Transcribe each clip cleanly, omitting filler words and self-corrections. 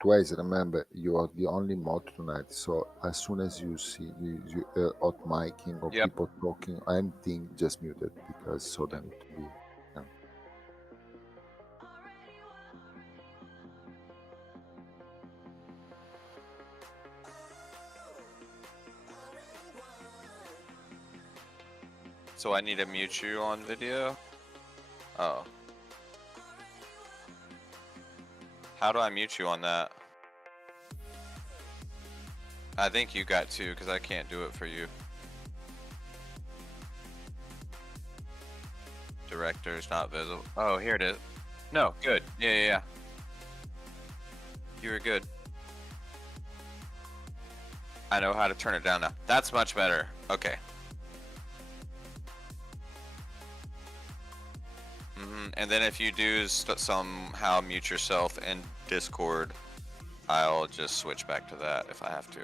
Twice, remember, you are the only mod tonight. So as soon as you see you hot micing or Yep. people talking or anything, just mute it because so they Yep. need to be. Yeah. So I need to mute you on video? Oh. How do I mute you on that? I think you got to, because I can't do it for you. Director's not visible. Oh, here it is. No, good. Yeah, yeah, yeah. You were good. I know how to turn it down now. That's much better. Okay. And then if you do somehow mute yourself in Discord, I'll just switch back to that if I have to.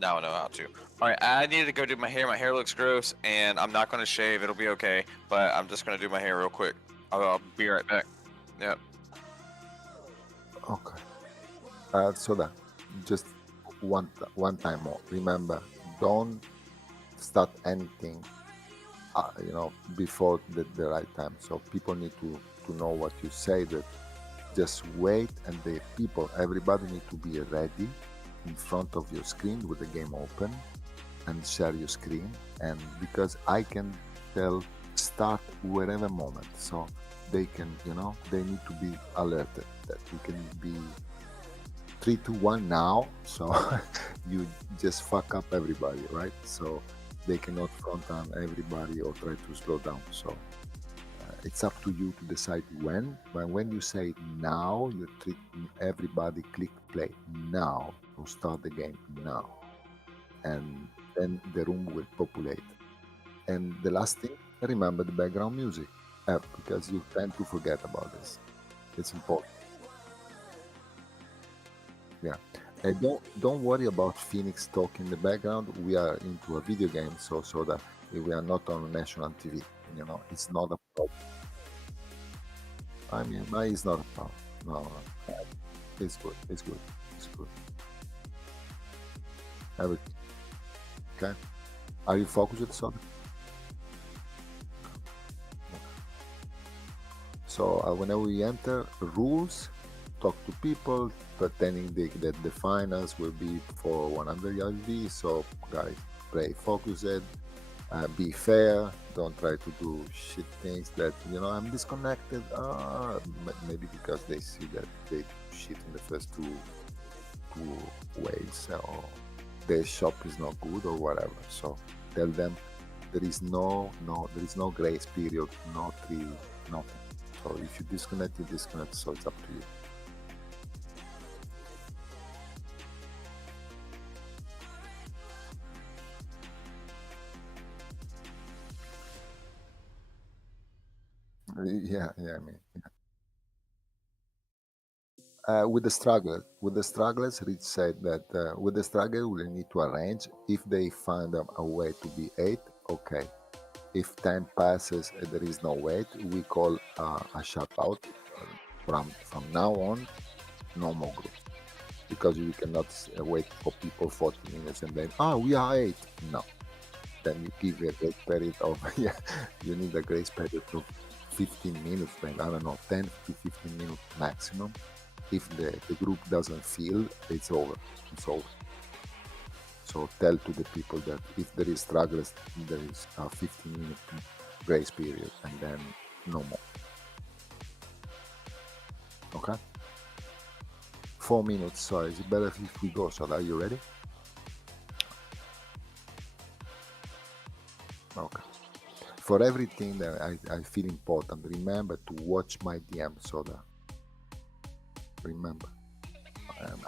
Now I know how to. All right, I need to go do my hair. My hair looks gross, and I'm not going to shave. It'll be okay, but I'm just going to do my hair real quick. I'll be right back. Yep. Okay. So that just one time more. Remember, don't start anything, before the right time. So people need to know what you say. That just wait, and the people, everybody need to be ready in front of your screen with the game open and share your screen. And because I can tell start wherever moment, so they can, they need to be alerted that you can be 3, 2, 1 now. So you just fuck up everybody, right? So they cannot front on everybody or try to slow down. So it's up to you to decide when. But when you say now, you treat everybody click play now to start the game now, and then the room will populate. And the last thing, remember the background music, because you tend to forget about this. It's important. Yeah. And don't worry about Phoenix talk in the background. We are into a video game, so that we are not on national TV. It's not a problem. I mean, it's not a problem. No, no, it's good. It's good. It's good. Everything. Okay. Are you focused, so? So whenever we enter rules, talk to people, pretending that the finals will be for 100 USD. So guys, play focused, be fair. Don't try to do shit things that I'm disconnected. Maybe because they see that they do shit in the first two ways, or their shop is not good or whatever. So tell them there is no grace period, no three, nothing. So if you disconnect, you disconnect. So it's up to you. Yeah, yeah. I mean, with the strugglers, Rich said that with the struggle, we need to arrange. If they find a way to be eight, okay. If time passes and there is no wait, we call a shutout. From now on, no more groups, because we cannot wait for people 40 minutes and then we are eight. No, then you give a grace period of yeah, you need a grace period of 15 minutes, maybe, I don't know, 10 to 15 minutes maximum. If the group doesn't feel, it's over. It's over. So tell to the people that if there is struggles, there is a 15-minute grace period, and then no more. Okay? 4 minutes. So is it better if we go? So are you ready? Okay. For everything that I feel important, remember to watch my DM. So that remember.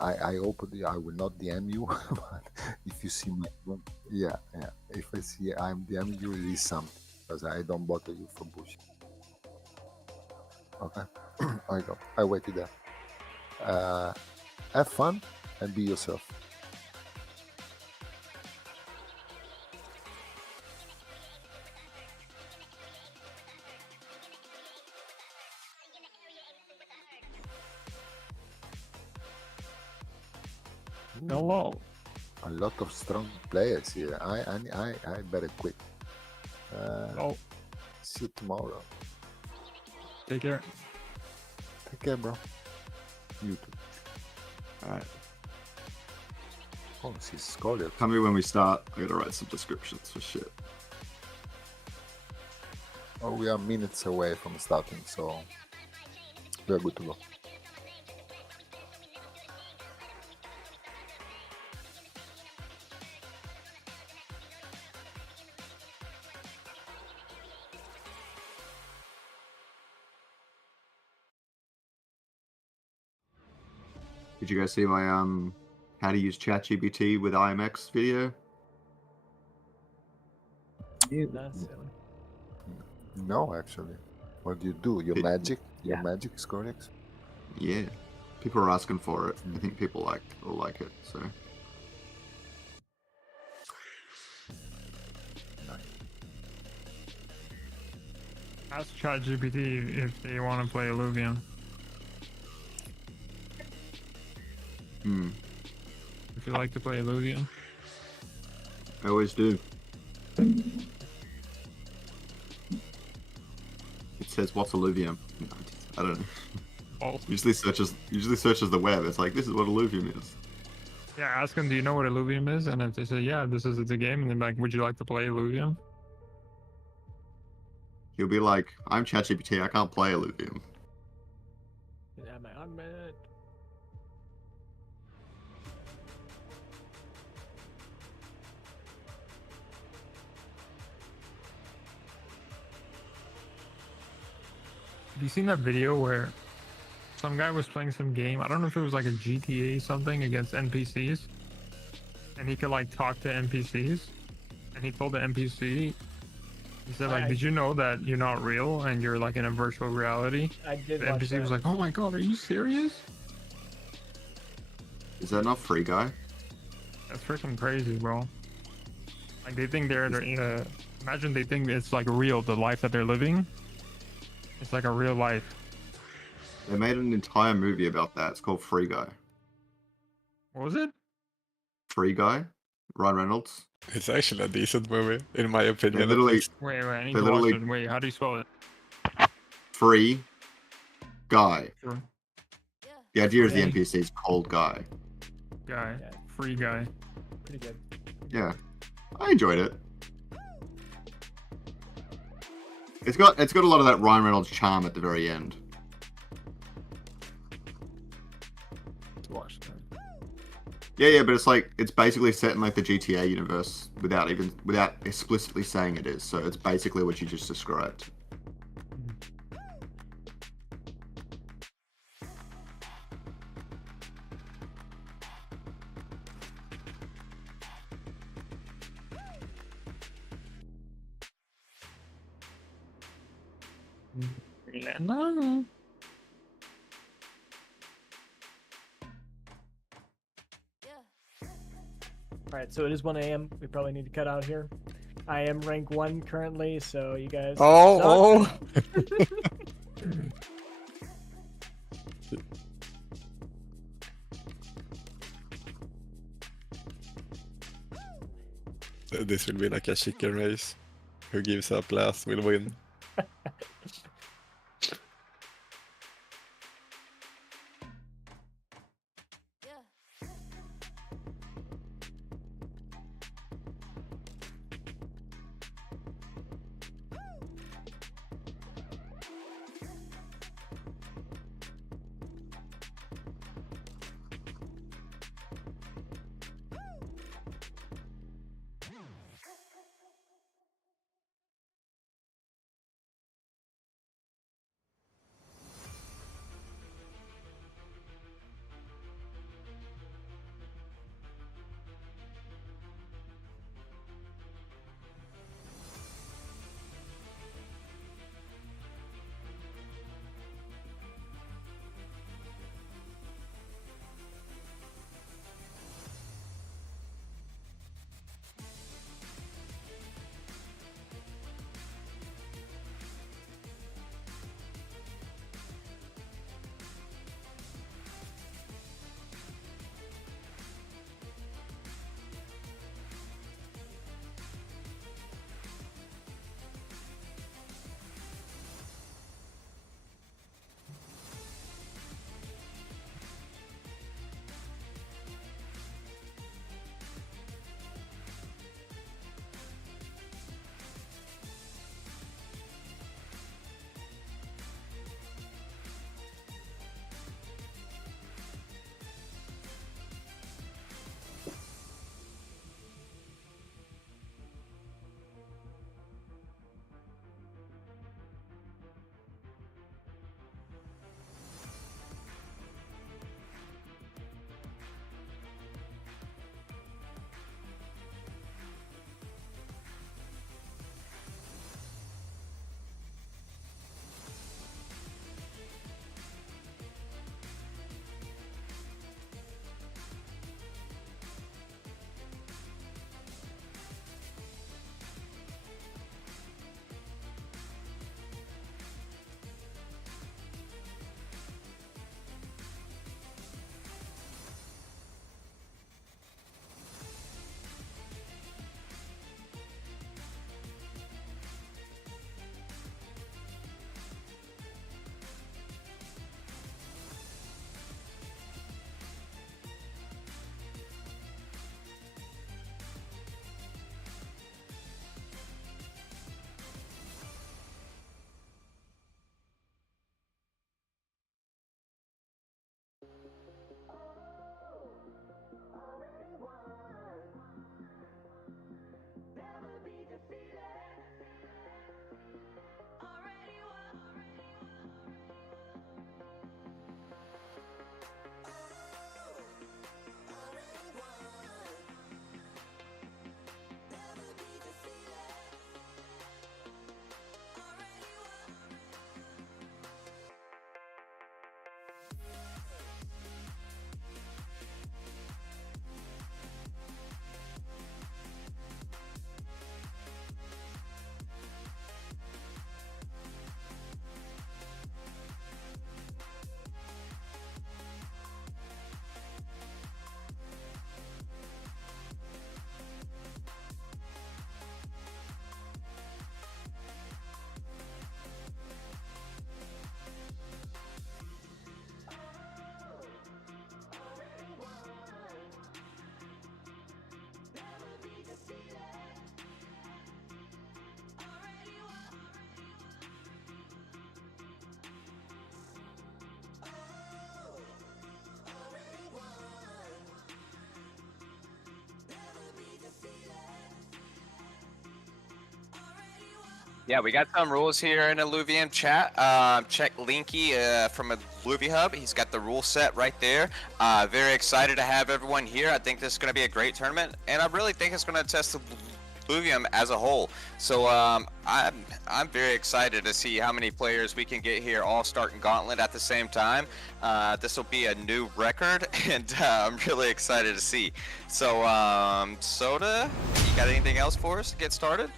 I hope I will not DM you, but if you see my, yeah, yeah. If I see I'm DMing you, it is something, because I don't bother you for bullshit. Okay, I go. I wait you there. Uh, have fun and be yourself. Hello. A lot of strong players here. I better quit. Oh, See you tomorrow. take care. Take care, bro. You too. Alright. Oh, see Scarlet. Tell me when we start. I gotta write some descriptions for shit. Oh, we are minutes away from starting, so we are good to go. Did you guys see my how to use ChatGPT with IMX video? That's silly. No, actually. What do you do? Your It- magic? Your Yeah. magic, Scorex? Yeah. People are asking for it. I think people will like it, so Ask ChatGPT if they want to play Illuvium. If you like to play Illuvium. I always do. It says what's Illuvium? I don't know. Oh. Usually searches the web. It's like this is what Illuvium is. Yeah, ask them, do you know what Illuvium is? And if they say, yeah, this is the game, and then like, would you like to play Illuvium? He'll be like, I'm ChatGPT, I can't play Illuvium. Yeah, my augment. Have you seen that video where some guy was playing some game? I don't know if it was like a GTA something against NPCs, and he could like talk to NPCs, and he told the NPC, he said like, did you know that you're not real and you're like in a virtual reality? I did The watch NPC that. was like, oh my god, are you serious? Is that not Free Guy? That's freaking crazy, bro. Like they think they're imagine they think it's like real, the life that they're living. It's like a real life. They made an entire movie about that. It's called Free Guy. What was it? Free Guy? Ryan Reynolds? It's actually a decent movie, in my They opinion. at literally least. Wait, I need They to watch literally- it. Wait, how do you spell it? Free Guy. Sure. The idea is the Free. NPC is called Guy. Guy. Yeah. Free guy. Pretty good. Yeah. I enjoyed it. It's got a lot of that Ryan Reynolds charm at the very end. To watch that. Yeah, but it's basically set in like the GTA universe without explicitly saying it is. So it's basically what you just described. Yeah, no. All right, so it is 1 a.m. We probably need to cut out here. I am rank 1 currently, so you guys. suck. Oh, this will be like a chicken race. Who gives up last will win. Yeah, we got some rules here in Illuvium chat. Check Linky from Illuvia Hub. He's got the rule set right there. Very excited to have everyone here. I think this is going to be a great tournament, and I really think it's going to test the Illuvium as a whole. So I'm very excited to see how many players we can get here all starting Gauntlet at the same time. This will be a new record, and I'm really excited to see. So, Soda, you got anything else for us to get started?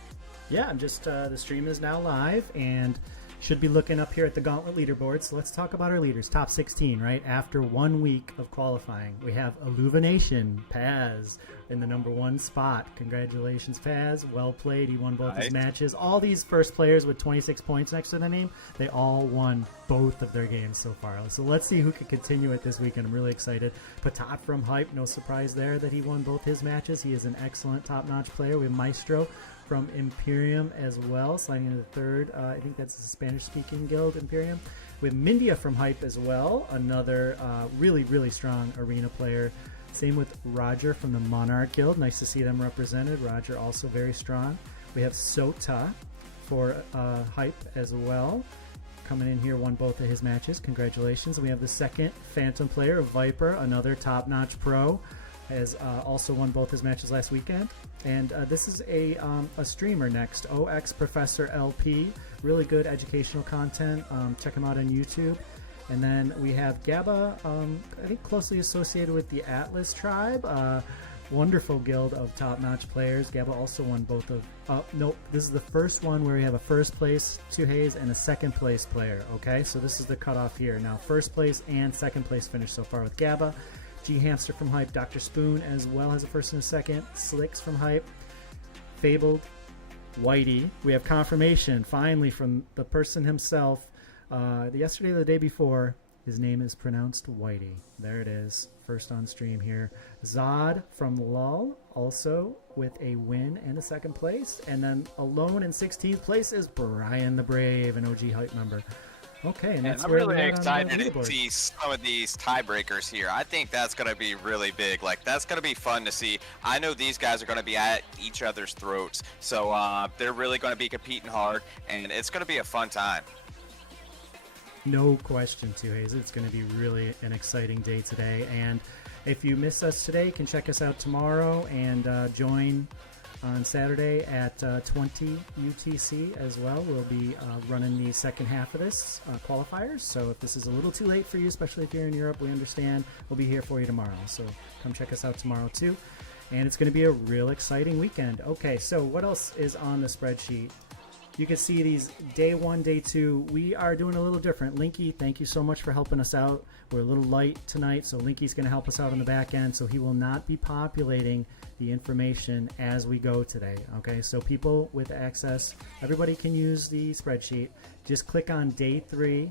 Yeah, I'm just, the stream is now live and should be looking up here at the Gauntlet leaderboard. So let's talk about our leaders. Top 16, right? After 1 week of qualifying, we have Illumination, Paz, in the #1 spot. Congratulations, Paz. Well played. He won both his matches. All these first players with 26 points next to their name, they all won both of their games so far. So let's see who can continue it this weekend. I'm really excited. Patat from Hype, no surprise there that he won both his matches. He is an excellent top-notch player. We have Maestro from Imperium as well, sliding into the third. I think that's the Spanish-speaking guild, Imperium. With Mindia from Hype as well, another really, really strong arena player. Same with Roger from the Monarch Guild. Nice to see them represented. Roger also very strong. We have Sota for Hype as well. Coming in here, won both of his matches. Congratulations. And we have the second Phantom player, Viper, another top-notch pro. Has also won both his matches last weekend. And this is a streamer next, OX Professor LP. Really good educational content. Check him out on YouTube. And then we have Gabba, I think closely associated with the Atlas tribe. Wonderful guild of top-notch players. Gabba also won both of... nope, this is the first one where we have a first place Hayes and a second place player. Okay, so this is the cutoff here. Now, first place and second place finish so far with Gabba. G Hamster from Hype, Dr. Spoon as well has a first and a second, Slicks from Hype, Fabled, Whitey. We have confirmation finally from the person himself. Yesterday or the day before, his name is pronounced Whitey. There it is, first on stream here. Zod from Lull, also with a win and a second place. And then alone in 16th place is Brian the Brave, an OG Hype member. Okay, and that's I'm where really we're at on the excited to leaderboard. see some of these tiebreakers here. I think that's going to be really big. Like, that's going to be fun to see. I know these guys are going to be at each other's throats, so they're really going to be competing hard, and it's going to be a fun time. No question, Hayes. It's going to be really an exciting day today. And if you miss us today, you can check us out tomorrow and join on Saturday at 20 UTC as well. We'll be running the second half of this qualifiers. So if this is a little too late for you, especially if you're in Europe, we understand. We'll be here for you tomorrow. So come check us out tomorrow too. And it's going to be a real exciting weekend. Okay, so what else is on the spreadsheet? You can see these day 1, day 2. We are doing a little different. Linky, thank you so much for helping us out. We're a little light tonight, so Linky's going to help us out on the back end. So he will not be populating the information as we go today. Okay, so people with access, everybody can use the spreadsheet. Just click on day 3,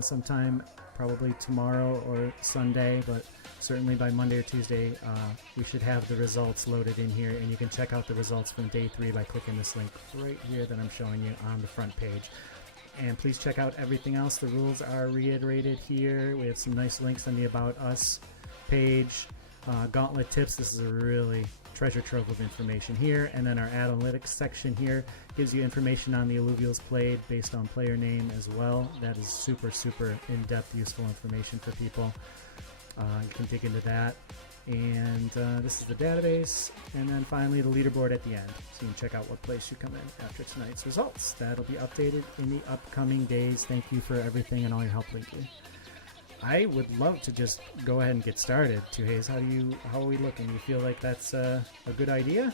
sometime probably tomorrow or Sunday, but certainly by Monday or Tuesday, we should have the results loaded in here, and you can check out the results from day 3 by clicking this link right here that I'm showing you on the front page. And please check out everything else. The rules are reiterated here. We have some nice links on the About Us page. Gauntlet tips. This is a really treasure trove of information here. And then our analytics section here gives you information on the alluvials played based on player name as well. That is super, super in-depth, useful information for people. You can dig into that. And this is the database. And then finally the leaderboard at the end. So you can check out what place you come in after tonight's results. That'll be updated in the upcoming days. Thank you for everything and all your help, Linky. I would love to just go ahead and get started. Hayes, how are we looking? You feel like that's a good idea?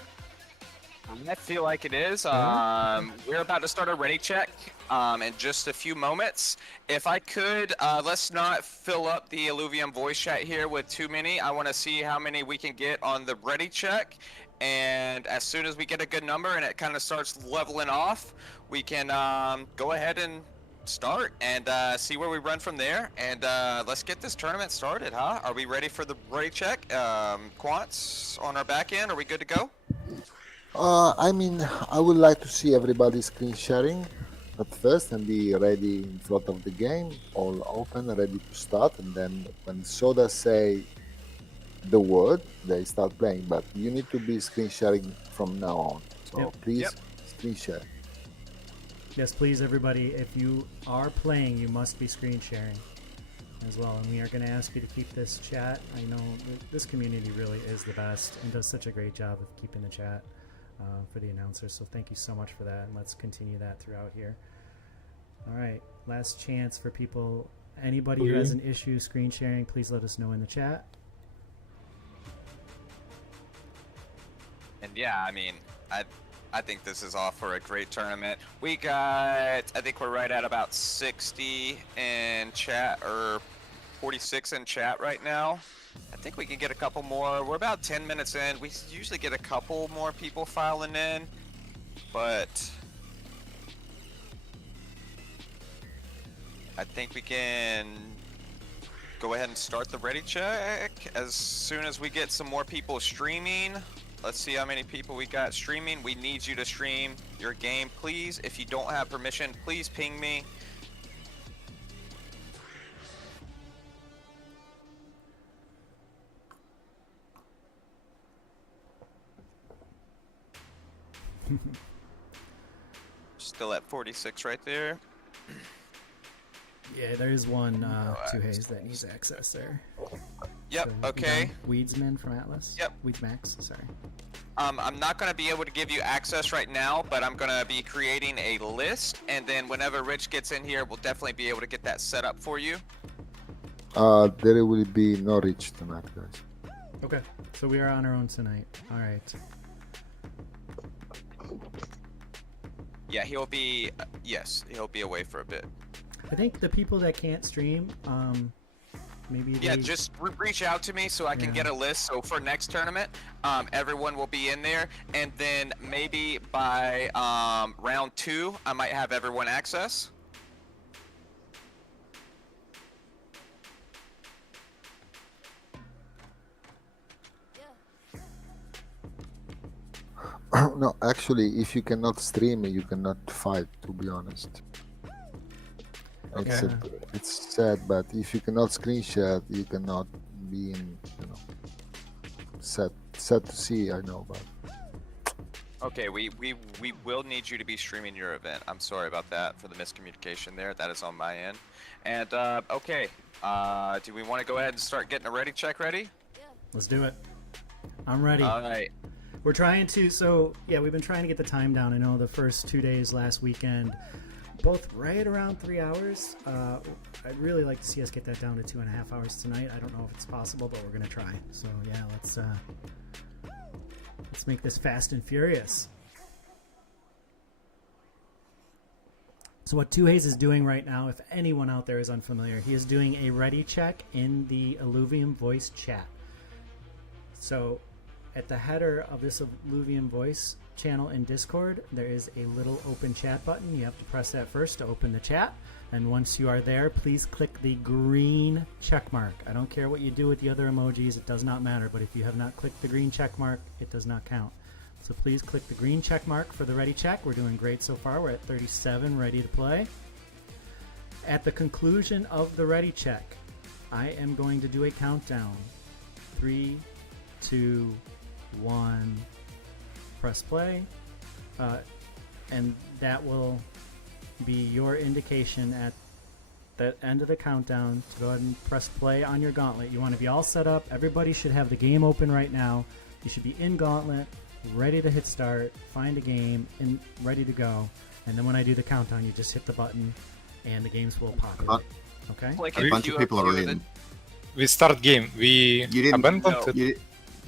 I feel like it is. We're about to start a ready check in just a few moments. If I could, let's not fill up the Illuvium voice chat here with too many. I want to see how many we can get on the ready check. And as soon as we get a good number and it kind of starts leveling off, we can go ahead and start and see where we run from there. And let's get this tournament started, huh? Are we ready for the ready check? Quants on our back end, are we good to go? I would like to see everybody screen sharing at first and be ready in front of the game, all open, ready to start. And then when Soda say the word, they start playing. But you need to be screen sharing from now on. So please, screen share. Yes, please, everybody. If you are playing, you must be screen sharing as well. And we are going to ask you to keep this chat. I know this community really is the best and does such a great job of keeping the chat for the announcers. So thank you so much for that. And let's continue that throughout here. All right. Last chance for people. Anybody who has an issue screen sharing, please let us know in the chat. And yeah, I mean, I think this is off for a great tournament. We got, I think we're right at about 60 in chat, or 46 in chat right now. I think we can get a couple more. We're about 10 minutes in. We usually get a couple more people filing in, but I think we can go ahead and start the ready check as soon as we get some more people streaming. Let's see how many people we got streaming. We need you to stream your game, please. If you don't have permission, please ping me. Still at 46 right there. Yeah, there is one Tuhays that needs access there. Yep, So, okay. Weedsman from Atlas? Yep. Weedsmax, sorry. I'm not going to be able to give you access right now, but I'm going to be creating a list, and then whenever Rich gets in here, we'll definitely be able to get that set up for you. There will be no Rich tonight, guys. Okay, so we are on our own tonight. All right. Yeah, he'll be, yes, he'll be away for a bit. I think the people that can't stream, maybe Yeah, they... just reach out to me so I can Yeah. get a list. So for next tournament, everyone will be in there, and then maybe by round 2, I might have everyone access. No, actually, if you cannot stream, you cannot fight, to be honest. Okay. It's sad, but if you cannot screen share, you cannot be in, sad to see, I know, but Okay, we will need you to be streaming your event. I'm sorry about that for the miscommunication there. That is on my end. And okay, do we want to go ahead and start getting a ready check ready? Let's do it. I'm ready. All right. We're trying to, so yeah, we've been trying to get the time down. I know the first 2 days last weekend, both right around 3 hours. I'd really like to see us get that down to 2.5 hours tonight. I don't know if it's possible, but we're gonna try. So yeah, let's make this fast and furious. So what Tuhays is doing right now, if anyone out there is unfamiliar, he is doing a ready check in the Illuvium voice chat. So at the header of this Illuvium voice channel in Discord, there is a little open chat button. You have to press that first to open the chat. And once you are there, please click the green check mark. I don't care what you do with the other emojis, it does not matter. But if you have not clicked the green check mark, it does not count. So please click the green check mark for the ready check. We're doing great so far. We're at 37, ready to play. At the conclusion of the ready check, I am going to do a countdown. 3, 2, 1, press play, and that will be your indication at the end of the countdown to go ahead and press play on your Gauntlet. You want to be all set up. Everybody should have the game open right now. You should be in Gauntlet, ready to hit start, find a game, and ready to go. And then when I do the countdown, you just hit the button, and the games will populate. Okay? Like A bunch of people are in. We start game. We You didn't- abandoned No. it.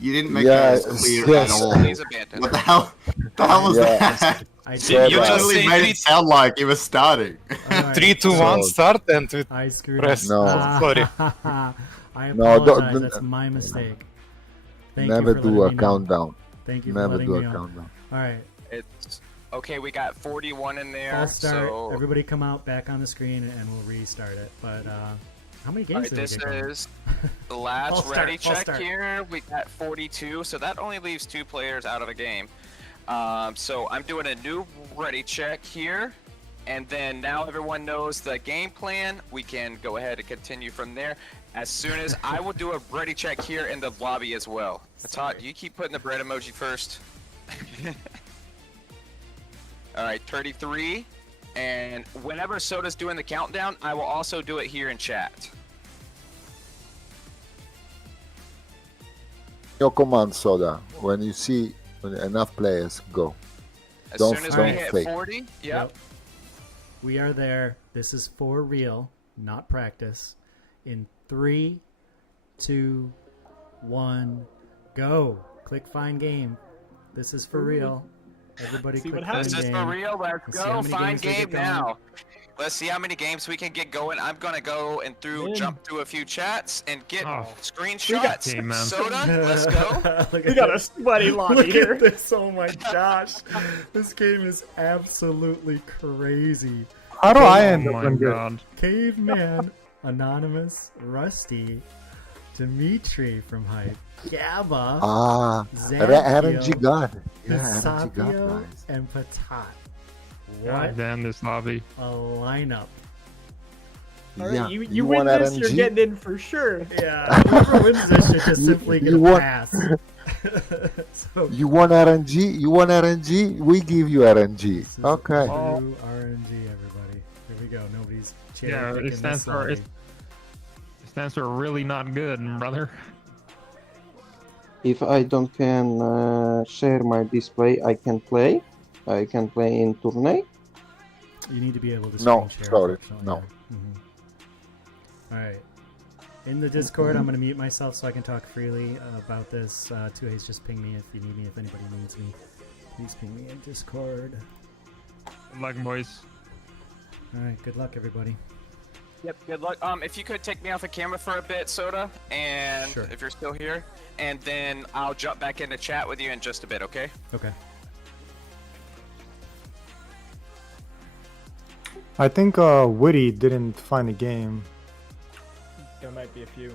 You didn't make Yeah, that clear yes. at all. Please abandon. What the hell? The hell was Yeah. that? I Yeah, You but- literally say made three- it sound like you were starting. Alright. 3, 2, 1, So- start, and we I screwed Press. up. No. Sorry. I No, apologize. don't- That's my mistake. Thank you never for do letting a me know. countdown. Thank you for Never letting do me a know. countdown. All right, It's okay. We got 41 in there. I'll start. So Everybody come out back on the screen, and we'll restart it. But how many all games right, did we this get going? is the last False start, ready false check start. here. We got 42, so that only leaves 2 players out of a game. So I'm doing a new ready check here, and then now everyone knows the game plan. We can go ahead and continue from there. As soon as I will do a ready check here in the lobby as well. Todd, you keep putting the bread emoji first. All right, 33, And whenever Soda's doing the countdown, I will also do it here in chat. Your command, Soda. When you see enough players, go. As Don't- soon as don't we hit fake. 40, yep. We are there. This is for real, not practice. In 3, 2, 1, go. Click find game. This is for real. Everybody See click what find happens. This is game. for real. Let's Let's see how go. many Find games we game get going. now. Let's see how many games we can get going. I'm gonna go and Win. jump through a few chats and get Oh. screenshots. Game, man. Soda, let's go. Look We at got a this. sweaty lobby Look here. at this. Oh my gosh. This game is absolutely crazy. How do I Oh end up my in this? god. Caveman, Anonymous, Rusty, Dimitri from Hype, Gabba, Ah, Zankiel, RNG God. Yeah, RNG God, Pisapio, guys. and Patat. God What damn this lobby. a lineup. All right, Yeah, you win want this, you're RNG? getting in for sure. Yeah, whoever wins this should just simply get a want- pass. So, You want RNG? You want RNG? We give you RNG. this is Okay. true RNG, everybody. Here we go. Nobody's Yeah, cherry-picking it stands this for lobby. it stands for really not good, brother. If I don't can share my display, I can play. I can play in tournament. You need to be able to No, screen share. sorry, unfortunately. no. All right. In the Discord, I'm going to mute myself so I can talk freely about this. 2A's just ping me if you need me. If anybody needs me, please ping me in Discord. Good luck, boys. All right. Good luck, everybody. Yep, good luck. If you could take me off of camera for a bit, Soda, and Sure. if you're still here, and then I'll jump back into chat with you in just a bit, okay? Okay. I think Woody didn't find the game. There might be a few.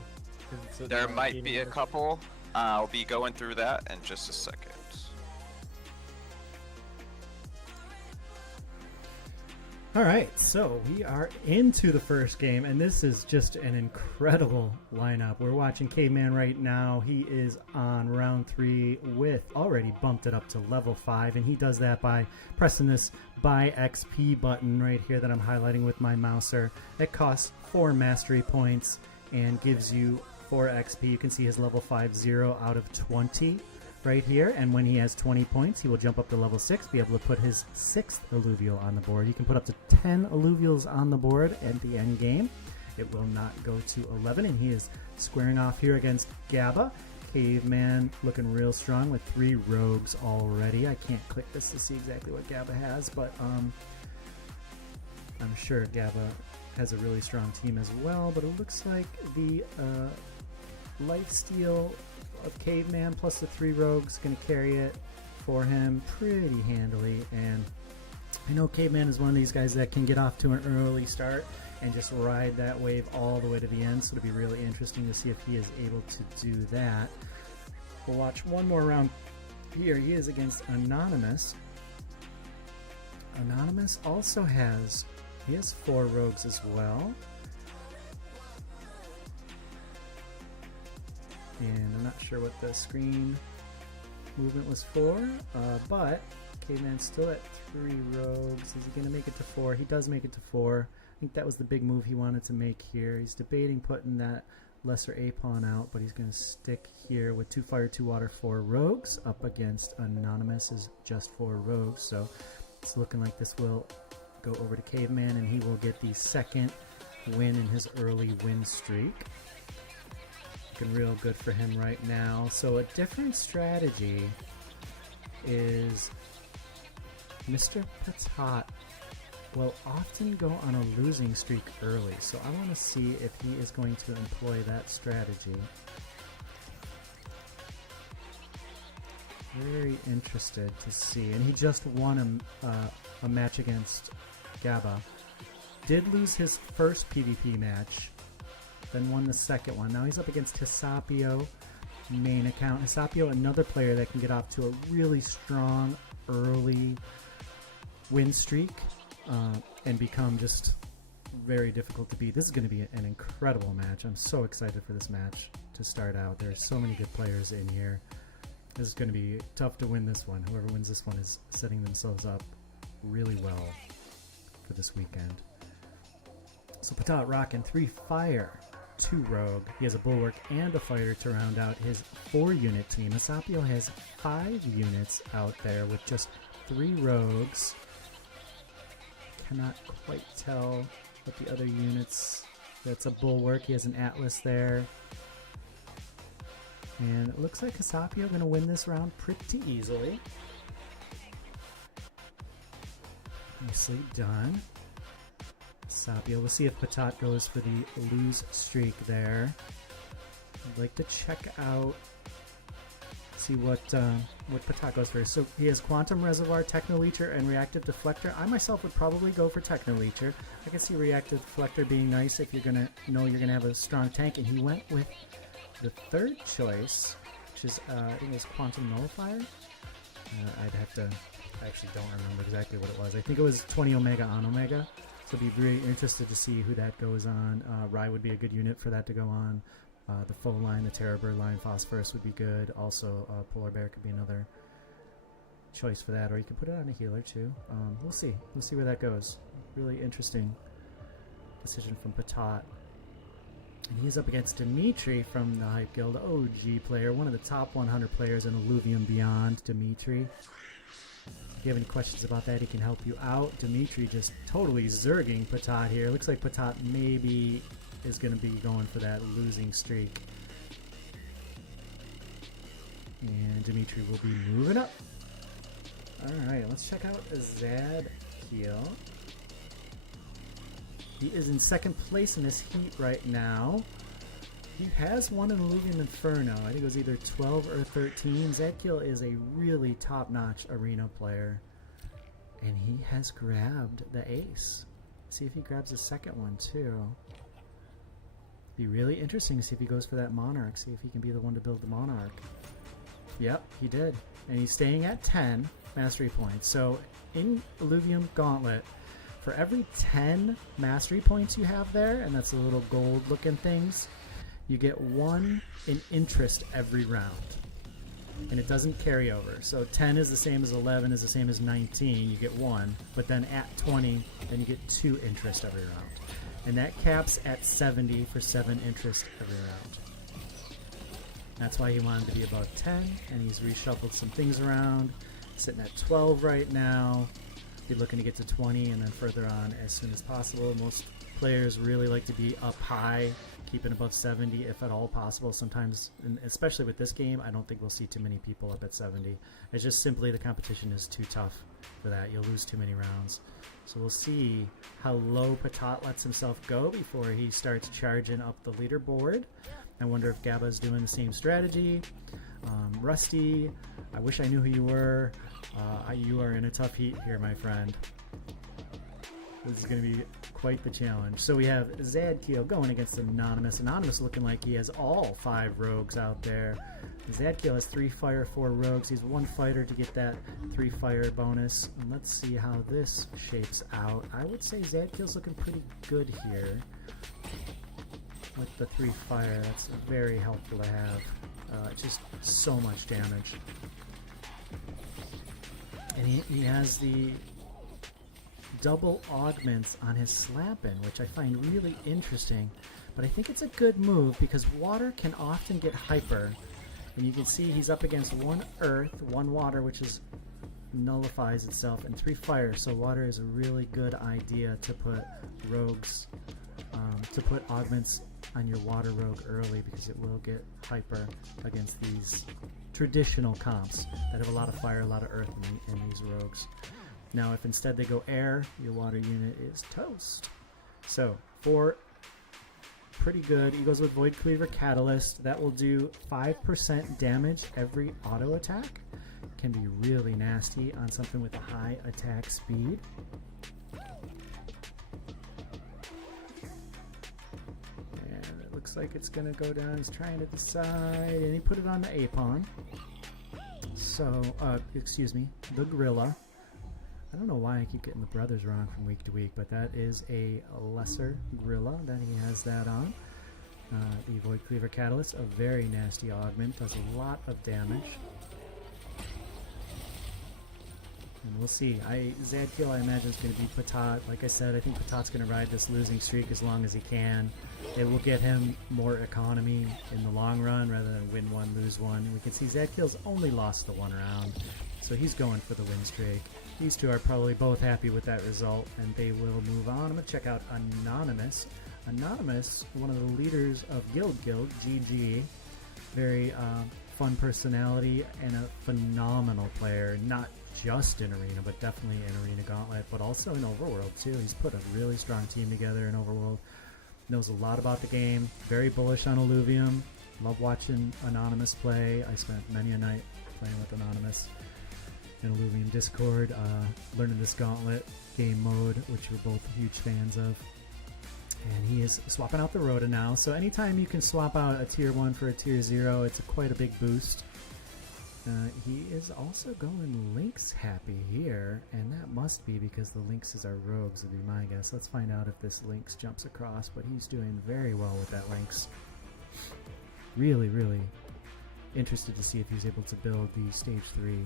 'cause it says There on might gaming be a list. couple. I'll be going through that in just a second. All right. So we are into the first game, and this is just an incredible lineup. We're watching Caveman right now. He is on round 3 with already bumped it up to level 5, and he does that by pressing this buy XP button right here that I'm highlighting with my mouser. It costs 4 mastery points and gives you 4 XP. You can see his level 5 0 out of 20 right here, and when he has 20 points, he will jump up to level 6, be able to put his 6th alluvial on the board. You can put up to 10 alluvials on the board at the end game. It will not go to 11, and he is squaring off here against Gabba. Caveman looking real strong with 3 rogues already. I can't click this to see exactly what Gabba has, but I'm sure Gabba has a really strong team as well, but it looks like the lifesteal of Caveman plus the 3 rogues going to carry it for him pretty handily. And I know Caveman is one of these guys that can get off to an early start and just ride that wave all the way to the end, so it'll be really interesting to see if he is able to do that. We'll watch one more round here. He is against Anonymous. Anonymous also has 4 rogues as well. And I'm not sure what the screen movement was for, but Caveman's still at 3 rogues. Is he going to make it to 4? He does make it to 4. I think that was the big move he wanted to make here. He's debating putting that lesser A pawn out, but he's going to stick here with 2 fire, 2 water, 4 rogues up against Anonymous is just 4 rogues. So it's looking like this will go over to Caveman, and he will get the 2nd win in his early win streak. Looking real good for him right now. So a different strategy is Mr. Patat will often go on a losing streak early. So I want to see if he is going to employ that strategy. Very interested to see. And he just won a match against Gabba. Did lose his first PvP match, then won the second one. Now he's up against Hisapio, main account. Hisapio, another player that can get off to a really strong early win streak and become just very difficult to beat. This is going to be an incredible match. I'm so excited for this match to start out. There's so many good players in here. This is going to be tough to win this one. Whoever wins this one is setting themselves up really well for this weekend. So Patat rocking 3 fire, 2 rogue. He has a bulwark and a fighter to round out his 4-unit team. Asapio has 5 units out there with just 3 rogues. Cannot quite tell what the other units. That's a bulwark. He has an atlas there. And it looks like Asapio going to win this round pretty easily. Nicely done. Asapio. We'll see if Patat goes for the lose streak there. I'd like to check out, see what Patat goes for. So he has Quantum Reservoir, Techno Leecher, and Reactive Deflector. I myself would probably go for Techno Leecher. I can see Reactive Deflector being nice if you're gonna know you're gonna have a strong tank. And he went with the third choice, which is I think it was Quantum Nullifier. I'd have to. I actually don't remember exactly what it was. I think it was 20 Omega on Omega. So I'd be very interested to see who that goes on. Rye would be a good unit for that to go on. The Foe line, the Terrorbird line, Phosphorus would be good. Also, Polar Bear could be another choice for that. Or you could put it on a healer too. We'll see. We'll see where that goes. Really interesting decision from Patat. And he's up against Dimitri from the Hype Guild, OG player, one of the top 100 players in Illuvium Beyond. Dimitri. If you have any questions about that, he can help you out. Dimitri just totally zerging Patat here. Looks like Patat maybe is going to be going for that losing streak. And Dimitri will be moving up. Alright, let's check out Zadkiel. He is in second place in this heat right now. He has won an Illuvium Inferno. I think it was either 12 or 13. Zadkiel is a really top-notch arena player. And he has grabbed the ace. See if he grabs a second one too. Be really interesting to see if he goes for that Monarch. See if he can be the one to build the Monarch. Yep, he did. And he's staying at 10 mastery points. So in Illuvium Gauntlet, for every 10 mastery points you have there, and that's the little gold looking things, you get 1 in interest every round. And it doesn't carry over. So 10 is the same as 11 is the same as 19, you get 1. But then at 20, then you get 2 interest every round. And that caps at 70 for 7 interest every round. That's why he wanted to be above 10, and he's reshuffled some things around. Sitting at 12 right now. Be looking to get to 20 and then further on as soon as possible. Most players really like to be up high, keeping above 70 if at all possible. Sometimes, and especially with this game, I don't think we'll see too many people up at 70. It's just simply the competition is too tough for that. You'll lose too many rounds. So we'll see how low Patat lets himself go before he starts charging up the leaderboard. I wonder if Gabba's doing the same strategy. Rusty, I wish I knew who you were. You are in a tough heat here, my friend. This is going to be quite the challenge. So we have Zadkiel going against Anonymous. Anonymous looking like he has all 5 rogues out there. Zadkiel has 3 fire, 4 rogues. He's 1 fighter to get that 3 fire bonus. And let's see how this shapes out. I would say Zadkiel's looking pretty good here with the 3 fire. That's very helpful to have. Just so much damage. And he has the double augments on his Slappin', which I find really interesting. But I think it's a good move because water can often get hyper. And you can see he's up against 1 earth, 1 water, which is nullifies itself, and 3 fire. So water is a really good idea to put rogues, to put augments on your water rogue early because it will get hyper against these traditional comps that have a lot of fire, a lot of earth in these rogues. Now, if instead they go air, your water unit is toast. So, 4, pretty good. He goes with Void Cleaver Catalyst. That will do 5% damage every auto attack. Can be really nasty on something with a high attack speed. And it looks like it's going to go down. He's trying to decide, and he put it on the A-Pawn. So, excuse me, the Gorilla. I don't know why I keep getting the brothers wrong from week to week, but that is a lesser Gorilla that he has that on. The Void Cleaver Catalyst, a very nasty augment, does a lot of damage. And we'll see. Zadkiel, I imagine, is going to be Patat. Like I said, I think Patat's going to ride this losing streak as long as he can. It will get him more economy in the long run rather than win one, lose one. And we can see Zadkiel's only lost the one round, so he's going for the win streak. These two are probably both happy with that result, and they will move on. I'm going to check out Anonymous. Anonymous, one of the leaders of Guild, GG. Very fun personality and a phenomenal player, not just in Arena, but definitely in Arena Gauntlet, but also in Overworld too. He's put a really strong team together in Overworld. Knows a lot about the game. Very bullish on Illuvium. Love watching Anonymous play. I spent many a night playing with Anonymous in Illuvium Discord, learning this Gauntlet game mode, which we're both huge fans of. And he is swapping out the Rhoda now. So anytime you can swap out a tier 1 for a tier 0, it's quite a big boost. He is also going Lynx happy here, and that must be because the Lynxes are rogues, would be my guess. Let's find out if this Lynx jumps across, but he's doing very well with that Lynx. Really, really interested to see if he's able to build the stage 3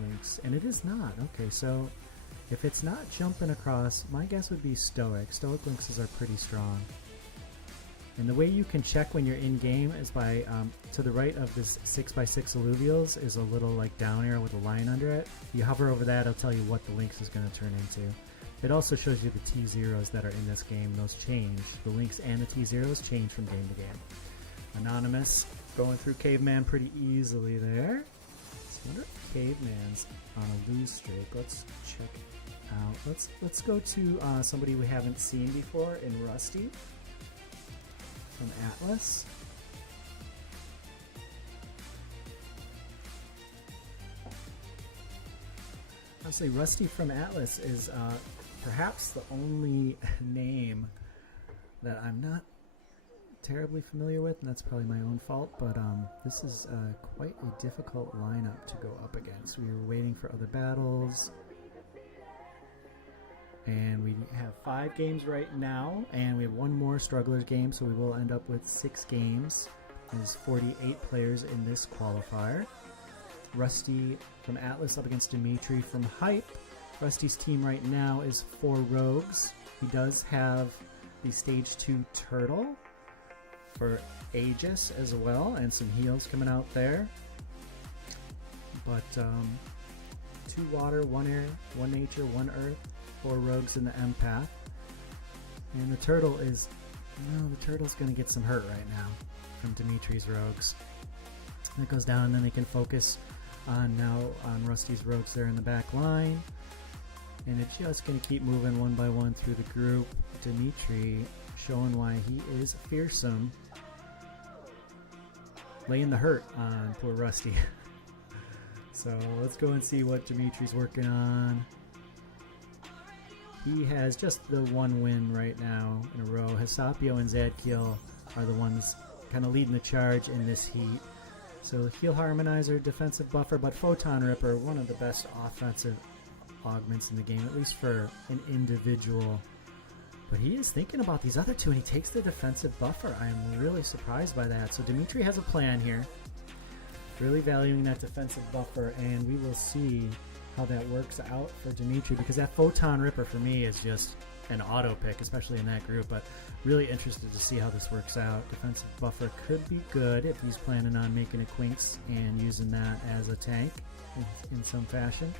Lynx, and it is not. Okay, so if it's not jumping across, my guess would be Stoic. Stoic Lynxes are pretty strong. And the way you can check when you're in game is by, to the right of this 6x6 alluvials is a little like down arrow with a line under it. You hover over that, it'll tell you what the Lynx is going to turn into. It also shows you the T0s that are in this game. Those change. The Lynx and the T0s change from game to game. Anonymous going through Caveman pretty easily there. So I wonder if Caveman's on a lose streak. Let's check out. Let's go to somebody we haven't seen before in Rusty. From Atlas. Honestly, Rusty from Atlas is perhaps the only name that I'm not terribly familiar with, and that's probably my own fault, but this is quite a difficult lineup to go up against. We were waiting for other battles. And we have 5 games right now, and we have one more Strugglers game, so we will end up with 6 games. There's 48 players in this qualifier. Rusty from Atlas up against Dimitri from Hype. Rusty's team right now is 4 rogues. He does have the stage 2 turtle for Aegis as well, and some heals coming out there. But 2 water, 1 air, 1 nature, 1 earth. 4 rogues in the empath. And the turtle is... No, the turtle's going to get some hurt right now from Dimitri's rogues. And it goes down, and then they can focus on Rusty's rogues there in the back line. And it's just going to keep moving one by one through the group. Dimitri showing why he is fearsome. Laying the hurt on poor Rusty. So let's go and see what Dimitri's working on. He has just the 1 win right now in a row. Hesapio and Zadkiel are the ones kind of leading the charge in this heat. So Heal Harmonizer, Defensive Buffer, but Photon Ripper, one of the best offensive augments in the game, at least for an individual. But he is thinking about these other 2, and he takes the Defensive Buffer. I am really surprised by that. So Dimitri has a plan here. Really valuing that Defensive Buffer, and we will see how that works out for Dimitri, because that Photon Ripper for me is just an auto pick, especially in that group, but really interested to see how this works out. Defensive Buffer could be good if he's planning on making a Quinks and using that as a tank in some fashion.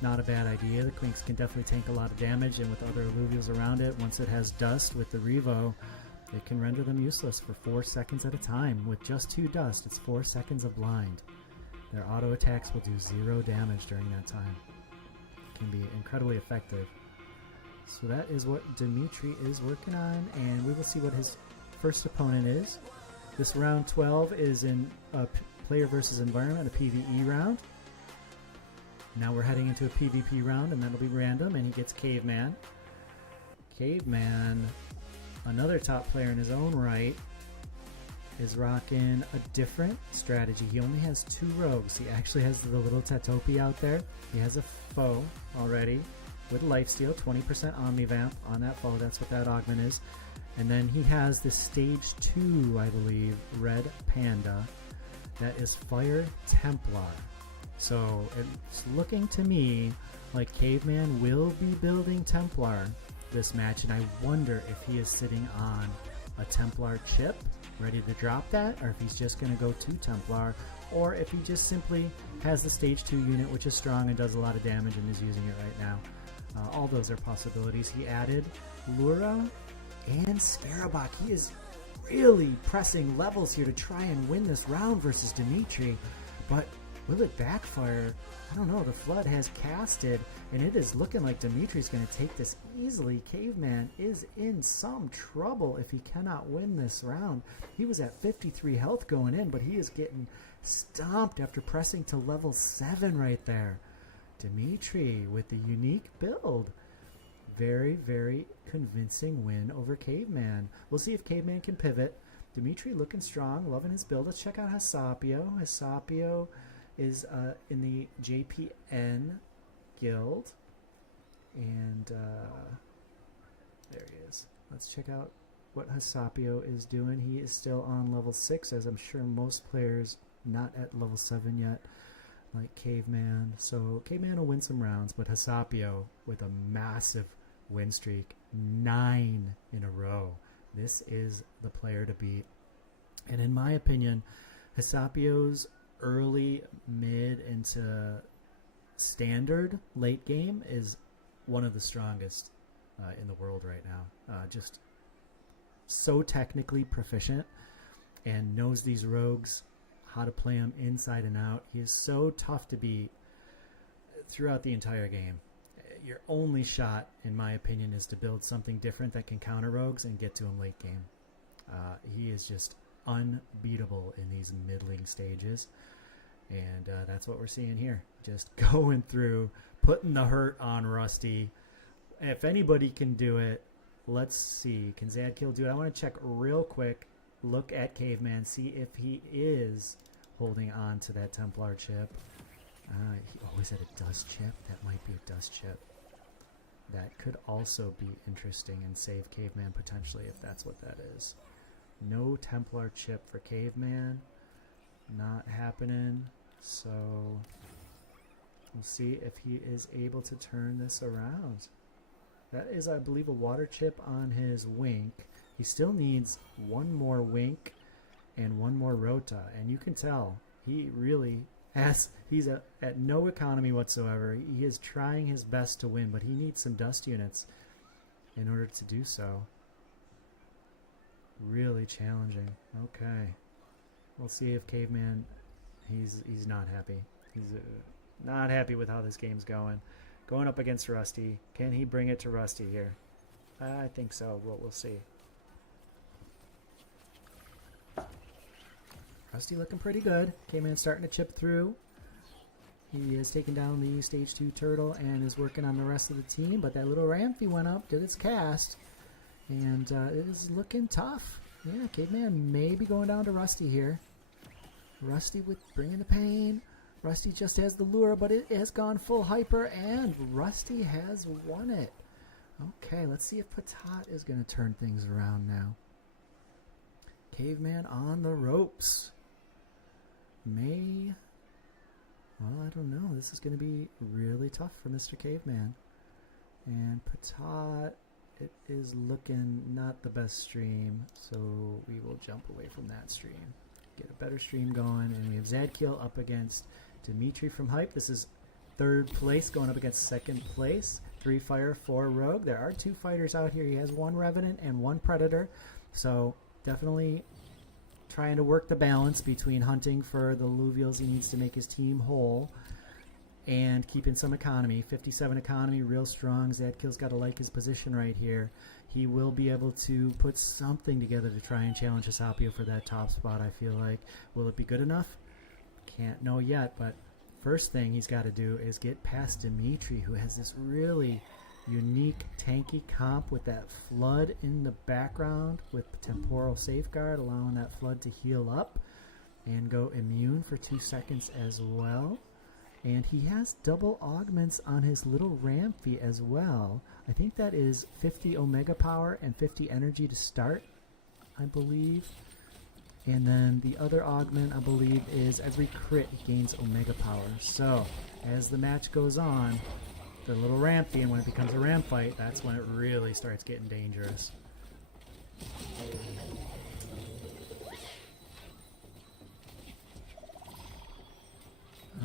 Not a bad idea. The Quinks can definitely tank a lot of damage, and with other alluvials around it, once it has dust with the Revo, it can render them useless for 4 seconds at a time. With just 2 dust, it's 4 seconds of blind. Their auto attacks will do 0 damage during that time. It can be incredibly effective. So that is what Dimitri is working on, and we will see what his first opponent is. This round 12 is in a player versus environment, a PvE round. Now we're heading into a PvP round, and that'll be random, and he gets Caveman. Caveman, another top player in his own right, is rocking a different strategy. He only has 2 rogues. He actually has the little Tatopi out there. He has a foe already with lifesteal, 20% Omnivamp on that foe. That's what that augment is. And then he has the stage 2, I believe, Red Panda. That is Fire Templar. So it's looking to me like Caveman will be building Templar this match, and I wonder if he is sitting on a Templar chip ready to drop that, or if he's just going to go to Templar, or if he just simply has the stage 2 unit, which is strong and does a lot of damage and is using it right now. All those are possibilities. He added Lura and Scarabak. He is really pressing levels here to try and win this round versus Dimitri, but will it backfire? I don't know. The Flood has casted, and it is looking like Dimitri's going to take this easily. Caveman is in some trouble if he cannot win this round. He was at 53 health going in, but he is getting stomped after pressing to level 7 right there. Dimitri with the unique build. Very, very convincing win over Caveman. We'll see if Caveman can pivot. Dimitri looking strong, loving his build. Let's check out Hasapio. Hasapio is in the JPN guild. And there he is. Let's check out what Hasapio is doing. He is still on level 6, as I'm sure most players not at level 7 yet, like Caveman. So Caveman will win some rounds, but Hasapio with a massive win streak, 9 in a row. This is the player to beat. And in my opinion, Hasapio's early, mid, into standard late game is one of the strongest in the world right now. Just so technically proficient and knows these rogues, how to play them inside and out. He is so tough to beat throughout the entire game. Your only shot, in my opinion, is to build something different that can counter rogues and get to him late game. He is just unbeatable in these middling stages, and that's what we're seeing here. Just going through, putting the hurt on Rusty. If anybody can do it, let's see. Can Zadkill do it? I want to check real quick. Look at Caveman, see if he is holding on to that Templar chip. Is that a dust chip? That might be a dust chip. That could also be interesting and save Caveman potentially if that's what that is. No Templar chip for Caveman. Not happening. So we'll see if he is able to turn this around. That is, I believe, a water chip on his Wink. He still needs one more Wink and one more Rota. And you can tell he really he's at no economy whatsoever. He is trying his best to win, but he needs some dust units in order to do so. Really challenging. Okay. We'll see if Caveman, he's not happy. He's not happy with how this game's going. Going up against Rusty. Can he bring it to Rusty here? I think so. We'll see. Rusty looking pretty good. Caveman starting to chip through. He has taken down the stage 2 turtle and is working on the rest of the team, but that little Ramfy went up, did its cast, and it is looking tough. Yeah, Caveman may be going down to Rusty here. Rusty with bringing the pain. Rusty just has the lure, but it has gone full hyper, and Rusty has won it. Okay, let's see if Patat is going to turn things around now. Caveman on the ropes. Well, I don't know. This is going to be really tough for Mr. Caveman. And Patat, it is looking not the best stream, so we will jump away from that stream. Get a better stream going, and we have Zadkill up against Dimitri from Hype. This is 3rd place going up against 2nd place. 3 Fire, 4 Rogue. There are 2 fighters out here. He has 1 Revenant and 1 Predator, so definitely trying to work the balance between hunting for the Illuvials he needs to make his team whole and keeping some economy. 57 economy, real strong. Zadkill's got to like his position right here. He will be able to put something together to try and challenge Hasapio for that top spot, I feel like. Will it be good enough? Can't know yet, but first thing he's got to do is get past Dimitri, who has this really unique tanky comp with that flood in the background with temporal safeguard, allowing that flood to heal up and go immune for 2 seconds as well. And he has double augments on his little Ramfy as well. I think that is 50 Omega power and 50 energy to start, I believe. And then the other augment, I believe, is every crit gains Omega power. So, as the match goes on, they're a little rampy, and when it becomes a ramp fight, that's when it really starts getting dangerous.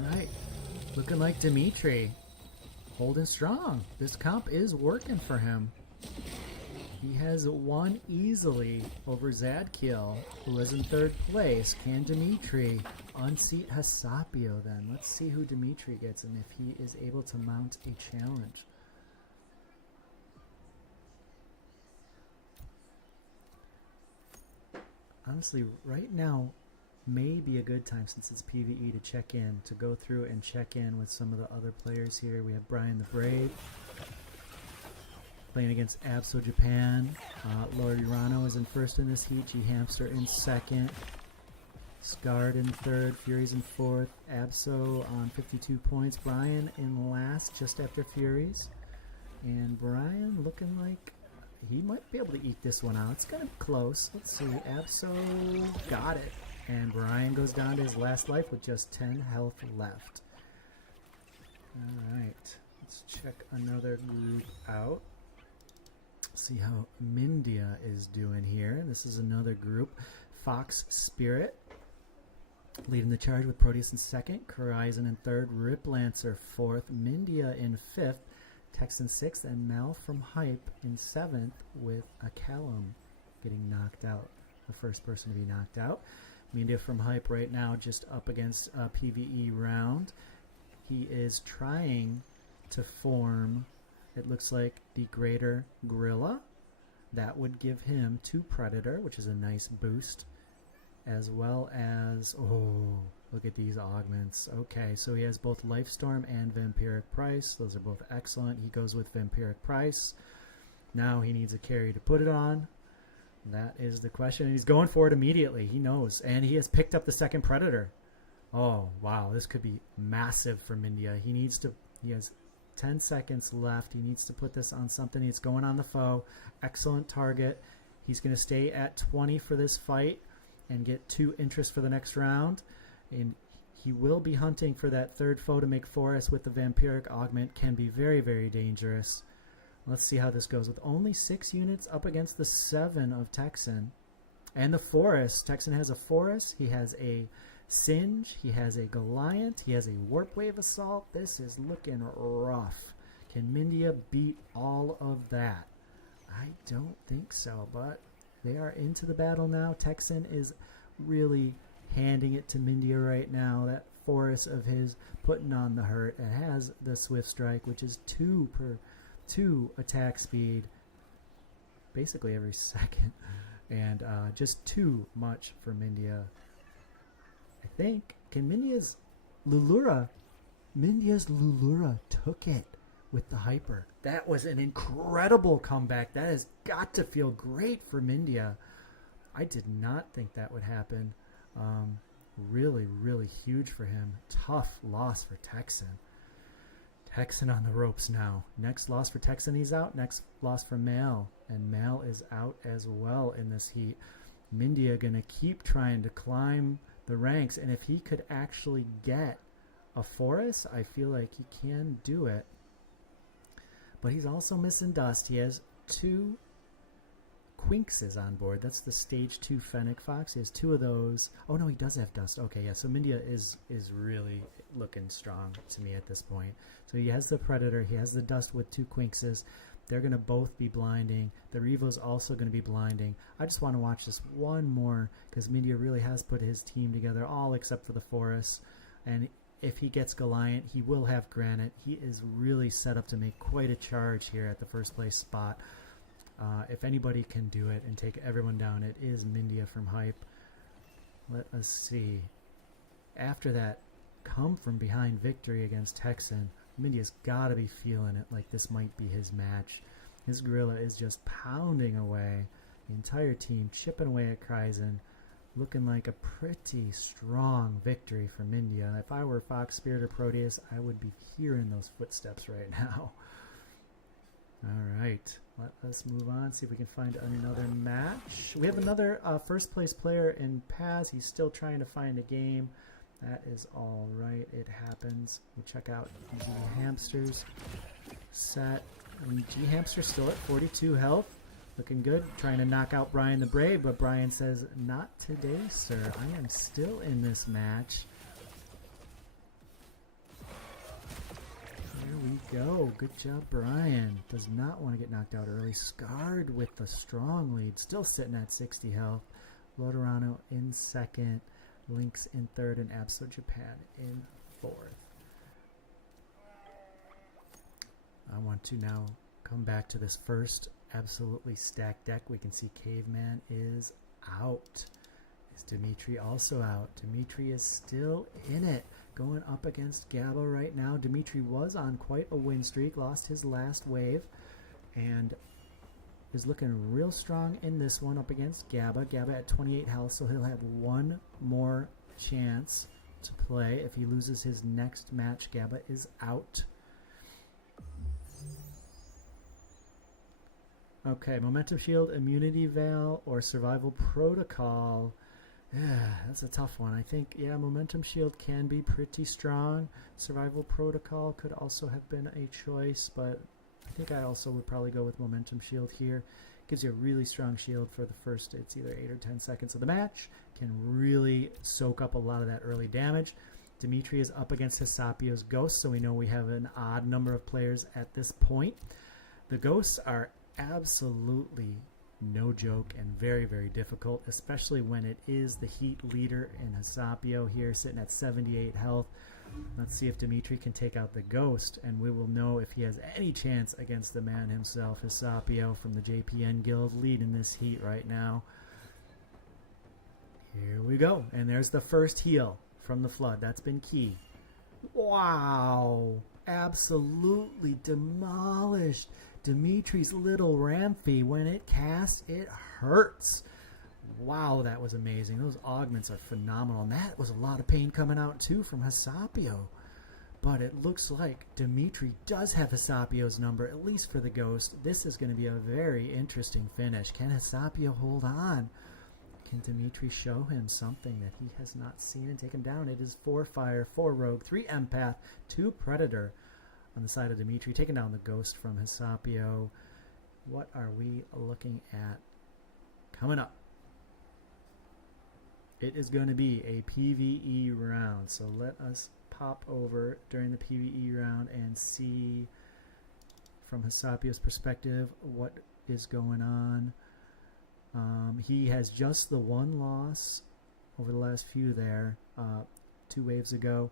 Alright, looking like Dimitri holding strong. This comp is working for him. He has won easily over Zadkiel, who is in third place. Can Dimitri unseat Hasapio then? Let's see who Dimitri gets and if he is able to mount a challenge. Honestly, right now may be a good time, since it's PvE, to check in, to go through and check in with some of the other players here. We have Brian the Brave playing against Abso Japan. Lord Urano is in first in this heat. G Hamster in second. Scarred in third. Furies in fourth. Abso on 52 points. Brian in last, just after Furies. And Brian looking like he might be able to eke this one out. It's kind of close. Let's see. Abso got it. And Brian goes down to his last life with just 10 health left. Alright. Let's check another group out. See how Mindia is doing here. This is another group. Fox Spirit leading the charge with Proteus in second. Corizon in third. Rip Lancer fourth. Mindia in fifth. Texan sixth. And Mal from Hype in seventh, with a Callum getting knocked out. The first person to be knocked out. Mindia from Hype right now just up against a PvE round. He is trying to form, it looks like, the Greater Gorilla. That would give him 2 Predator, which is a nice boost. As well as, oh, look at these augments. Okay, so he has both Lifestorm and Vampiric Price. Those are both excellent. He goes with Vampiric Price. Now he needs a carry to put it on. That is the question. He's going for it immediately. He knows. And he has picked up the second Predator. Oh, wow. This could be massive for Mindia. He has 10 seconds left. He needs to put this on something. It's going on the foe. Excellent target. He's going to stay at 20 for this fight and get 2 interest for the next round. And he will be hunting for that third foe to make Forest with the Vampiric Augment. Can be very, very dangerous. Let's see how this goes. With only 6 units up against the 7 of Texan. And the Forest. Texan has a Forest. He has a Singe. He has a Goliath. He has a Warp Wave Assault. This is looking rough. Can Mindia beat all of that? I don't think so, but they are into the battle now. Texan is really handing it to Mindia right now. That Forest of his putting on the hurt. It has the Swift Strike, which is 2 attack speed basically every second, and just too much for Mindia. I think, can Mindia's Lulura took it with the Hyper. That was an incredible comeback. That has got to feel great for Mindia. I did not think that would happen. Really, really huge for him. Tough loss for Texan. Texan on the ropes now. Next loss for Texan, he's out. Next loss for Mal. And Mal is out as well in this heat. Mindia going to keep trying to climb the ranks. And if he could actually get a Forest, I feel like he can do it. But he's also missing Dust. He has 2 Quinkses on board. That's the stage 2 Fennec Fox. He has 2 of those. Oh no, he does have Dust. Okay, yeah. So Mindia is really looking strong to me at this point. So he has the Predator. He has the Dust with 2 Quinkses. They're going to both be blinding. The Revo's also going to be blinding. I just want to watch this one more because Mindia really has put his team together, all except for the Forest. And if he gets Goliath, he will have Granite. He is really set up to make quite a charge here at the first place spot. If anybody can do it and take everyone down, it is Mindia from Hype. Let us see. After that come from behind victory against Texan, Mindia's got to be feeling it like this might be his match. His Gorilla is just pounding away. The entire team chipping away at Kryzen. Looking like a pretty strong victory for Mindia. If I were Fox Spirit or Proteus, I would be hearing those footsteps right now. All right. Let us move on, see if we can find another match. We have another first place player in Paz. He's still trying to find a game. That is all right. It happens. We'll check out G Hamster's set. G Hamster still at 42 health. Looking good. Trying to knock out Brian the Brave, but Brian says, not today, sir. I am still in this match. There we go. Good job, Brian. Does not want to get knocked out early. Scarred with the strong lead. Still sitting at 60 health. Lodorano in second. Lynx in third. And Absol Japan in fourth. I want to now come back to this first absolutely stacked deck. We can see Caveman is out. Is Dimitri also out? Dimitri is still in it. Going up against Gabba right now. Dimitri was on quite a win streak. Lost his last wave. And is looking real strong in this one up against Gabba. Gabba at 28 health, so he'll have one more chance to play. If he loses his next match, Gabba is out. Okay, Momentum Shield, Immunity Veil, or Survival Protocol. Yeah, that's a tough one. I think, yeah, Momentum Shield can be pretty strong. Survival Protocol could also have been a choice, but I think I also would probably go with Momentum Shield here. Gives you a really strong shield for the first, it's either 8 or 10 seconds of the match. Can really soak up a lot of that early damage. Dimitri is up against Hisapio's Ghost, so we know we have an odd number of players at this point. The Ghosts are absolutely no joke and very, very difficult, especially when it is the Heat leader in Hisapio here, sitting at 78 health. Let's see if Dimitri can take out the Ghost, and we will know if he has any chance against the man himself, Hisapio from the JPN Guild, leading this Heat right now. Here we go, and there's the first heal from the Flood. That's been key. Wow, absolutely demolished. Dimitri's little Ramphy, when it casts, it hurts. Wow, that was amazing. Those augments are phenomenal. And that was a lot of pain coming out, too, from Hisapio. But it looks like Dimitri does have Hisapio's number, at least for the Ghost. This is going to be a very interesting finish. Can Hisapio hold on? Can Dimitri show him something that he has not seen and take him down? It is 4 Fire, 4 Rogue, 3 Empath, 2 Predator on the side of Dimitri, taking down the Ghost from Hisapio. What are we looking at coming up? It is going to be a PvE round, so let us pop over during the PvE round and see from Hisapio's perspective what is going on. He has just the one loss over the last few there, 2 waves ago.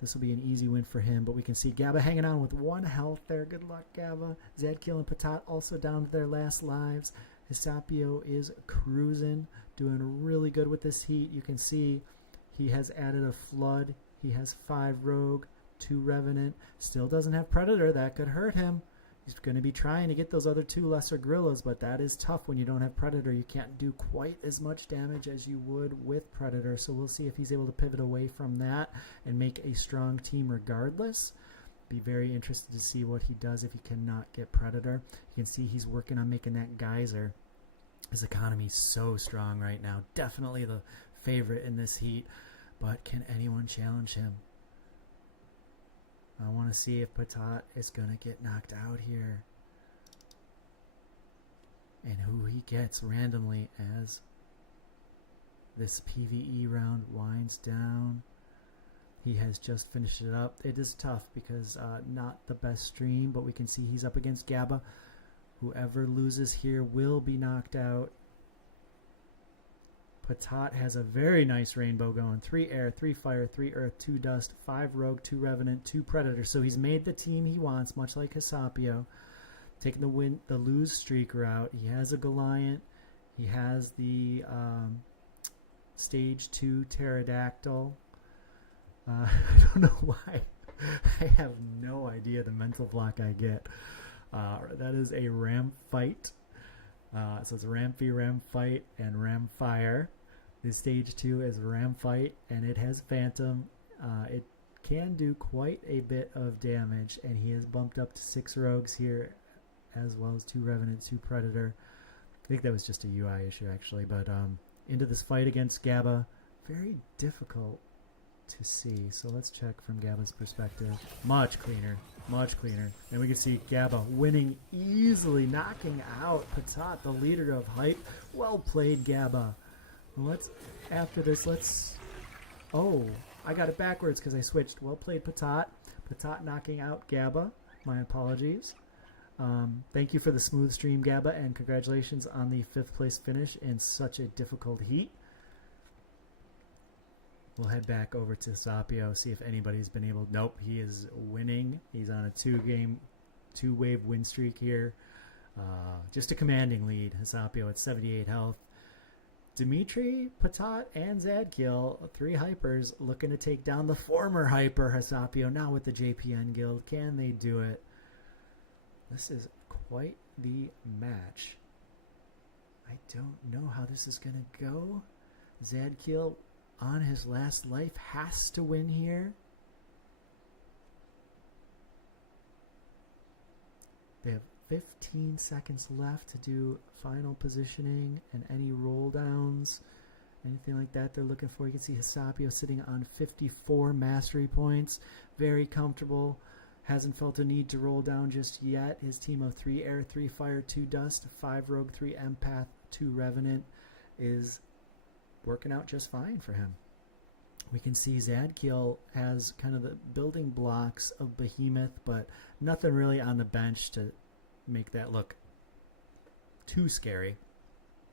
This will be an easy win for him, but we can see Gabba hanging on with 1 health there. Good luck, Gabba. Zadkiel and Patat also down to their last lives. Hisapio is cruising, doing really good with this Heat. You can see he has added a Flood. He has 5 Rogue, 2 Revenant. Still doesn't have Predator. That could hurt him. He's going to be trying to get those other 2 Lesser Gorillas, but that is tough when you don't have Predator. You can't do quite as much damage as you would with Predator, so we'll see if he's able to pivot away from that and make a strong team regardless. Be very interested to see what he does if he cannot get Predator. You can see he's working on making that Geyser. His economy is so strong right now. Definitely the favorite in this Heat, but can anyone challenge him? I want to see if Patat is going to get knocked out here. And who he gets randomly as this PvE round winds down. He has just finished it up. It is tough because not the best stream, but we can see he's up against Gabba. Whoever loses here will be knocked out. Patat has a very nice rainbow going. 3 Air, 3 Fire, 3 Earth, 2 Dust, 5 Rogue, 2 Revenant, 2 Predator. So he's made the team he wants, much like Hisapio. Taking the lose streak route. He has a Goliath. He has the Stage 2 Pterodactyl. I don't know why. I have no idea the mental block I get. That is a Ram Fight. So it's Rampy, Ram Fight, and Ram Fire. The Stage 2 is Ram Fight, and it has Phantom. It can do quite a bit of damage, and he has bumped up to 6 Rogues here as well as 2 Revenant, 2 Predator. I think that was just a UI issue, actually. But into this fight against Gabba, very difficult to see. So let's check from Gabba's perspective. Much cleaner. Much cleaner. And we can see Gabba winning easily, knocking out Patat, the leader of Hype. Well played, Gabba. After this, let's... Oh, I got it backwards because I switched. Well played, Patat. Patat knocking out Gabba. My apologies. Thank you for the smooth stream, Gabba, and congratulations on the 5th place finish in such a difficult heat. We'll head back over to Sapio, see if anybody's been able... Nope, he is winning. He's on a 2-wave win streak here. Just a commanding lead. Sapio at 78 health. Dimitri, Patat, and Zadkiel, 3 hypers, looking to take down the former hyper Hasapio, now with the JPN guild. Can they do it? This is quite the match. I don't know how this is going to go. Zadkiel, on his last life, has to win here. They have 15 seconds left to do final positioning and any roll downs, anything like that they're looking for. You can see Hasapio sitting on 54 mastery points, very comfortable, hasn't felt a need to roll down just yet. His team of 3 air, 3 fire, 2 dust, 5 rogue, 3 empath, 2 revenant is working out just fine for him. We can see Zadkiel has kind of the building blocks of Behemoth, but nothing really on the bench to make that look too scary.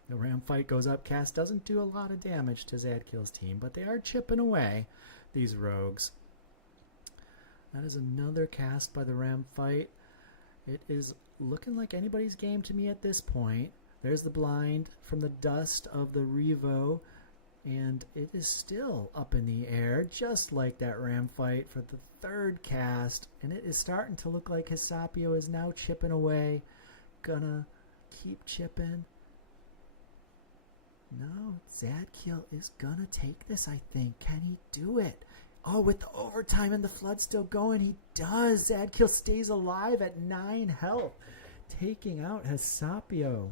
The ram fight goes up. Cast doesn't do a lot of damage to Zadkiel's team, but they are chipping away, these rogues. That is another cast by the ram fight. It is looking like anybody's game to me at this point. There's the blind from the dust of the Revo, and it is still up in the air, just like that ram fight for the 3rd cast, and it is starting to look like Hasapio is now chipping away. Gonna keep chipping. No, Zadkiel is gonna take this, I think. Can he do it? Oh, with the overtime and the flood still going, he does. Zadkiel stays alive at 9 health, taking out Hasapio.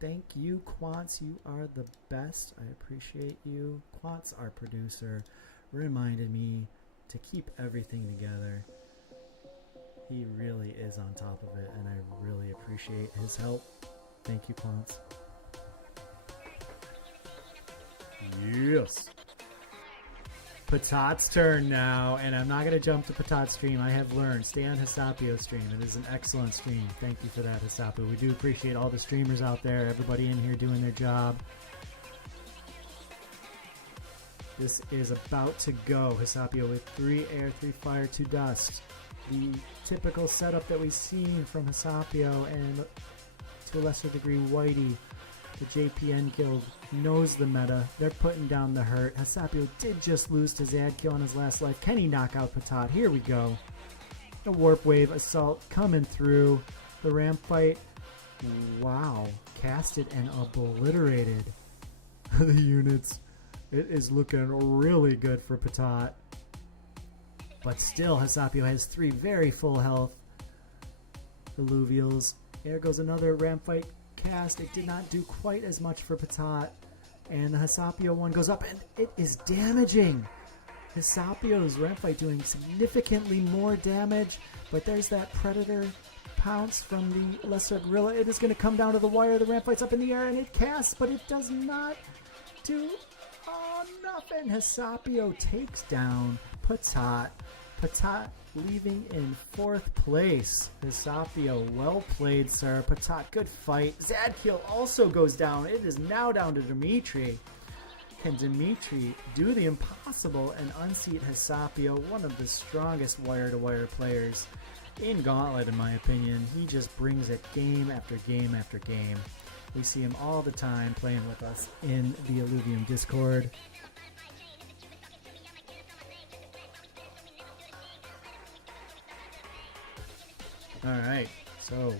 Thank you, Quants. You are the best. I appreciate you. Quants, our producer, reminded me to keep everything together. He really is on top of it, and I really appreciate his help. Thank you, Quants. Yes. Patat's turn now, and I'm not going to jump to Patat's stream. I have learned. Stay on Hasapio's stream. It is an excellent stream. Thank you for that, Hasapio. We do appreciate all the streamers out there, everybody in here doing their job. This is about to go. Hasapio with 3 air, 3 fire, 2 dust. The typical setup that we've seen from Hasapio and, to a lesser degree, Whitey. The JPN guild knows the meta. They're putting down the hurt. Hasapio did just lose to Zadkiel on his last life. Can he knock out Patat? Here we go. The Warp Wave Assault coming through. The ramp fight. Wow. Casted and obliterated the units. It is looking really good for Patat. But still, Hasapio has 3 very full health. Illuvials. There goes another ramp fight cast. It did not do quite as much for Patat. And the Hasapio one goes up, and it is damaging. Hasapio's ramp fight doing significantly more damage. But there's that Predator pounce from the Lesser Gorilla. It is going to come down to the wire. The ramp fight's up in the air, and it casts, but it does not do nothing. Hasapio takes down Patat. Patat leaving in 4th place. Hasapio, well played, sir. Patat, good fight. Zadkiel also goes down. It is now down to Dimitri. Can Dimitri do the impossible and unseat Hasapio, one of the strongest wire-to-wire players in Gauntlet, in my opinion? He just brings it game after game after game. We see him all the time playing with us in the Illuvium Discord. Alright, so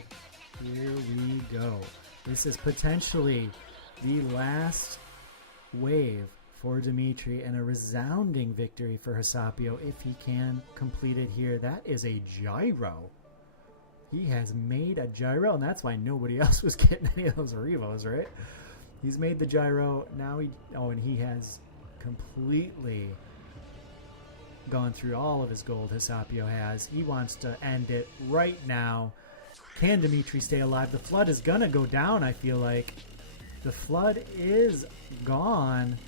here we go. This is potentially the last wave for Dimitri and a resounding victory for Hasapio if he can complete it here. That is a gyro. He has made a gyro, and that's why nobody else was getting any of those Revos, right? He's made the gyro. Now and he has completely gone through all of his gold. Hisapio has. He wants to end it right now. Can Dimitri stay alive? The flood is gonna go down, I feel like. The flood is gone.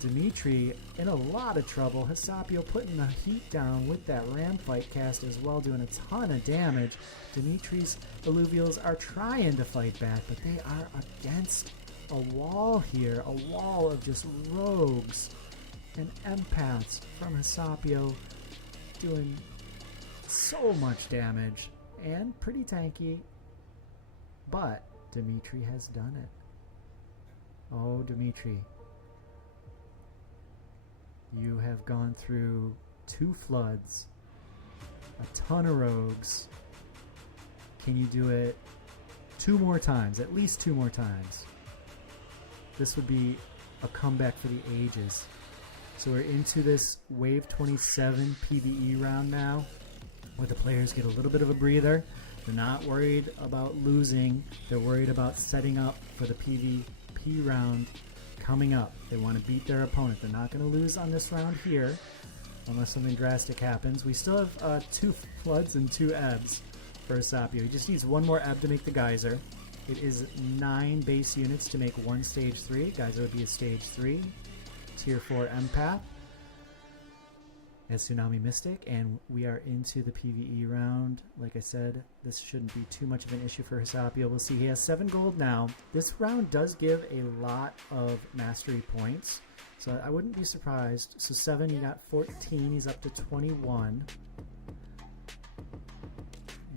Dimitri in a lot of trouble. Hisapio putting the heat down with that ram fight cast as well, doing a ton of damage. Dimitri's Illuvials are trying to fight back, but they are against a wall here. A wall of just rogues and empaths from Hisapio doing so much damage and pretty tanky. But Dimitri has done it. Oh, Dimitri. You have gone through 2 floods, a ton of rogues. Can you do it 2 more times? At least 2 more times. This would be a comeback for the ages. So we're into this Wave 27 PvE round now, where the players get a little bit of a breather. They're not worried about losing. They're worried about setting up for the PvP round coming up. They want to beat their opponent. They're not going to lose on this round here unless something drastic happens. We still have 2 floods and 2 ebbs for Hisapio. He just needs 1 more ebb to make the geyser. It is 9 base units to make 1 stage 3. Geyser would be a stage 3. Tier 4 empath as Tsunami Mystic, and we are into the PvE round. Like I said, this shouldn't be too much of an issue for Hisapio. We'll see. He has 7 gold now. This round does give a lot of mastery points, so I wouldn't be surprised. So 7, you got 14. He's up to 21.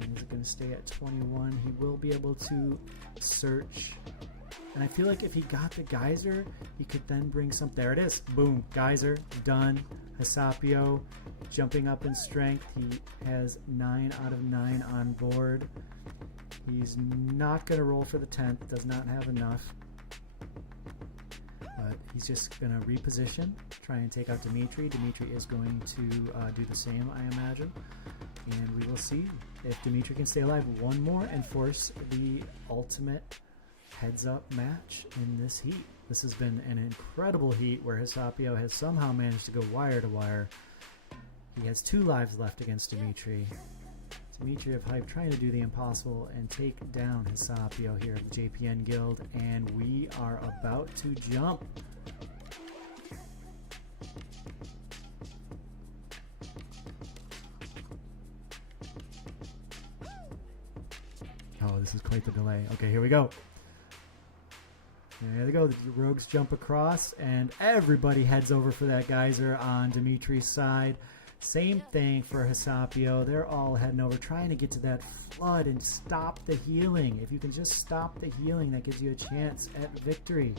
And he's going to stay at 21. He will be able to search. And I feel like if he got the geyser, he could then bring some. There it is. Boom. Geyser. Done. Hisapio jumping up in strength. He has 9 out of 9 on board. He's not going to roll for the 10th. Does not have enough. But he's just going to reposition. Try and take out Dimitri. Dimitri is going to do the same, I imagine. And we will see if Dimitri can stay alive 1 more and force the ultimate heads-up match in this heat. This has been an incredible heat where Hisapio has somehow managed to go wire to wire. He has 2 lives left against Dimitri. Dimitri of Hype trying to do the impossible and take down Hisapio here at the JPN Guild, and we are about to jump. Oh, this is quite the delay. Okay, here we go. There they go. The rogues jump across, and everybody heads over for that geyser on Dimitri's side. Same thing for Hisapio. They're all heading over, trying to get to that flood and stop the healing. If you can just stop the healing, that gives you a chance at victory.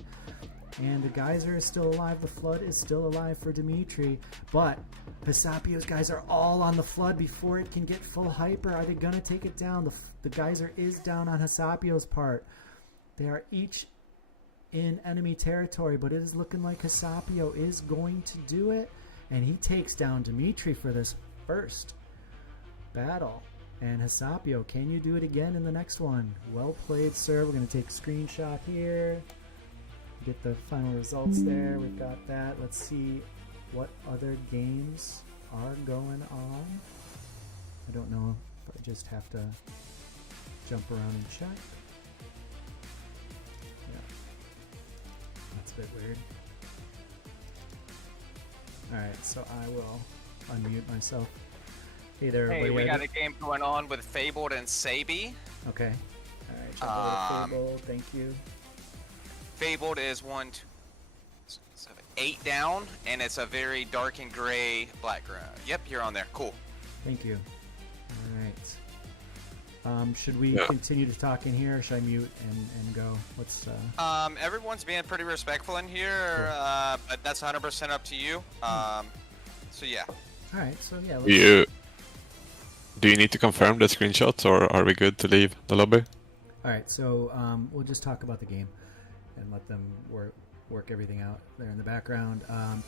And the geyser is still alive. The flood is still alive for Dimitri. But Hisapio's guys are all on the flood before it can get full hyper. Are they going to take it down? The geyser is down on Hisapio's part. They are each in enemy territory, but it is looking like Hisapio is going to do it, and he takes down Dimitri for this first battle. And Hisapio, can you do it again in the next one? Well played, sir. We're going to take a screenshot here, get the final results there. We've got that. Let's see what other games are going on. I don't know if I just have to jump around and check. That's a bit weird. Alright, so I will unmute myself. Hey there, everybody. Hey, we got ready? a game going on with Fabled and Sabi. Okay. Alright, jump over to Fable. Thank you. Fabled is 1, 2, 7, 8 down, and it's a very dark and gray background. Yep, you're on there. Cool. Thank you. Alright. Should we continue to talk in here, or should I mute and go? What's Everyone's being pretty respectful in here, Cool. but that's 100% up to you. So yeah. Alright, so yeah, let's... Do you need to confirm the screenshots, or are we good to leave the lobby? Alright, so we'll just talk about the game and let them work everything out there in the background.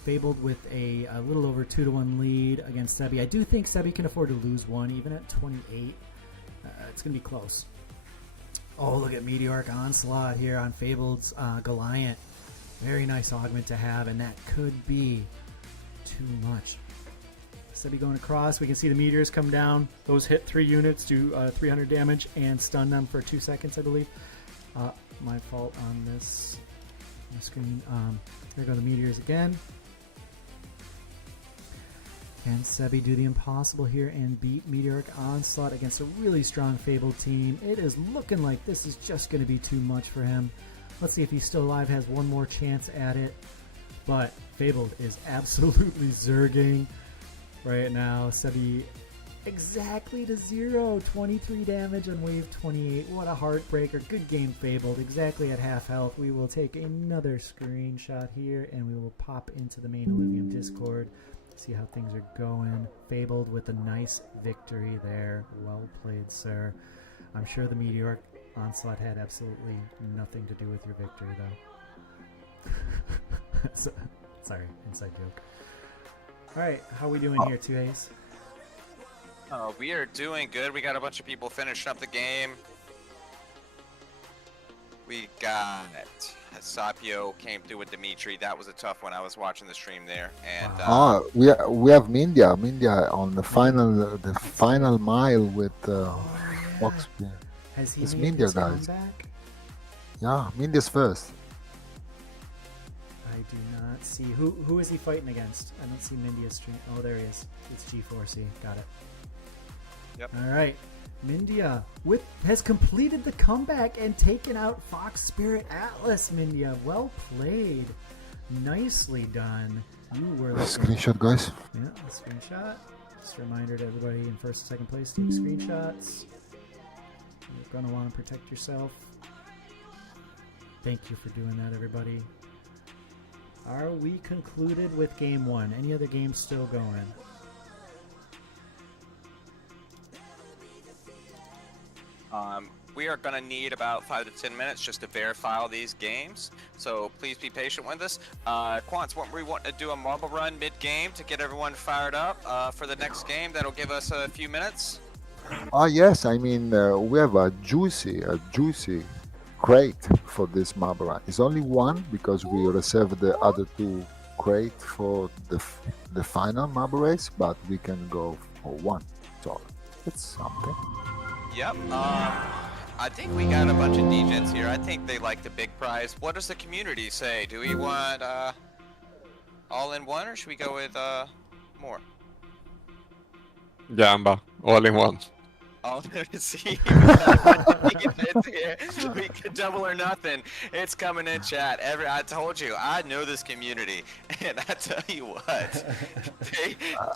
Fabled with a little over 2-1 lead against Sebi. I do think Sebi can afford to lose one, even at 28. it's gonna be close. Oh, look at Meteoric Onslaught here on Fabled's Goliath. Very nice augment to have, and that could be too much. Sebi going across. We can see the meteors come down. Those hit 3 units, do 300 damage, and stun them for 2 seconds, I believe. My fault on this screen. There go the meteors again. Can Sebi do the impossible here and beat Meteoric Onslaught against a really strong Fabled team? It is looking like this is just going to be too much for him. Let's see if he's still alive, has one more chance at it. But Fabled is absolutely zerging right now. Sebi exactly to 0. 23 damage on wave 28. What a heartbreaker. Good game, Fabled. Exactly at half health. We will take another screenshot here and we will pop into the main Illuvium Discord. See how things are going. Fabled with a nice victory there. Well played, sir. I'm sure the Meteoric Onslaught had absolutely nothing to do with your victory, though. Sorry, inside joke. Alright, how we doing here, 2Ace? We are doing good. We got a bunch of people finishing up the game. We got Sapio came through with Dimitri. That was a tough one. I was watching the stream there, and we have Mindia. Mindia on the final mile with Fox. Has he it's made Mindia, his guys. comeback? Yeah, Mindia's first. I do not see who is he fighting against. I don't see Mindia's stream. Oh, there he is. It's G4C. Got it. Yep. All right. Mindia has completed the comeback and taken out Fox Spirit Atlas. Mindia, well played, nicely done. You were Screenshot, guys. Yeah, a screenshot. Just a reminder to everybody in first and second place: take screenshots. You're gonna want to protect yourself. Thank you for doing that, everybody. Are we concluded with game 1? Any other games still going? We are going to need about 5 to 10 minutes just to verify all these games, so please be patient with us. Quants, what we want to do a marble run mid-game to get everyone fired up for the next game. That'll give us a few minutes. Yes, I mean, we have a juicy crate for this marble run. It's only one because we reserved the other 2 crate for the final marble race, but we can go for 1. So it's something. Yep. I think we got a bunch of DJs here. I think they like the big prize. What does the community say? Do we want all in one, or should we go with more? Gamba, all in one. Oh, see, we could double or nothing. It's coming in, chat. I told you, I know this community, and I tell you what,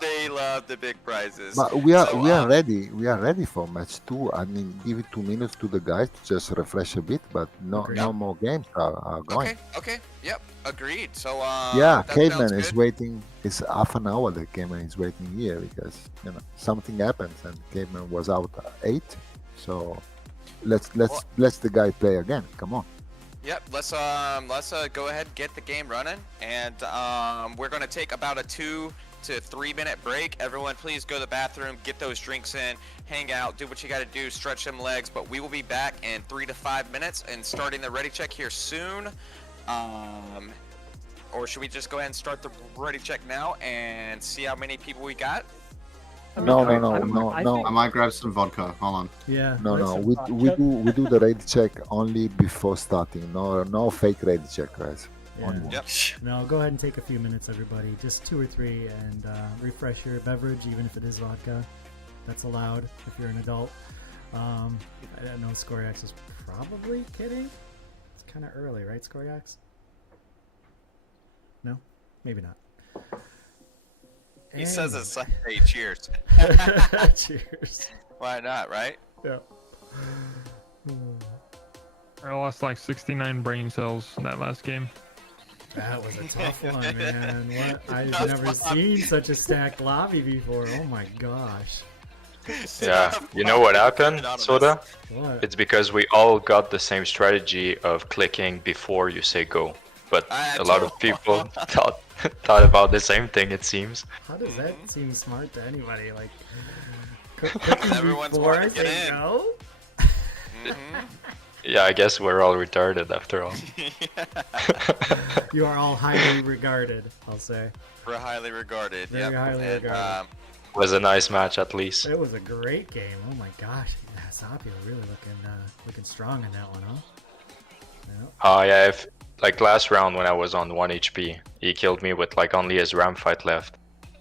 they love the big prizes. But we are ready. We are ready for match 2. I mean, give it 2 minutes to the guys to just refresh a bit, but no more games are going. Okay, yep, agreed. So yeah, Caveman is waiting. It's half an hour that Caveman is waiting here because something happens and Caveman was out 8. So let's the guy play again. Come on. Yep, let's go ahead and get the game running, and we're gonna take about a 2 to 3 minute break. Everyone, please go to the bathroom, get those drinks in, hang out, do what you got to do, stretch them legs. But we will be back in 3 to 5 minutes and starting the ready check here soon. Or should we just go ahead and start the ready check now and see how many people we got? No. I might grab some vodka. Hold on. Yeah. No. We do the raid check only before starting. No fake raid check, guys. Yeah. Yep. No, go ahead and take a few minutes, everybody. Just 2 or 3, and refresh your beverage, even if it is vodka. That's allowed if you're an adult. I don't know. Scoriax is probably kidding. It's kind of early, right, Scoriax? No, maybe not. He says it's Sunday. Cheers. Cheers. Why not, right? Yeah. I lost like 69 brain cells in that last game. That was a tough one, man. What? I've never seen such a stacked lobby before. Oh my gosh. Yeah, you know what happened, Soda? What? It's because we all got the same strategy of clicking before you say go. But a lot of people thought about the same thing, it seems. How does that seem smart to anybody? Like, Everyone's wanting to get in. Go? Yeah, I guess we're all retarded after all. You are all highly regarded, I'll say. We're highly regarded. Very highly regarded. Was a nice match at least. It was a great game. Oh my gosh, Sapio really looking strong in that one, huh? Yep. Yeah, if like last round when I was on 1 HP, he killed me with like only his ram fight left,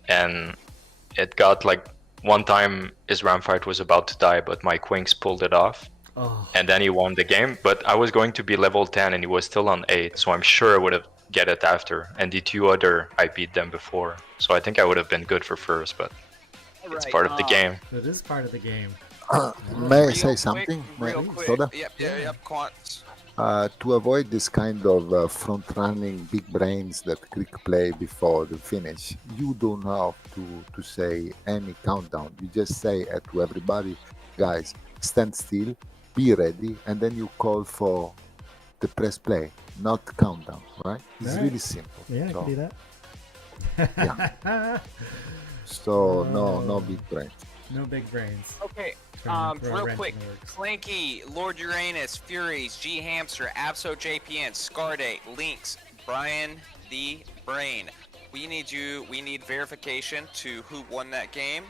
and it got like one time his ram fight was about to die, but my Quinks pulled it off. Oh. And then he won the game, but I was going to be level 10 and he was still on 8, so I'm sure I would have get it after. And the two other, I beat them before, so I think I would have been good for first, but it's part of the game. It is part of the game. May I say something? Real quick. Soda? Yep, Quant. To avoid this kind of front-running big brains that click play before the finish, you don't have to say any countdown. You just say to everybody, guys, stand still, be ready, and then you call for the press play, not countdown, right? It's really simple. Yeah, I can do that. Yeah. So no big brains. No big brains. Okay. Throw a Real wrench quick, in the works. Clanky, Lord Uranus, Furies, G Hamster, Abso JPN, Scardate, Lynx, Brian the Brain. We need verification to who won that game.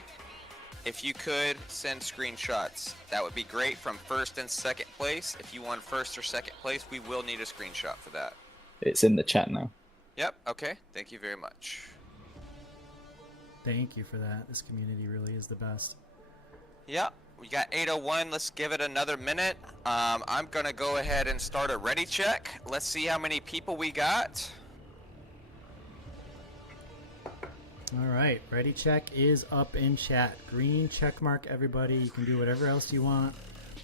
If you could send screenshots, that would be great from first and second place. If you won first or second place, we will need a screenshot for that. It's in the chat now. Yep, okay. Thank you very much. Thank you for that. This community really is the best. Yep. We got 801. Let's give it another minute. I'm going to go ahead and start a ready check. Let's see how many people we got. All right, ready check is up in chat. Green check mark, everybody. You can do whatever else you want.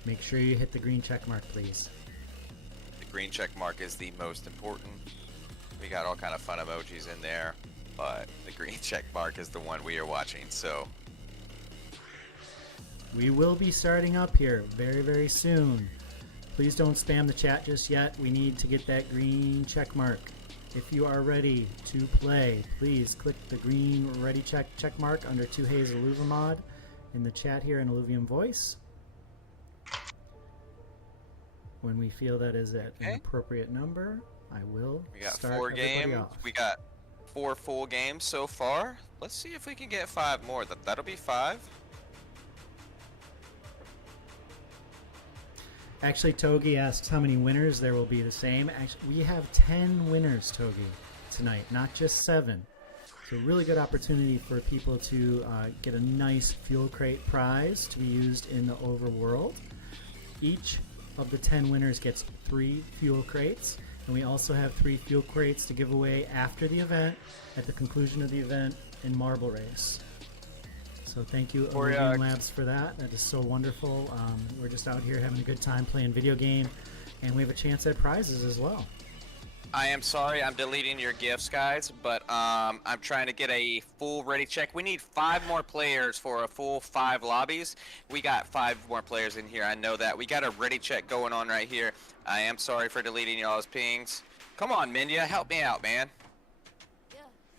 Make sure you hit the green check mark, please. The green check mark is the most important. We got all kind of fun emojis in there, but the green check mark is the one we are watching, so. We will be starting up here very, very soon. Please don't spam the chat just yet. We need to get that green check mark. If you are ready to play, please click the green ready check mark under 2Hayes Illuvium mod in the chat here in Illuvium voice. When we feel that is at an appropriate number, I will start 4 everybody games. off. We got 4 full games so far. Let's see if we can get 5 more. That'll be 5. Actually, Togi asks how many winners there will be. The same. Actually, we have 10 winners, Togi, tonight, not just 7. So really good opportunity for people to get a nice fuel crate prize to be used in the overworld. Each of the 10 winners gets 3 fuel crates, and we also have 3 fuel crates to give away after the event, at the conclusion of the event in Marble Race. So thank you, Illuvium Labs, for that. That is so wonderful. We're just out here having a good time playing video game, and we have a chance at prizes as well. I am sorry, I'm deleting your gifts, guys, but I'm trying to get a full ready check. We need 5 more players for a full 5 lobbies. We got 5 more players in here, I know that. We got a ready check going on right here. I am sorry for deleting y'all's pings. Come on, Minya, help me out, man.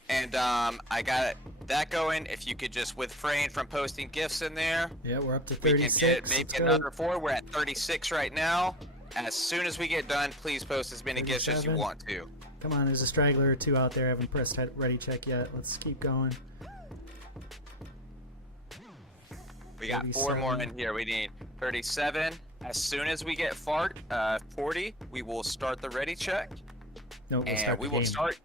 And I got that going. If you could just refrain from posting gifts in there. Yeah, we're up to 36. We can get maybe another 4. We're at 36 right now. As soon as we get done, please post as many gifts as you want to. Come on, there's a straggler or 2 out there. I haven't pressed ready check yet. Let's keep going. We got 4 more in here. We need 37. As soon as we get 40, we will start the ready check. No, we will start.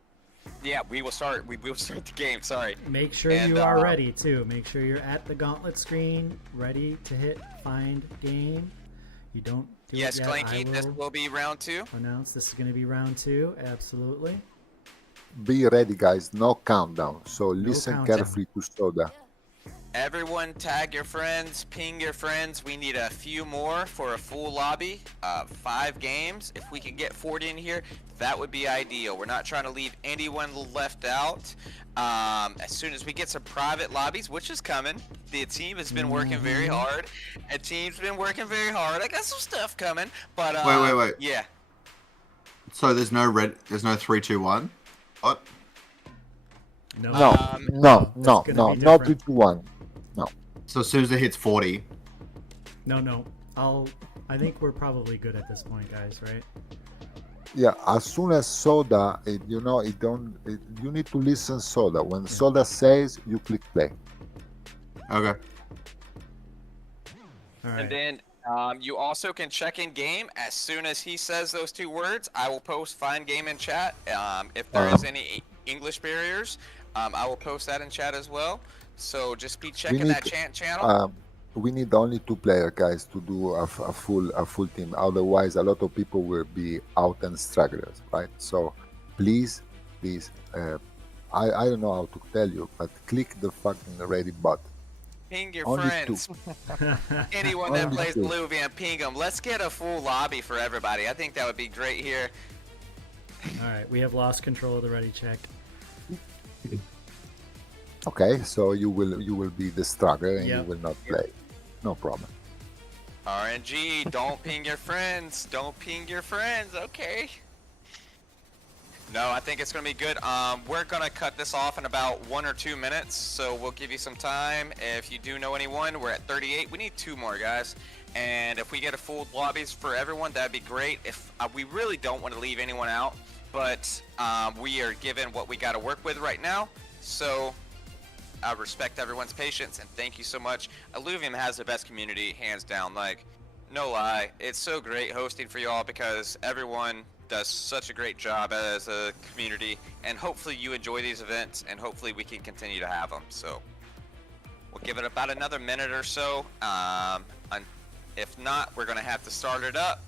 Yeah, we will start. We will start the game. Sorry. Make sure you are ready too. Make sure you're at the Gauntlet screen, ready to hit find game. You don't do yes, it yet. Clanky, this will be round 2. Announce this is going to be round 2. Absolutely. Be ready, guys. No countdown. So listen countdown. carefully to Soda. Everyone tag your friends, ping your friends. We need a few more for a full lobby. 5 games. If we can get 40 in here, that would be ideal. We're not trying to leave anyone left out. As soon as we get some private lobbies, which is coming, the team has been working very hard. The team's been working very hard. I got some stuff coming, but wait. Yeah. So there's no 3, 2, 1. What? No, not 3, 2, 1. No. So as soon as it hits 40. No. I think we're probably good at this point, guys. Right? Yeah, as soon as Soda, you need to listen Soda. When Soda says, you click play. Okay. All right. And then you also can check in game as soon as he says those 2 words. I will post find game in chat. If there is any English barriers, I will post that in chat as well. So just be checking that channel. We need only 2 players, guys, to do a full team. Otherwise, a lot of people will be out and stragglers, right? So please, I don't know how to tell you, but click the fucking ready button. Ping your Only friends. 2. Anyone that Only plays 2. Illuvium, ping them. Let's get a full lobby for everybody. I think that would be great here. All right, we have lost control of the ready check. Okay, so you will be the struggler and you will not play. No problem. RNG, don't ping your friends. Don't ping your friends. Okay. No, I think it's going to be good. We're going to cut this off in about 1 or 2 minutes, so we'll give you some time. If you do know anyone, we're at 38. We need 2 more, guys. And if we get a full lobbies for everyone, that'd be great. If we really don't want to leave anyone out, but we are given what we got to work with right now. So I respect everyone's patience, and thank you so much. Illuvium has the best community, hands down. Like, no lie. It's so great hosting for y'all because everyone does such a great job as a community, and hopefully you enjoy these events, and hopefully we can continue to have them. So we'll give it about another minute or so. If not, we're gonna have to start it up.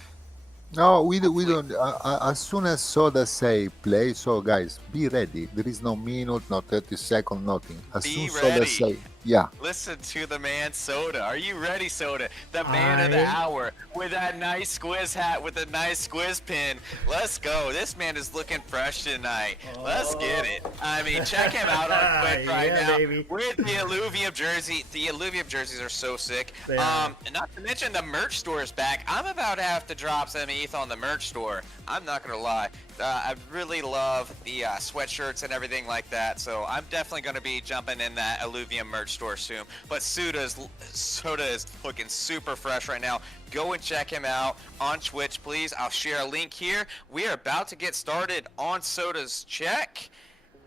No, we don't. As soon as Soda say play, so guys, be ready. There is no minute, no 30 seconds, nothing. As soon as Soda say, yeah. Listen to the man Soda. Are you ready, Soda? The man of the hour with that nice squiz hat with a nice squiz pin. Let's go. This man is looking fresh tonight. Let's get it. I mean, check him out on Quick right now baby. with the Illuvium jersey. The Illuvium jerseys are so sick. Not to mention the merch store is back. I'm about to have to drop some ETH on the merch store. I'm not gonna lie. I really love the sweatshirts and everything like that, so I'm definitely going to be jumping in that Illuvium merch store soon. But Soda is looking super fresh right now. Go and check him out on Twitch, please. I'll share a link here. We are about to get started on Soda's check.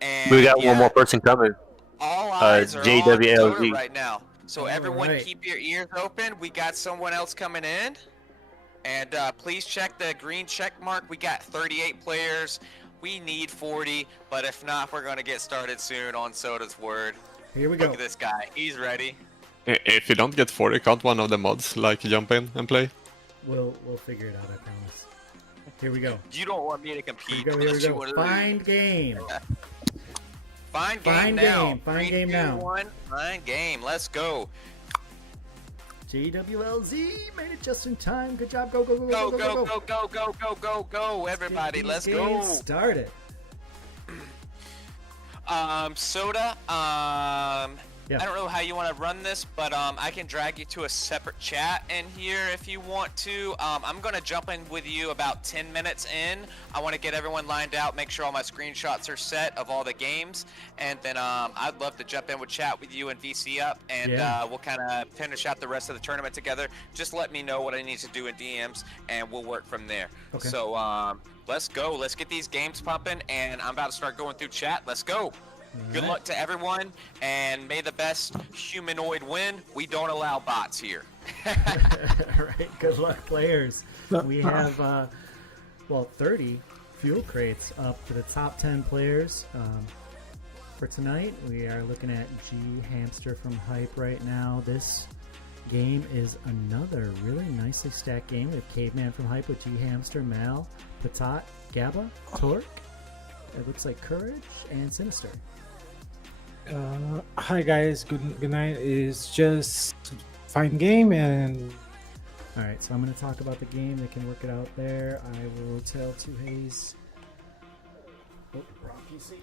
And we got one more person coming. All eyes are on Soda right now. So everyone keep your ears open. We got someone else coming in. And please check the green check mark. We got 38 players. We need 40, but if not, we're going to get started soon on Soda's word. Here we go. Look at this guy. He's ready. If you don't get 40, can't one of the mods like jump in and play? We'll figure it out, I promise. Here we go. You don't want me to compete. Here we go. Find game. Find game now. Find game now. Find game. Let's go. JWLZ made it just in time. Good job. Go. Go, everybody. Let's go. Started. Soda, I don't know how you want to run this, but I can drag you to a separate chat in here if you want to. I'm going to jump in with you about 10 minutes in. I want to get everyone lined out, make sure all my screenshots are set of all the games, and then I'd love to jump in with chat with you and VC up, and we'll kind of finish out the rest of the tournament together. Just let me know what I need to do in DMs, and we'll work from there. Okay. So let's go. Let's get these games pumping, and I'm about to start going through chat. Let's go. Good luck to everyone, and may the best humanoid win. We don't allow bots here. All right, good luck, players. We have, 30 fuel crates up to the top 10 players. For tonight, we are looking at G Hamster from Hype right now. This game is another really nicely stacked game. We have Caveman from Hype with G Hamster, Mal, Patat, Gabba, Torque. It looks like Courage and Sinister. Hi guys, good night. It's just fine game and alright, so I'm going to talk about the game. They can work it out there. I will tell Two Haze. Oh, wrong PC.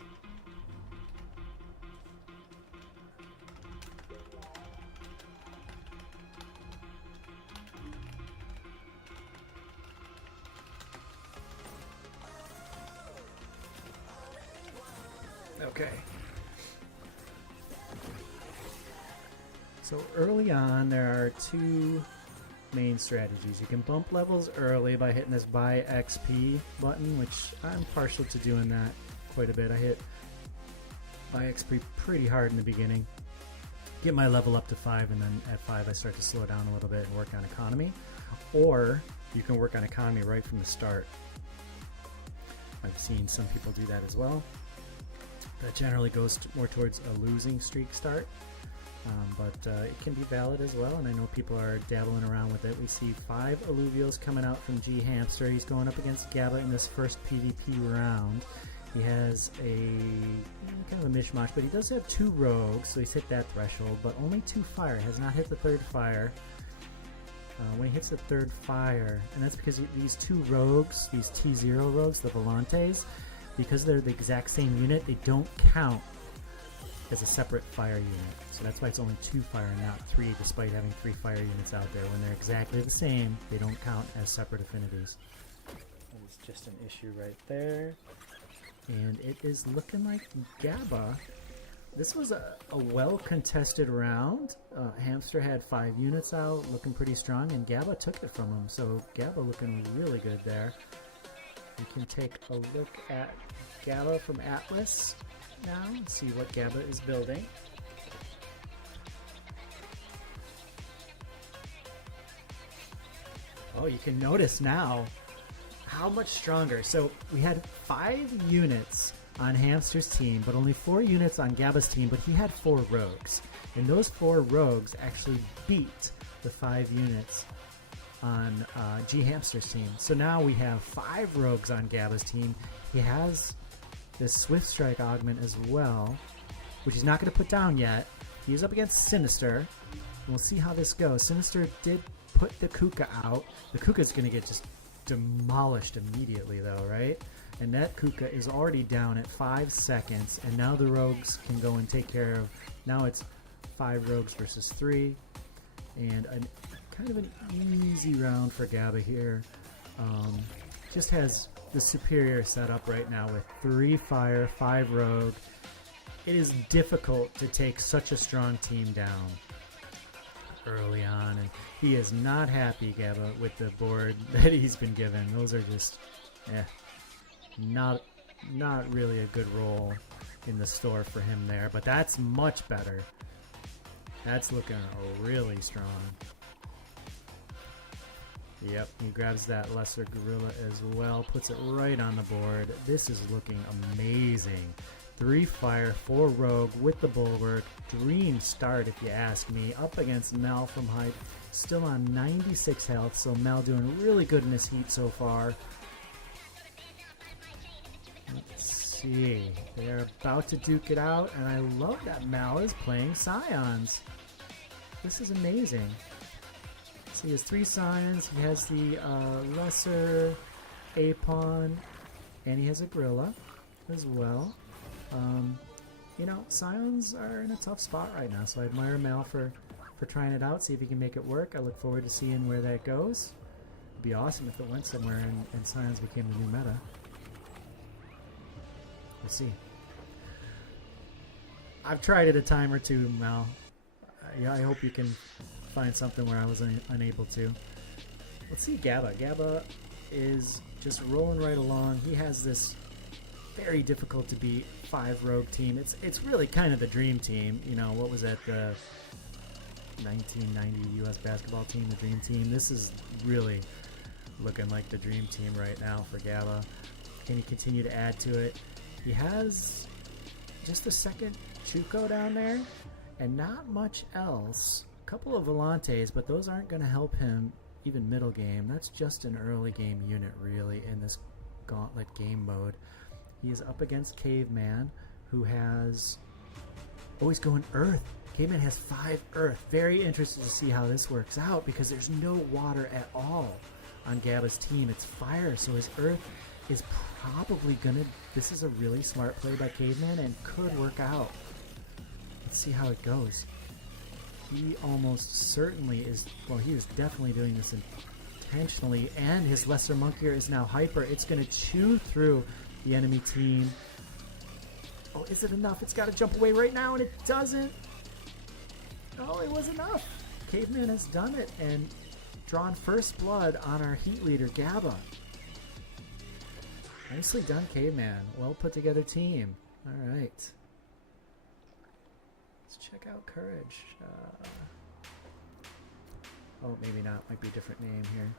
Okay. So early on, there are two main strategies. You can bump levels early by hitting this buy XP button, which I'm partial to doing that quite a bit. I hit buy XP pretty hard in the beginning. Get my level up to 5, and then at 5 I start to slow down a little bit and work on economy. Or you can work on economy right from the start. I've seen some people do that as well. That generally goes more towards a losing streak start. But it can be valid as well, and I know people are dabbling around with it. We see 5 Illuvials coming out from G Hamster. He's going up against Gabba in this first PvP round. He has a kind of a mishmash, but he does have 2 rogues, so he's hit that threshold, but only 2 fire. Has not hit the 3rd fire. When he hits the 3rd fire, and that's because these 2 rogues, these T0 rogues, the Volantes, because they're the exact same unit, they don't count as a separate fire unit. So that's why it's only 2 fire and not 3, despite having 3 fire units out there. When they're exactly the same, they don't count as separate affinities. It's just an issue right there. And it is looking like Gabba. This was a well-contested round. Hamster had 5 units out, looking pretty strong, and Gabba took it from him. So Gabba looking really good there. We can take a look at Gabba from Atlas now and see what Gabba is building. Oh, you can notice now how much stronger. So we had 5 units on Hamster's team, but only 4 units on Gabba's team, but he had 4 rogues. And those 4 rogues actually beat the 5 units on G Hamster's team. So now we have 5 rogues on Gabba's team. He has this Swift Strike augment as well, which he's not going to put down yet. He's up against Sinister. We'll see how this goes. Sinister did put the Kuka out. The Kuka's going to get just demolished immediately though, right? And that Kuka is already down at 5 seconds, and now the rogues can go and take care of, now it's 5 rogues versus 3, and kind of an easy round for Gabba here. Just has the superior setup right now with 3 fire, 5 rogue. It is difficult to take such a strong team down early on, and he is not happy, Gabba, with the board that he's been given. Those are just, not really a good roll in the store for him there, but that's much better. That's looking really strong. Yep, he grabs that lesser gorilla as well, puts it right on the board. This is looking amazing. 3 fire, 4 rogue with the bulwark. Dream start, if you ask me. Up against Mel from Hype, still on 96 health, so Mel doing really good in this heat so far. Let's see. They're about to duke it out, and I love that Mal is playing Scions. This is amazing. So he has 3 Scions, he has the lesser Apon, and he has a Gorilla as well. You know, Scions are in a tough spot right now, so I admire Mal for trying it out, see if he can make it work. I look forward to seeing where that goes. It'd be awesome if it went somewhere and Scions became the new meta. We'll see. I've tried it a time or two, Mal. Yeah, I hope you can find something where I was unable to. Let's see Gabba. Gabba is just rolling right along. He has this very difficult to beat 5 rogue team. It's really kind of the dream team. You know, what was that, the 1990 US basketball team, the dream team? This is really looking like the dream team right now for Gabba. Can he continue to add to it? He has just the second Chuko down there and not much else. A couple of Volantes, but those aren't going to help him even middle game. That's just an early game unit really in this Gauntlet game mode. He is up against Caveman, who has... Oh, he's going Earth. Caveman has 5 Earth. Very interested to see how this works out, because there's no water at all on Gabba's team. It's fire, so his Earth is probably gonna... This is a really smart play by Caveman and could work out. Let's see how it goes. He almost certainly is... Well, he is definitely doing this intentionally, and his Lesser Monkier is now hyper. It's gonna chew through the enemy team. Oh, is it enough? It's got to jump away right now, and it doesn't. Oh, it was enough. Caveman has done it, and drawn first blood on our Heat leader, Gabba. Nicely done, Caveman. Well put together team. All right. Let's check out Courage. Oh, maybe not. Might be a different name here.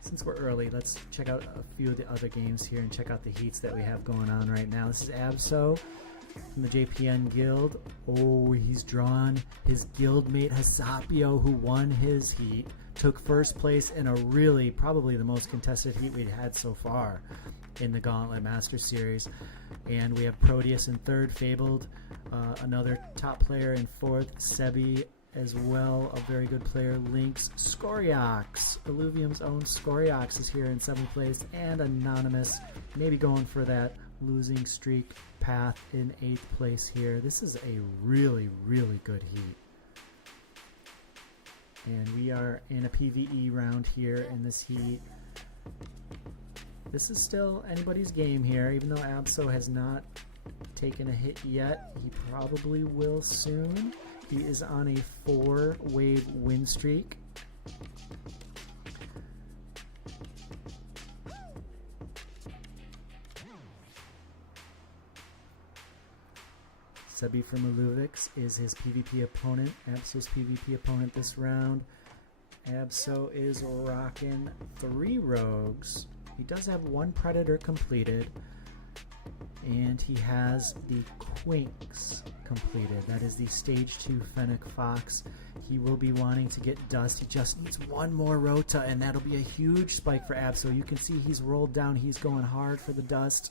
Since we're early, let's check out a few of the other games here and check out the heats that we have going on right now. This is Absol from the JPN Guild. Oh, he's drawn his guildmate Hasapio, who won his heat. Took first place in a really, probably the most contested heat we've had so far in the Gauntlet Master Series. And we have Proteus in third, Fabled, another top player in fourth, Sebi as well, a very good player, Lynx, Scoriox, Illuvium's own Scoriox is here in seventh place, and Anonymous, maybe going for that losing streak path in eighth place here. This is a really, really good heat. And we are in a PvE round here in this heat. This is still anybody's game here, even though Absol has not taken a hit yet. He probably will soon. He is on a 4-wave win streak. Sebi from Illuvix is his PvP opponent. Absol's PvP opponent this round. Absol is rocking 3 rogues. He does have 1 predator completed. And he has the Quinks completed. That is the stage 2 Fennec Fox. He will be wanting to get dust. He just needs 1 more Rota, and that'll be a huge spike for Absol. You can see he's rolled down. He's going hard for the dust.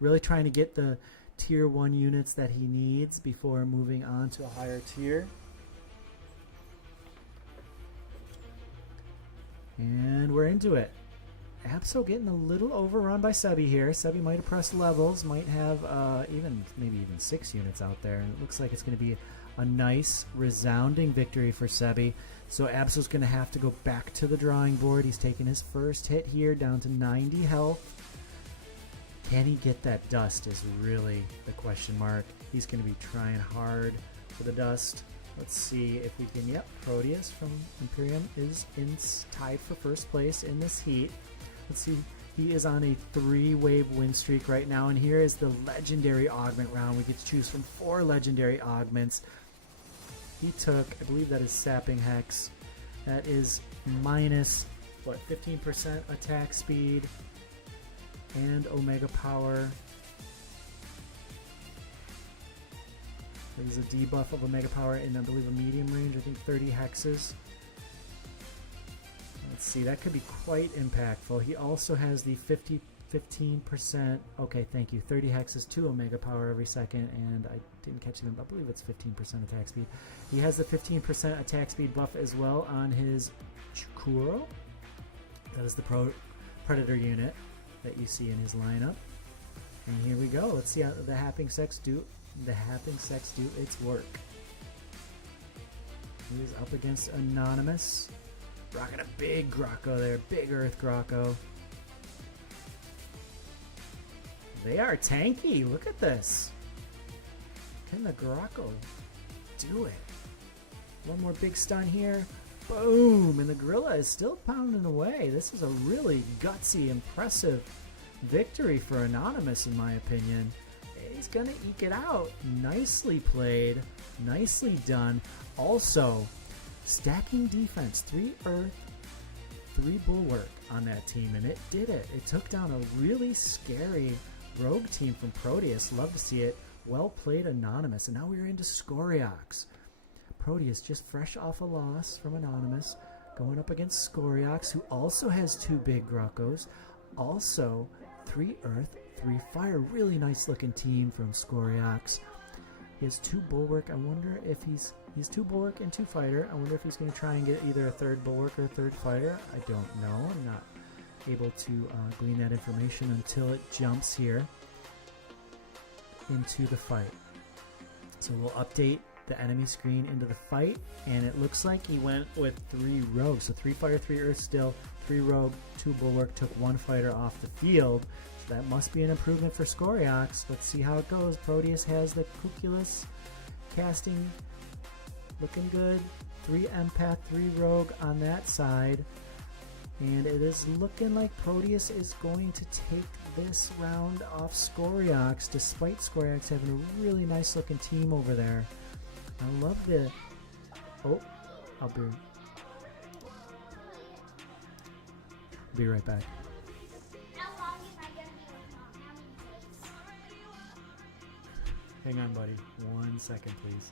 Really trying to get the tier 1 units that he needs before moving on to a higher tier. And we're into it. Absol getting a little overrun by Sebi here. Sebi might have pressed levels, might have maybe even 6 units out there. And it looks like it's going to be a nice, resounding victory for Sebi. So Absol's going to have to go back to the drawing board. He's taking his first hit here, down to 90 health. Can he get that dust is really the question mark. He's going to be trying hard for the dust. Let's see if we can... Yep, Proteus from Imperium is tied for first place in this heat. Let's see, he is on a 3-wave win streak right now, and here is the legendary augment round. We get to choose from 4 legendary augments. He took, I believe that is Sapping Hex. That is minus, 15% attack speed and Omega Power. There's a debuff of Omega Power in, I believe, a medium range, I think 30 hexes. Let's see, that could be quite impactful. He also has the 15%, okay, thank you, 30 hexes, 2 Omega Power every second, and I didn't catch him, I believe it's 15% attack speed. He has the 15% attack speed buff as well on his Chukuro. That is the Predator unit that you see in his lineup. And here we go, let's see how the Happing Sex do its work. He is up against Anonymous. Rocking a big Grocko there, big Earth Grocko. They are tanky, look at this. Can the Grocko do it? 1 more big stun here. Boom! And the Gorilla is still pounding away. This is a really gutsy, impressive victory for Anonymous, in my opinion. He's gonna eke it out. Nicely played, nicely done. Also, stacking defense, 3 Earth, 3 Bulwark on that team, and it did it. It took down a really scary rogue team from Proteus. Love to see it. Well played, Anonymous. And now we're into Scoriox. Proteus just fresh off a loss from Anonymous, going up against Scoriox, who also has 2 big Grokkos. Also, 3 Earth, 3 Fire. Really nice looking team from Scoriox. He has 2 Bulwark. I wonder if he's 2 Bulwark and 2 Fighter. I wonder if he's going to try and get either a 3rd Bulwark or a 3rd Fighter. I don't know. I'm not able to glean that information until it jumps here into the fight. So we'll update the enemy screen into the fight, and it looks like he went with 3 Rogues. So 3 Fire, 3 Earth still, 3 Rogue, 2 Bulwark, took 1 Fighter off the field. that must be an improvement for Scoriox. Let's see how it goes. Proteus has the Cuculus casting looking good. 3 Empath, 3 Rogue on that side. And it is looking like Proteus is going to take this round off Scoriox, despite Scoriox having a really nice looking team over there. I love the... Oh, I'll be right back. Hang on, buddy. 1 second, please.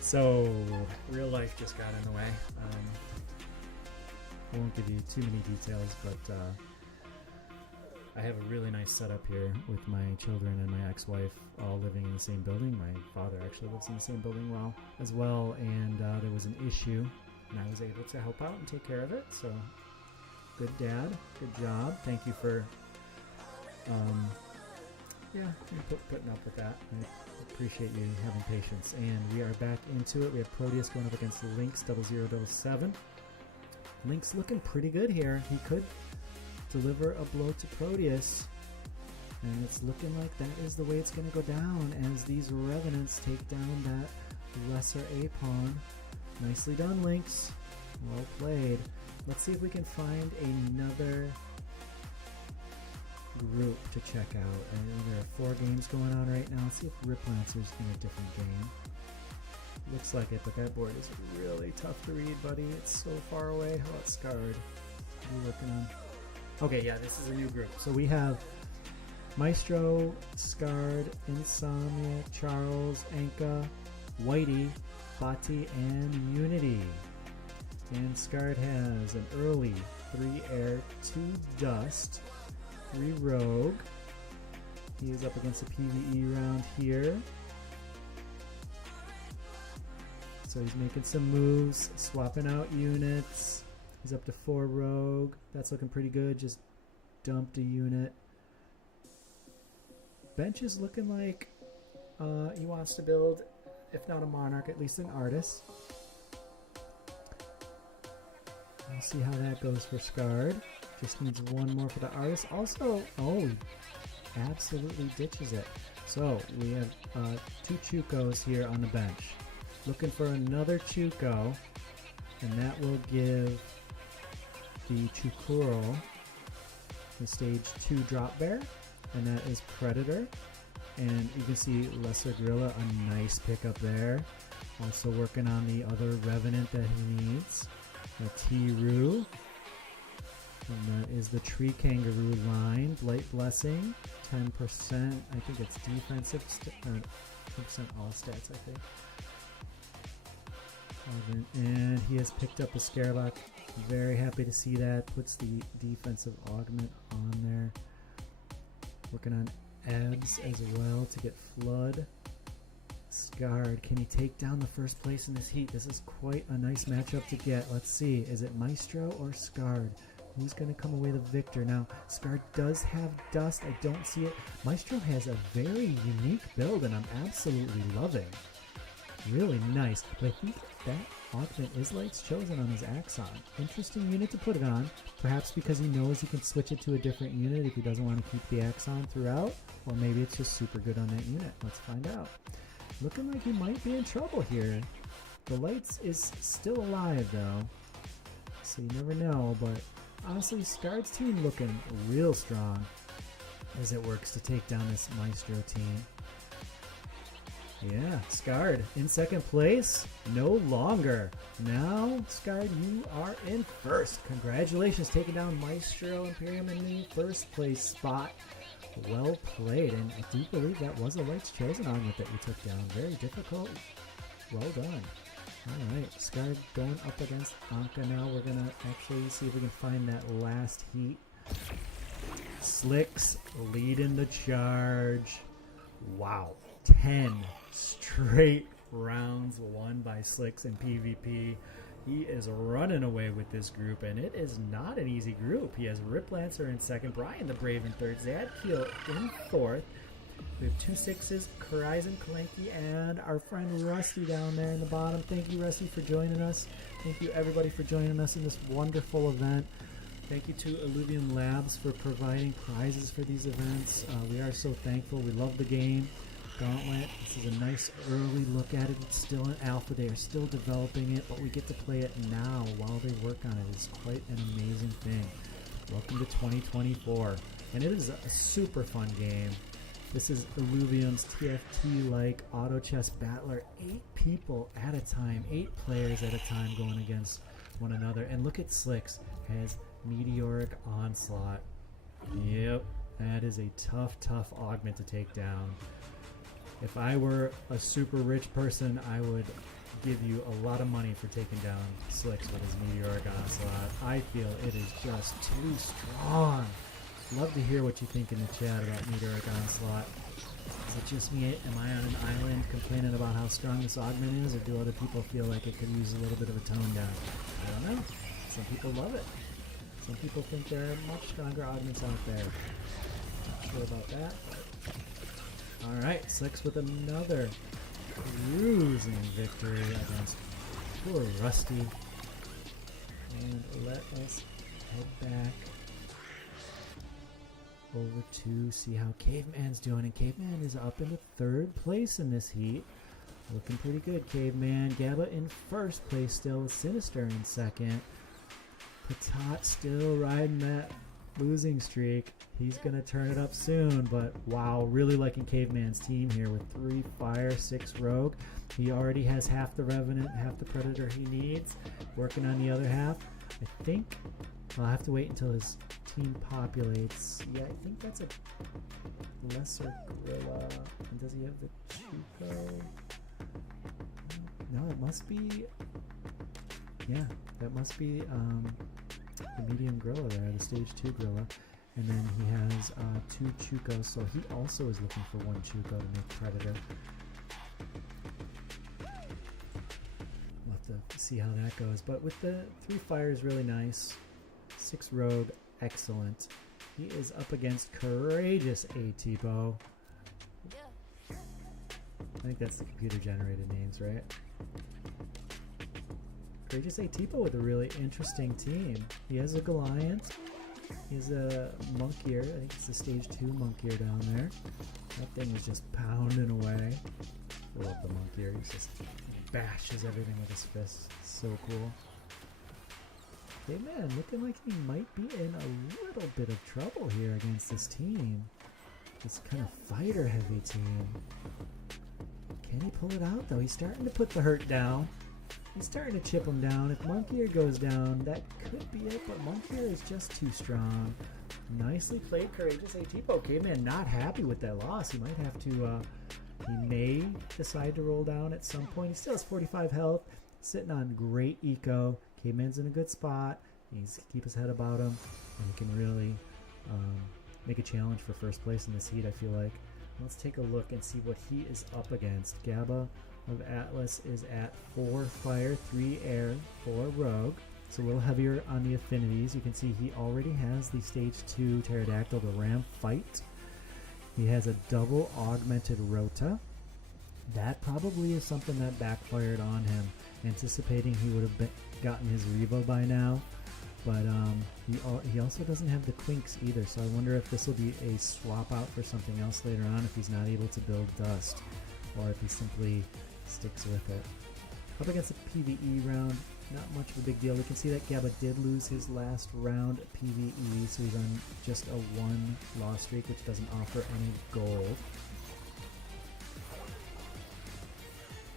So, real life just got in the way. I won't give you too many details, but I have a really nice setup here with my children and my ex-wife all living in the same building. My father actually lives in the same building as well, and there was an issue, and I was able to help out and take care of it. So, good dad, good job. Thank you for putting up with that. I appreciate you having patience. And we are back into it. We have Proteus going up against Lynx 0007. Lynx looking pretty good here. He could deliver a blow to Proteus. And it's looking like that is the way it's going to go down as these Revenants take down that lesser A-Pawn. Nicely done, Lynx. Well played. Let's see if we can find another group to check out. There are 4 games going on right now. Let's see if Riplancer's in a different game. Looks like it, but that board is really tough to read, buddy. It's so far away. How about Scarred? What are you working on? Okay, yeah, this is a new group. So we have Maestro, Scarred, Insomniac, Charles, Anka, Whitey, Bati, and Unity. And Scarred has an early 3 Air, 2 Dust, 3 Rogue. He is up against a PvE round here. So he's making some moves, swapping out units. He's up to 4 Rogue. That's looking pretty good. Just dumped a unit. Bench is looking like he wants to build, if not a Monarch, at least an Artist. We'll see how that goes for Scarred. Just needs 1 more for the Artist. Also, oh, absolutely ditches it. So we have 2 Chukos here on the bench. Looking for another Chuko, and that will give the Chukuro the stage 2 drop bear, and that is Predator. And you can see Lesser Gorilla, a nice pickup there. Also working on the other Revenant that he needs. A T-Roo. And that is the Tree Kangaroo line. Blight Blessing, 10%. I think it's defensive, 10% all stats, I think. And he has picked up a Scarelock. Very happy to see that. Puts the defensive augment on there. Working on Abs as well to get Flood. Scarred. Can he take down the first place in this heat? This is quite a nice matchup to get. Let's see. Is it Maestro or Scarred? Who's going to come away the victor? Now, Scarred does have Dust. I don't see it. Maestro has a very unique build, and I'm absolutely loving. Really nice. But I think that augment is Light's Chosen on his Axon. Interesting unit to put it on. Perhaps because he knows he can switch it to a different unit if he doesn't want to keep the Axon throughout. Or maybe it's just super good on that unit. Let's find out. Looking like he might be in trouble here. The Lights is still alive though, so you never know, but honestly Scarred's team looking real strong as it works to take down this Maestro team. Yeah, Scarred in second place, no longer. Now, Scarred, you are in first. Congratulations, taking down Maestro Imperium in the first place spot. Well played, and I do believe that was a Light's Chosen augment that you took down. Very difficult. Well done. Alright, Scar going up against Anka now. We're gonna actually see if we can find that last heat. Slicks leading the charge. Wow. 10 straight rounds won by Slicks in PvP. He is running away with this group, and it is not an easy group. He has Rip Lancer in second, Brian the Brave in third, Zadkiel in fourth. We have 2 6s, Horizon, Kalenki, and our friend Rusty down there in the bottom. Thank you, Rusty, for joining us. Thank you, everybody, for joining us in this wonderful event. Thank you to Illuvium Labs for providing prizes for these events. We are so thankful. We love the game. Gauntlet, this is a nice early look at it. It's still in alpha. They are still developing it, but we get to play it now while they work on it. It's quite an amazing thing. Welcome to 2024. And it is a super fun game. This is Illuvium's TFT-like auto chess battler. 8 people at a time, 8 players at a time going against one another. And look at Slicks, has Meteoric Onslaught. Yep, that is a tough, tough augment to take down. If I were a super rich person, I would give you a lot of money for taking down Slicks with his Meteoric Onslaught. I feel it is just too strong. Love to hear what you think in the chat about Meteoric Onslaught. Is it just me? Am I on an island complaining about how strong this augment is, or do other people feel like it could use a little bit of a tone down? I don't know. Some people love it. Some people think there are much stronger augments out there. Not sure about that. Alright, Slicks with another cruising victory against poor Rusty. And let us head back over to see how Caveman's doing. And Caveman is up into 3rd place in this heat. Looking pretty good, Caveman. Gabba in 1st place still. Sinister in 2nd. Patat still riding that losing streak. He's going to turn it up soon, but wow, really liking Caveman's team here with 3 Fire, 6 Rogue. He already has half the Revenant, half the Predator he needs. Working on the other half. I think I'll have to wait until his team populates. Yeah, I think that's a lesser gorilla. And does he have the Chuko? No, it must be... Yeah, that must be the medium gorilla there, the stage 2 gorilla. And then he has 2 Chukos, so he also is looking for 1 Chuko to make Predator. We'll have to see how that goes. But with the 3 Fires, really nice. 6 Rogue, excellent. He is up against Courageous A-Tipo. I think that's the computer-generated names, right? Courageous A-Tipo with a really interesting team. He has a Goliath. He has a Monk-Ear. I think it's the stage 2 Monk-Ear down there. That thing is just pounding away. I love the Monk-Ear. He just bashes everything with his fists. So cool. Hey man, looking like he might be in a little bit of trouble here against this team. This kind of fighter-heavy team. Can he pull it out though? He's starting to put the hurt down. He's starting to chip him down. If Monk-Ear goes down, that could be it, but Monk-Ear is just too strong. Nicely played, Courageous A-Tipo. Caveman not happy with that loss. He might have to, he may decide to roll down at some point. He still has 45 health, sitting on great eco. Caveman's in a good spot. He needs to keep his head about him, and he can really make a challenge for first place in this heat, I feel like. Let's take a look and see what he is up against. Gabba of Atlas is at 4 Fire, 3 Air, 4 Rogue. It's a little heavier on the affinities. You can see he already has the stage 2 Pterodactyl, the Ram Fight. He has a double augmented Rota. That probably is something that backfired on him, anticipating he would have gotten his Revo by now. But he also doesn't have the Quinks either, so I wonder if this will be a swap out for something else later on if he's not able to build Dust, or if he simply sticks with it. Up against a PvE round, not much of a big deal. We can see that Gabba did lose his last round PvE, so he's on just a 1 loss streak, which doesn't offer any gold.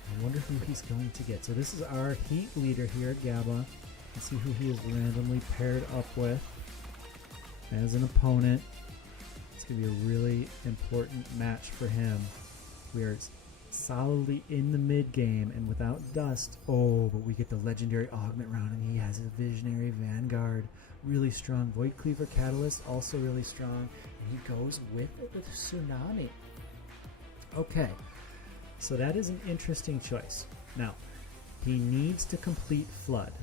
I wonder who he's going to get. So this is our heat leader here, Gabba. Let's see who he is randomly paired up with as an opponent. It's going to be a really important match for him. We are solidly in the mid game and without dust. Oh, but we get the legendary augment round, and he has a visionary vanguard, really strong. Void Cleaver Catalyst, also really strong, and he goes with it with Tsunami. Okay, so that is an interesting choice. Now, he needs to complete Flood.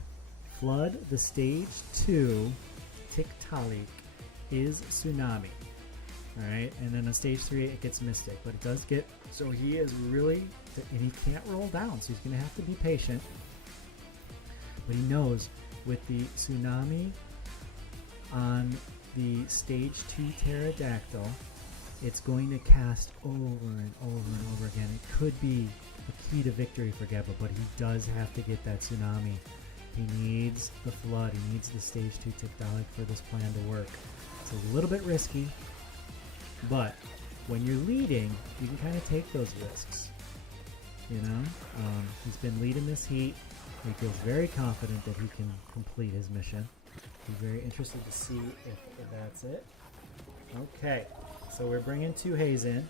Flood, the stage 2 Tiktaalik, is Tsunami. Alright, and then on stage 3 it gets Mystic, but it does get, so he is really, and he can't roll down, so he's going to have to be patient. But he knows with the Tsunami on the stage 2 Pterodactyl, it's going to cast over and over and over again. It could be a key to victory for Geba, but he does have to get that Tsunami. He needs the Flood, he needs the stage 2 Tiktaalik for this plan to work. It's a little bit risky, but when you're leading, you can kind of take those risks. You know, he's been leading this heat. He feels very confident that he can complete his mission. He's very interested to see if that's it. Okay, so we're bringing 2 Haze in.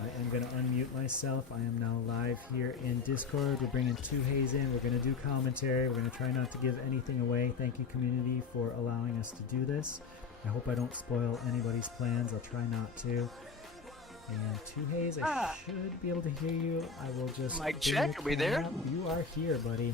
I am going to unmute myself. I am now live here in Discord. We're bringing 2 Haze in. We're going to do commentary. We're going to try not to give anything away. Thank you, community, for allowing us to do this. I hope I don't spoil anybody's plans. I'll try not to. And 2 Haze, I should be able to hear you. I will just... Mic check, are we there? You are here, buddy.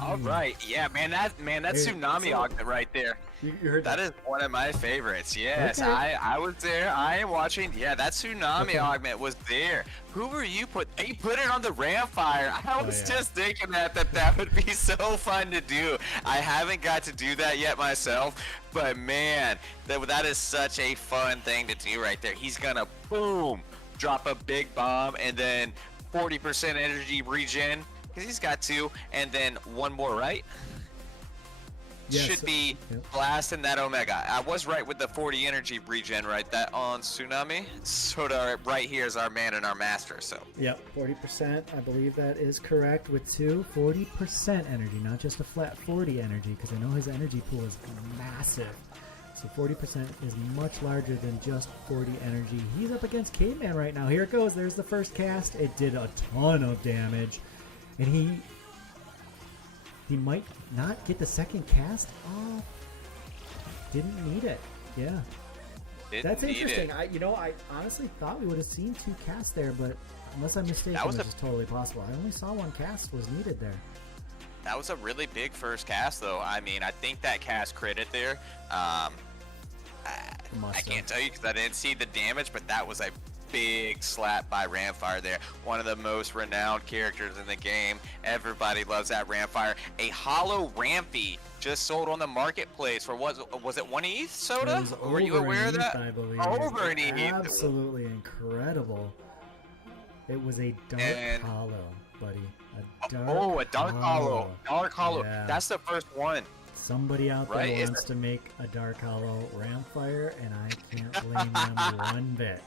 All right, yeah, man, that Tsunami augment right there. You heard that is one of my favorites. Yes, Okay. I was there. I am watching. Yeah, that Tsunami augment was there. Who were you put? You put it on the Ramfire. I was just thinking that would be so fun to do. I haven't got to do that yet myself, but man, that is such a fun thing to do right there. He's gonna boom, drop a big bomb, and then 40% energy regen because he's got 2, and then 1 more, right? Yes, Should be blasting that Omega. I was right with the 40 energy regen, right? That on Tsunami. Soda right here is our man and our master. So. Yep, 40%. I believe that is correct with 2. 40% energy, not just a flat 40 energy, because I know his energy pool is massive. So 40% is much larger than just 40 energy. He's up against Caveman right now. Here it goes. There's the first cast. It did a ton of damage, and he might not get the second cast. Oh, didn't need it. Yeah. That's interesting. I honestly thought we would have seen 2 casts there, but unless I'm mistaken, which is totally possible. I only saw 1 cast was needed there. That was a really big first cast, though. I mean, I think that cast crit there. I can't tell you because I didn't see the damage, but that was a big slap by Ramfire there. One of the most renowned characters in the game. Everybody loves that Ramfire. A hollow Rampy just sold on the marketplace for was it 1 ETH, Soda? Were you aware of that? I believe. Over an ETH. Absolutely incredible. It was a dark hollow, buddy. A dark hollow. Dark hollow. Yeah. That's the first one. Somebody out there wants to make a dark hollow Ramfire, and I can't blame them one bit.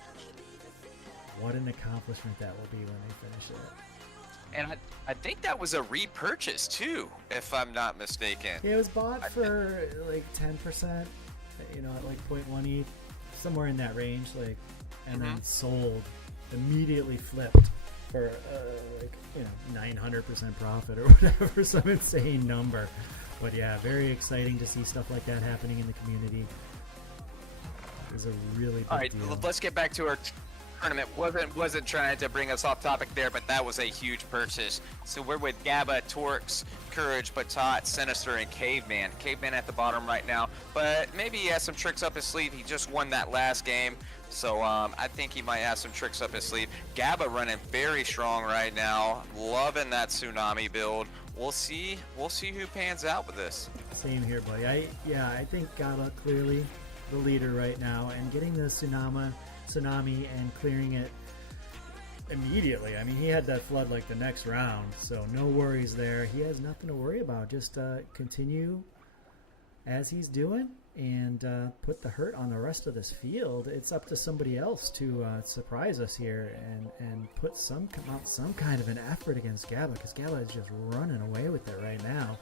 What an accomplishment that will be when they finish it. And I think that was a repurchase too, if I'm not mistaken. Yeah, it was bought for like 10%, you know, at like 0.1 ETH, somewhere in that range, like, and then sold, immediately flipped for like, you know, 900% profit or whatever, some insane number. But yeah, very exciting to see stuff like that happening in the community. It was a really big deal. Let's get back to our tournament. Wasn't trying to bring us off topic there, but that was a huge purchase. So we're with Gaba, Torx, Courage, Patat, Sinister, and Caveman. Caveman at the bottom right now, but maybe he has some tricks up his sleeve. He just won that last game, so I think he might have some tricks up his sleeve. Gaba running very strong right now, loving that Tsunami build. We'll see who pans out with this. Same here, buddy. I think Gaba clearly the leader right now, and getting the Tsunami and clearing it immediately. I mean, he had that flood like the next round, so no worries there. He has nothing to worry about. Just continue as he's doing and put the hurt on the rest of this field. It's up to somebody else to surprise us here and put some kind of an effort against Gaba, because Gaba is just running away with it right now.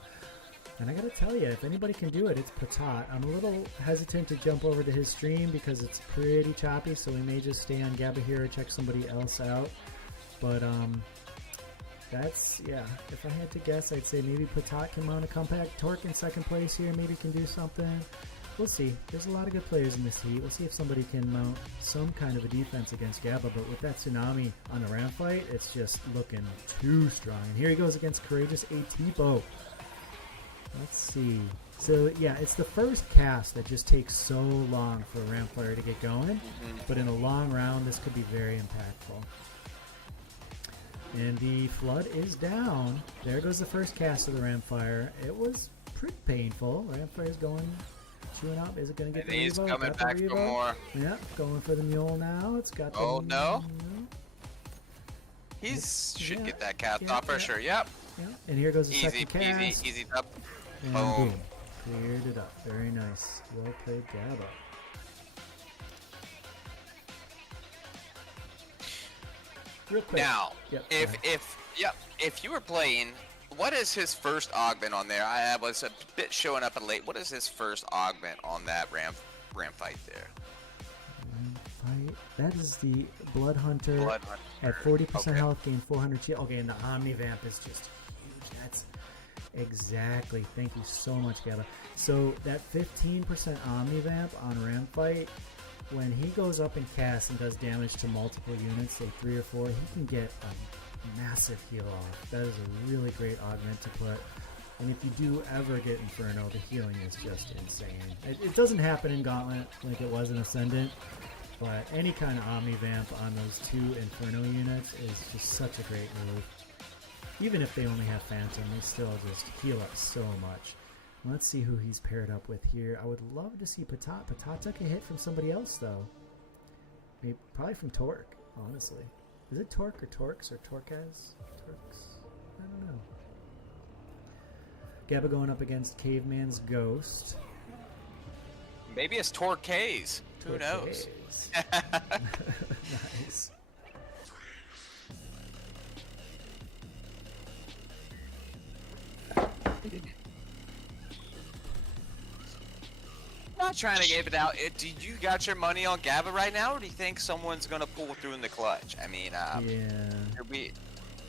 And I gotta tell you, if anybody can do it, it's Patat. I'm a little hesitant to jump over to his stream because it's pretty choppy, so we may just stay on Gaba here or check somebody else out. But that's, yeah, if I had to guess, I'd say maybe Patat can mount a compact. Torque in second place here, maybe can do something. We'll see. There's a lot of good players in this heat. We'll see if somebody can mount some kind of a defense against Gabba, but with that Tsunami on the ramp fight, it's just looking too strong. And here he goes against Courageous Atipo. Let's see. So, yeah, it's the first cast that just takes so long for a ramp fire to get going, but in a long round, this could be very impactful. And the flood is down. There goes the first cast of the ramp fire. It was pretty painful. Ramp fire is going... chewing up. Is it going to get the He's Revo? coming back for more. Yeah, going for the mule now. It's got the... Oh, no. He should get that cast off for sure. Yep. Yeah. And here goes the Easy second cast. peasy, easy up. And boom. Cleared it up. Very nice. Well played, Gabba. Real quick. Now, Yep, if you were playing, what is his first augment on there? I was a bit showing up late. What is his first augment on that ramp fight there? Fight. That is the Blood Hunter. At 40% health, gain 400 shield. Okay, and the Omni Vamp is just huge. That's exactly. Thank you so much, Gabba. So that 15% Omni Vamp on ramp fight, when he goes up and casts and does damage to multiple units, say 3 or 4, he can get a massive heal off. That is a really great augment to put. And if you do ever get Inferno, the healing is just insane. It doesn't happen in Gauntlet like it was in Ascendant, but any kind of Omni Vamp on those 2 Inferno units is just such a great move. Even if they only have Phantom, they still just heal up so much. Let's see who he's paired up with here. I would love to see Patat. Patat took a hit from somebody else, though. Maybe, probably from Torque, honestly. Is it Torque or Torques or Torques? Torques? I don't know. Gabba going up against Caveman's Ghost. Maybe it's Torquays. Who knows? Nice. Not trying to give it out. Do you got your money on Gabba right now, or do you think someone's gonna pull through in the clutch? I mean,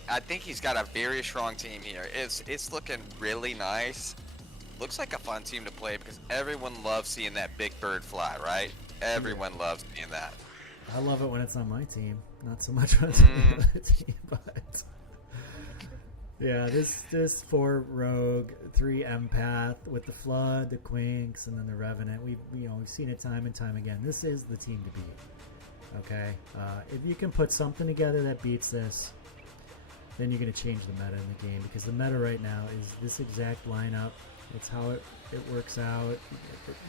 I think he's got a very strong team here. It's looking really nice. Looks like a fun team to play because everyone loves seeing that big bird fly, right? Everyone loves seeing that. I love it when it's on my team, not so much when it's on the other team, but yeah, this 4 rogue, 3 empath with the flood, the quinks, and then the revenant. We've seen it time and time again. This is the team to beat. Okay, if you can put something together that beats this, then you're going to change the meta in the game, because the meta right now is this exact lineup. It's how it works out.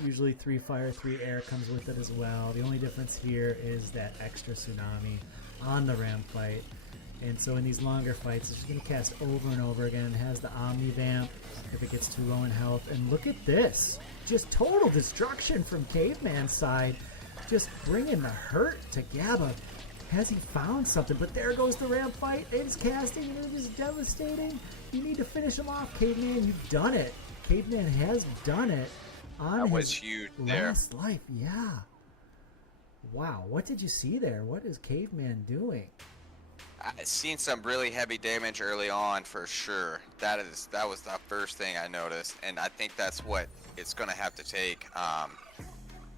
Usually 3 fire, 3 air comes with it as well. The only difference here is that extra tsunami on the ram fight. And so in these longer fights, it's just going to cast over and over again. It has the Omni Vamp if it gets too low in health. And look at this. Just total destruction from Caveman's side. Just bringing the hurt to Gabba. Has he found something? But there goes the ramp fight. It's casting and it is devastating. You need to finish him off, Caveman. You've done it. Caveman has done it on his huge last life. Yeah. Wow. What did you see there? What is Caveman doing? I've seen some really heavy damage early on for sure. That was the first thing I noticed, and I think that's what it's going to have to take,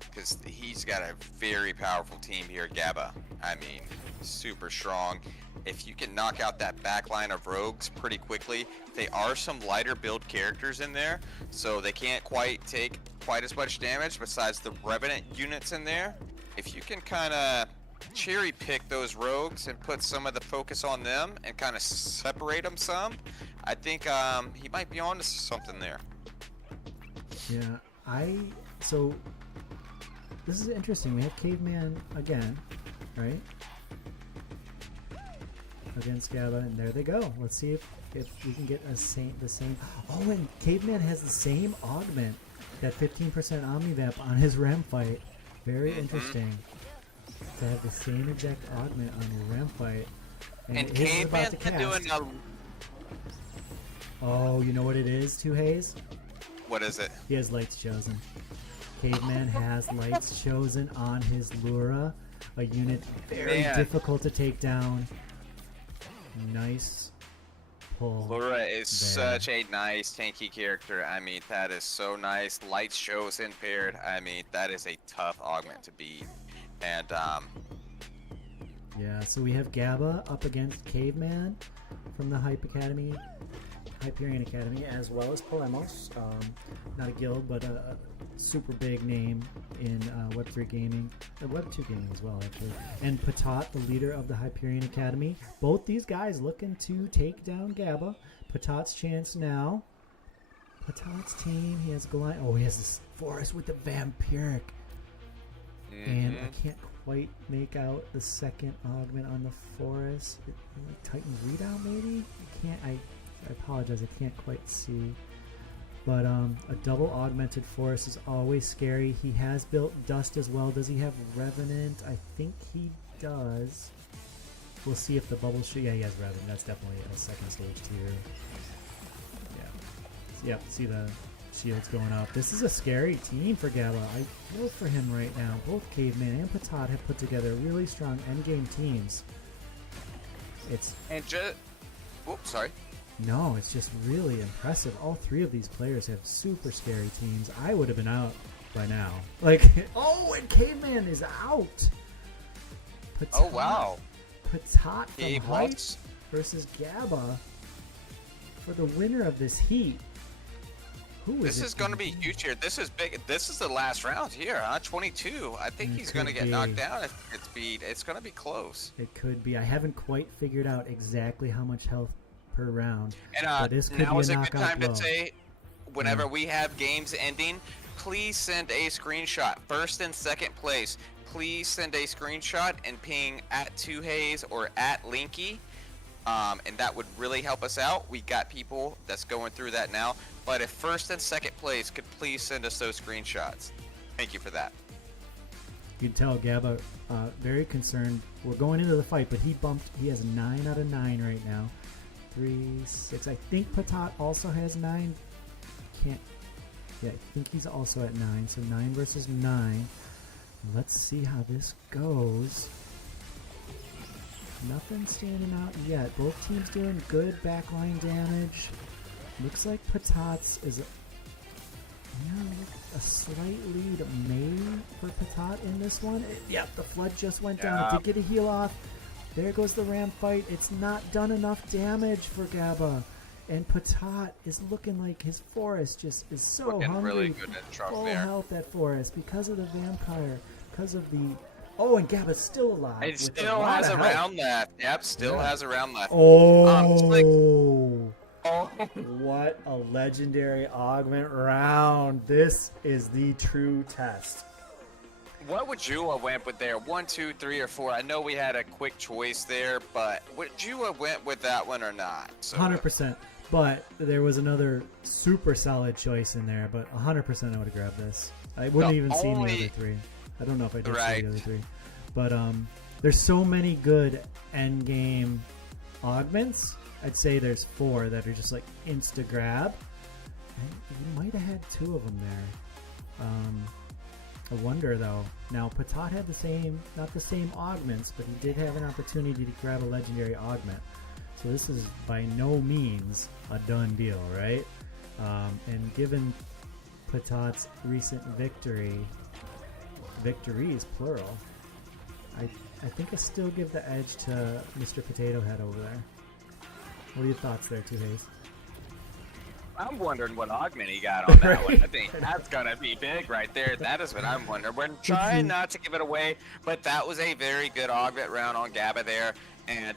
because he's got a very powerful team here, Gabba. I mean, super strong. If you can knock out that back line of rogues pretty quickly, they are some lighter build characters in there, so they can't quite take quite as much damage besides the Revenant units in there. If you can kind of cherry pick those rogues and put some of the focus on them and kind of separate them some, I think he might be on to something there. Yeah, so this is interesting. We have Caveman again, right? Against Gabba, and there they go. Let's see if we can get the same. Oh, and Caveman has the same augment, that 15% Omni Vamp on his Ram fight. Very interesting to have the same exact augment on your Ram fight. And Caveman's been doing a... Oh, you know what it is, Two Haze? What is it? He has Lights Chosen. Caveman has Lights Chosen on his Lura, a unit very difficult to take down. Nice pull. Laura is there. such a nice tanky character. I mean, that is so nice. Light shows impaired. I mean, that is a tough augment to beat. And Yeah, so we have Gabba up against Caveman from the Hyperion Academy, as well as Polemos. Not a guild, but a super big name in Web3 gaming, Web2 gaming as well, actually. And Patat, the leader of the Hyperion Academy. Both these guys looking to take down Gabba. Patat's chance now. Patat's team, he has Goliath. Oh, he has this Forest with the Vampiric. And I can't quite make out the second augment on the Forest. Titan's Readout, maybe? I apologize, I can't quite see. But a double augmented Forest is always scary. He has built Dust as well. Does he have Revenant? I think he does. We'll see if the bubble yeah, he has Revenant. That's definitely a second stage tier. Yeah. Yep, see the shields going up. This is a scary team for Gabba. I feel for him right now. Both Caveman and Patat have put together really strong endgame teams. Whoops, sorry. No, it's just really impressive. All three of these players have super scary teams. I would have been out by now. Oh, and Caveman is out. Patat, Oh, wow. Patat He from Hype wants- versus Gabba for the winner of this heat. This is going to be huge here. This is big. This is the last round here, huh? 22. I think he's going to get knocked down if it's beat. It's going to be close. It could be. I haven't quite figured out exactly how much health per round. And but this could now be is a knockout good time blow. to say, whenever we have games ending, please send a screenshot. First and second place, please send a screenshot and ping @2haze or @Linky. And that would really help us out. We got people that's going through that now. But if first and second place could please send us those screenshots. Thank you for that. You can tell Gabba very concerned. We're going into the fight, but he has 9 out of 9 right now. 3, 6. I think Patat also has 9. Yeah, I think he's also at 9. So 9 versus 9. Let's see how this goes. Nothing standing out yet. Both teams doing good backline damage. Looks like Patat's is a slight lead maybe for Patat in this one. Yep, the flood just went down. It did get a heal off. There goes the ram fight. It's not done enough damage for Gabba. And Patat is looking like his Forest just is so Looking hungry. really good at Trump Full there. health at Forest because of the vampire, because of the... Oh, and Gabba's still alive. It with still lot has of a health. round left. Yep, still has a round left. Oh, Oh. what a legendary augment round. This is the true test. What would you have went with there? 1, 2, 3, or 4? I know we had a quick choice there, but would you have went with that one or not? So, 100%. But there was another super solid choice in there, but 100% I would have grabbed this. I wouldn't The even seen the only- other three. I don't know if I did see Right. the other three. But there's so many good end game augments. I'd say there's 4 that are just like insta grab. And you might have had 2 of them there. I wonder though. Now Patat had not the same augments, but he did have an opportunity to grab a legendary augment. So this is by no means a done deal, right? And given Patat's recent victories plural, I think I still give the edge to Mr. Potato Head over there. What are your thoughts there, 2haze? I'm wondering what augment he got on that one. I think that's gonna be big right there. That is what I'm wondering. We're trying not to give it away, but that was a very good augment round on Gabba there. And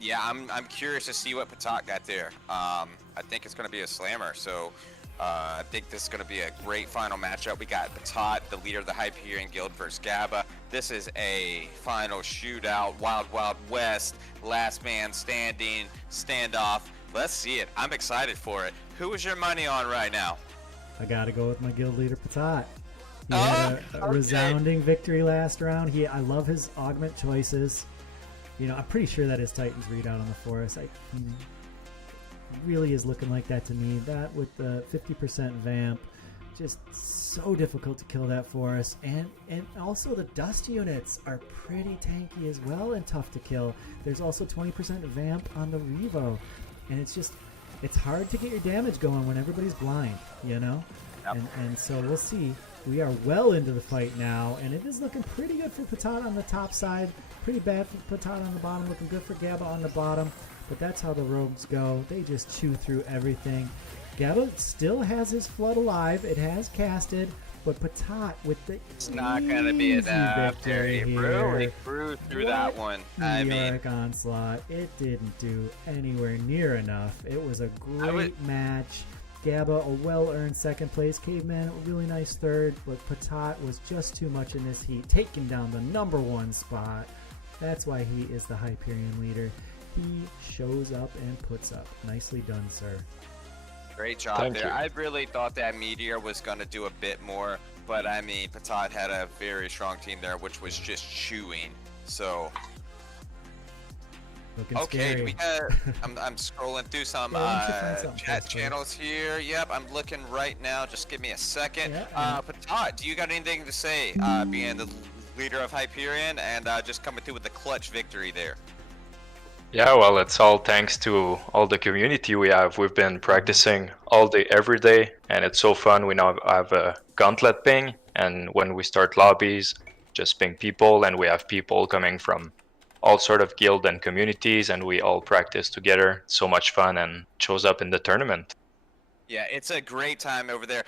yeah, I'm curious to see what Patat got there. I think it's gonna be a slammer. So I think this is gonna be a great final matchup. We got Patat, the leader of the Hyperion Guild, versus Gabba. This is a final shootout, Wild Wild West, last man standing standoff. Let's see it. I'm excited for it. Who is your money on right now? I gotta go with my guild leader Patat. He had a resounding victory last round. I love his augment choices. You know, I'm pretty sure that is Titan's Readout on the Forest. Really is looking like that to me. That with the 50% vamp, Just so difficult to kill that for us. And also the dust units are pretty tanky as well and tough to kill. There's also 20% vamp on the Revo. And it's hard to get your damage going when everybody's blind, you know? Yep. And so we'll see. We are well into the fight now, and it is looking pretty good for Patat on the top side. Pretty bad for Patat on the bottom. Looking good for Gabba on the bottom. But that's how the rogues go. They just chew through everything. Gabba still has his flood alive. It has casted, but Patat with the It's not going to be enough. victory He here. really grew through that one. I mean, Meteoric Onslaught. It didn't do anywhere near enough. It was a great match. Gabba, a well-earned second place. Caveman, a really nice third, but Patat was just too much in this heat, taking down the number 1 spot. That's why he is the Hyperion leader. He shows up and puts up. Nicely done, sir. great job Thank there. you. I really thought that Meteor was going to do a bit more, but I mean, Patat had a very strong team there, which was just chewing. So, Looking okay, scary. we got, I'm scrolling through some Well, why don't you find something chat first, please? channels here. Yep, I'm looking right now. Just give me a second. Yeah, Patat, do you got anything to say, being the leader of Hyperion and just coming through with the clutch victory there? Yeah, well, it's all thanks to all the community we have. We've been practicing all day, every day, and it's so fun. We now have a Gauntlet ping, and when we start lobbies, just ping people, and we have people coming from all sort of guild and communities, and we all practice together. It's so much fun, and it shows up in the tournament. Yeah, it's a great time over there.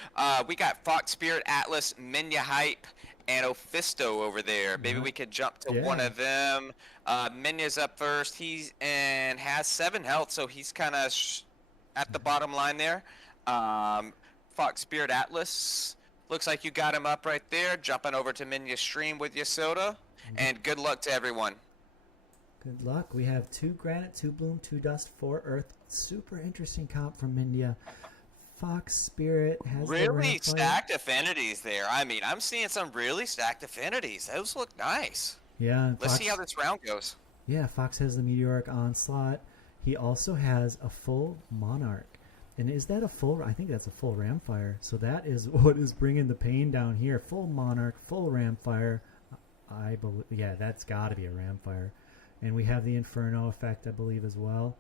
We got Fox Spirit, Atlas, Minya Hype, and Ophisto over there. Maybe we could jump to one of them. Minya's up first. He's and has 7 health, so he's kind of at the bottom line there. Fox Spirit, Atlas, looks like you got him up right there. Jumping over to Minya's stream with your soda. And good luck to everyone. Good luck. We have 2 granite, 2 bloom, 2 dust, 4 earth. Super interesting comp from India. Fox Spirit has the Really ramp fight. stacked affinities there. I mean, I'm seeing some really stacked affinities. Those look nice. Yeah. and Let's Fox, see how this round goes. Yeah, Fox has the meteoric onslaught. He also has a full monarch. And is that a full? I think that's a full ramfire. So that is what is bringing the pain down here. Full monarch, full ramfire. I believe. Yeah, that's got to be a ramfire. And we have the inferno effect, I believe, as well.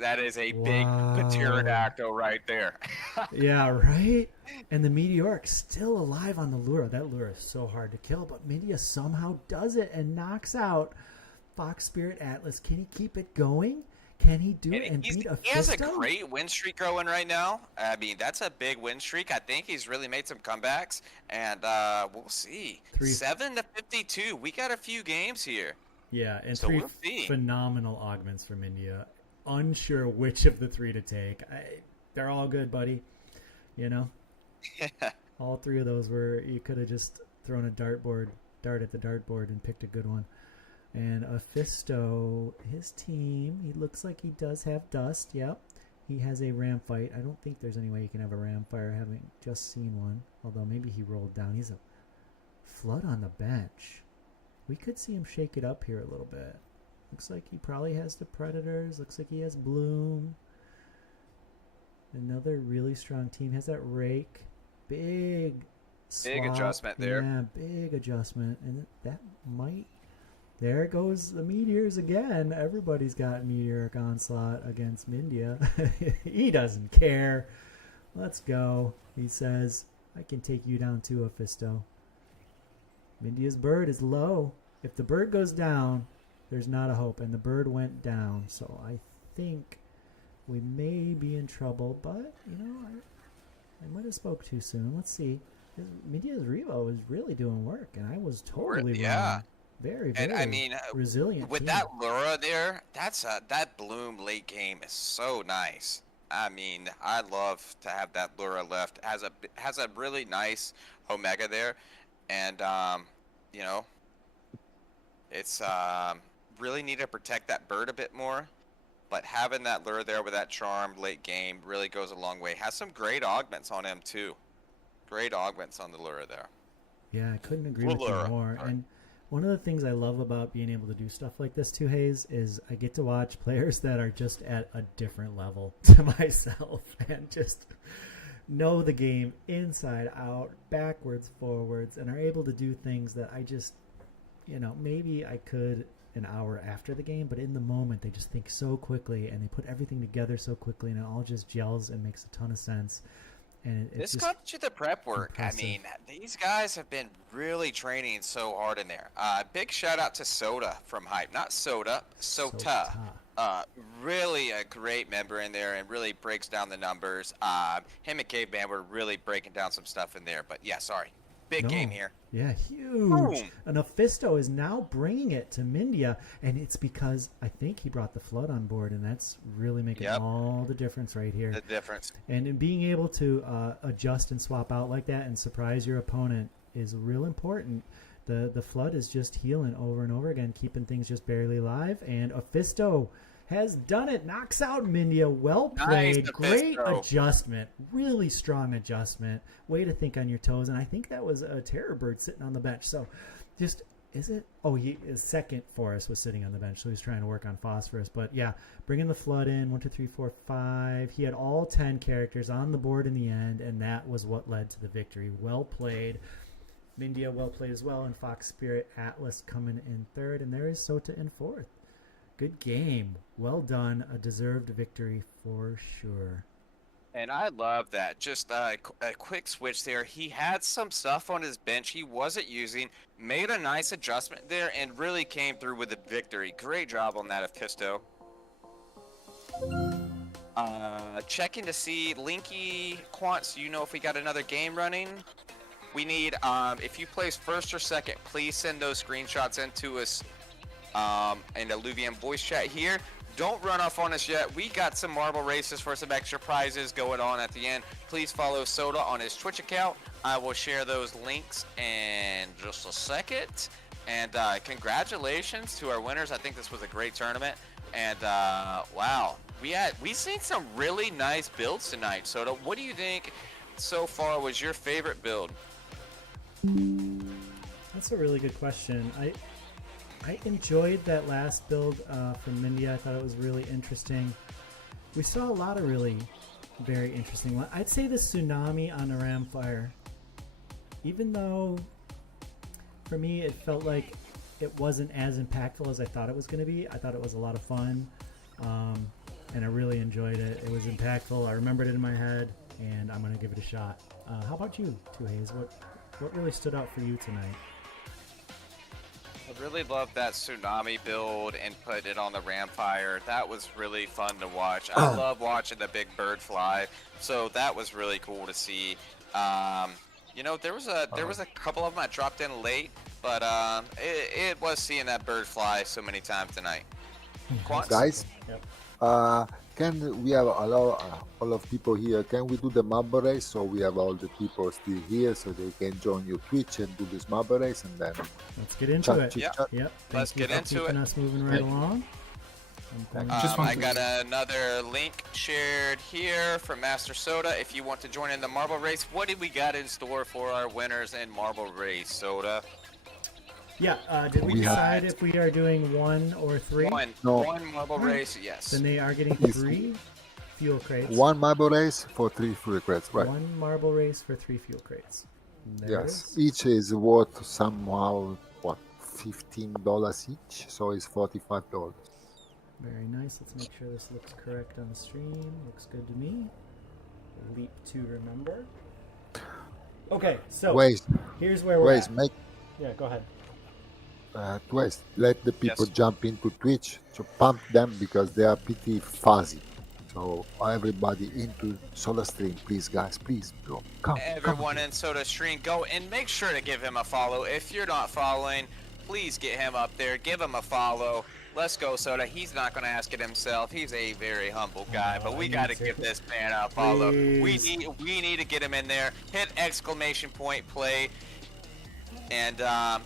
That is a big pterodactyl right there. Yeah, right? And the meteoric still alive on the lure. That lure is so hard to kill, but Media somehow does it and knocks out Fox Spirit Atlas. Can he keep it going? Can he do it and beat a He has a Fisto? great win streak going right now. I mean, that's a big win streak. I think he's really made some comebacks, and we'll see. 7 to 52. We got a few games here. Yeah, and So 3 we'll see. phenomenal augments from India. Unsure which of the 3 to take. They're all good, buddy. You know? All 3 of those were, you could have just thrown a dart at the dartboard and picked a good one. And Ophisto, his team, he looks like he does have dust. Yep. He has a ram fight. I don't think there's any way he can have a ram fire, having just seen one. Although maybe he rolled down. He's a flood on the bench. We could see him shake it up here a little bit. Looks like he probably has the Predators. Looks like he has Bloom. Another really strong team. Has that Rake. Big swap. adjustment there. Yeah, big adjustment. And that might... There goes the Meteors again. Everybody's got Meteoric Onslaught against Mindia. He doesn't care. Let's go. He says, I can take you down too, Ophisto. Mindia's bird is low. If the bird goes down, there's not a hope. And the bird went down. So I think we may be in trouble. But, you know, I might have spoke too soon. Let's see. Mindia's Revo is really doing work. And I was totally wrong. Very, very And I mean, resilient with team. that Lura there, that Bloom late game is so nice. I mean, I love to have that Lura left. Has a really nice Omega there, and you know, it's really need to protect that bird a bit more. But having that Lure there with that charm late game really goes a long way. Has some great augments on him too. Great augments on the Lure there. Yeah, I couldn't agree with you Lura. more. Sorry. And one of the things I love about being able to do stuff like this too, Hayes, is I get to watch players that are just at a different level to myself and just know the game inside out, backwards, forwards, and are able to do things that I just, maybe I could an hour after the game, but in the moment they just think so quickly and they put everything together so quickly, and it all just gels and makes a ton of sense. And this comes to the prep work. impressive. I mean, these guys have been really training so hard in there. Big shout out to Soda from Hype, not Soda, Sota. Really a great member in there and really breaks down the numbers. Him and Caveman were really breaking down some stuff in there. But yeah, sorry. Big game here. Yeah, huge. Boom. And Ophisto is now bringing it to Mindia, and it's because I think he brought the Flood on board, and that's really making all the difference right here. The difference. And in being able to adjust and swap out like that and surprise your opponent is real important. The Flood is just healing over and over again, keeping things just barely alive, and Ophisto has done it. Knocks out Mindia. Well played. Nice, Great Ophisto. adjustment. Really strong adjustment. Way to think on your toes. And I think that was a Terror Bird sitting on the bench. So just, is it? Oh, his second Forest was sitting on the bench. So he's trying to work on Phosphorus. But yeah, bringing the Flood in. 1, 2, 3, 4, 5. He had all 10 characters on the board in the end. And that was what led to the victory. Well played. Mindia well played as well. And Fox Spirit Atlas coming in third. And there is Sota in fourth. Good game. Well done. A deserved victory for sure. And I love that. Just a quick switch there. He had some stuff on his bench he wasn't using, made a nice adjustment there, and really came through with a victory. Great job on that, Ophisto. Checking to see Linky Quants, you know if we got another game running? We need, if you place first or second, please send those screenshots into us in the Illuvium voice chat here. Don't run off on us yet. We got some marble races for some extra prizes going on at the end. Please follow Soda on his Twitch account. I will share those links in just a second. And congratulations to our winners. I think this was a great tournament. And wow, we seen some really nice builds tonight. Soda, what do you think so far was your favorite build? That's a really good question. I enjoyed that last build from Mindia. I thought it was really interesting. We saw a lot of really very interesting ones. I'd say the Tsunami on the Ramfire, even though for me it felt like it wasn't as impactful as I thought it was going to be. I thought it was a lot of fun, and I really enjoyed it. It was impactful. I remembered it in my head, and I'm going to give it a shot. How about you, Two Haze? What really stood out for you tonight? I really loved that Tsunami build and put it on the Ramfire. That was really fun to watch. I love watching the big bird fly, so that was really cool to see. There was a couple of them that dropped in late, but it was seeing that bird fly so many times tonight. Quants? Guys, can we have all of people here? Can we do the marble race so we have all the people still here so they can join your Twitch and do this marble race, and then let's get into it. Yep. Let's get into it. Us moving right along. I got another link shared here from Master Soda. If you want to join in the marble race, what did we got in store for our winners in marble race, Soda? Yeah, did we decide if we are doing 1 or 3? One marble race, yes. Then they are getting 3 fuel crates. 1 marble race for 3 fuel crates, right? 1 marble race for 3 fuel crates. Yes, each is worth somehow, $15 each, so it's $45. Very nice. Let's make sure this looks correct on the stream. Looks good to me. Leap to remember. Okay, so here's where we're at. Yeah, go ahead. Let the people jump into Twitch to pump them because they are pretty fuzzy. So everybody into Soda Stream, please, guys, please, bro. Everyone in Soda Stream, go and make sure to give him a follow. If you're not following, please get him up there. Give him a follow. Let's go, Soda. He's not going to ask it himself. He's a very humble guy, but we got to give this man a follow. We need to get him in there. Hit exclamation point play. And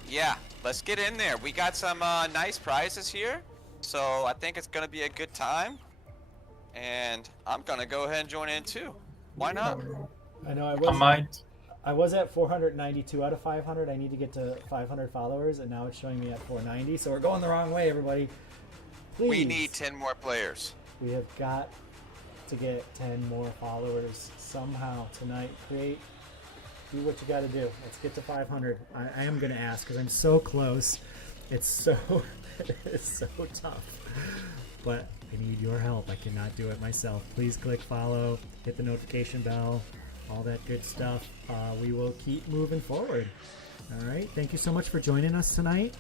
yeah, let's get in there. We got some nice prizes here, so I think it's going to be a good time. And I'm going to go ahead and join in too. Why not? I know I was at 492 out of 500. I need to get to 500 followers, and now it's showing me at 490. So we're going the wrong way, everybody. Please. We need 10 more players. We have got to get 10 more followers somehow tonight. Do what you got to do. Let's get to 500. I am going to ask because I'm so close. It's so tough. But I need your help. I cannot do it myself. Please click follow, hit the notification bell, all that good stuff. We will keep moving forward. All right. Thank you so much for joining us tonight.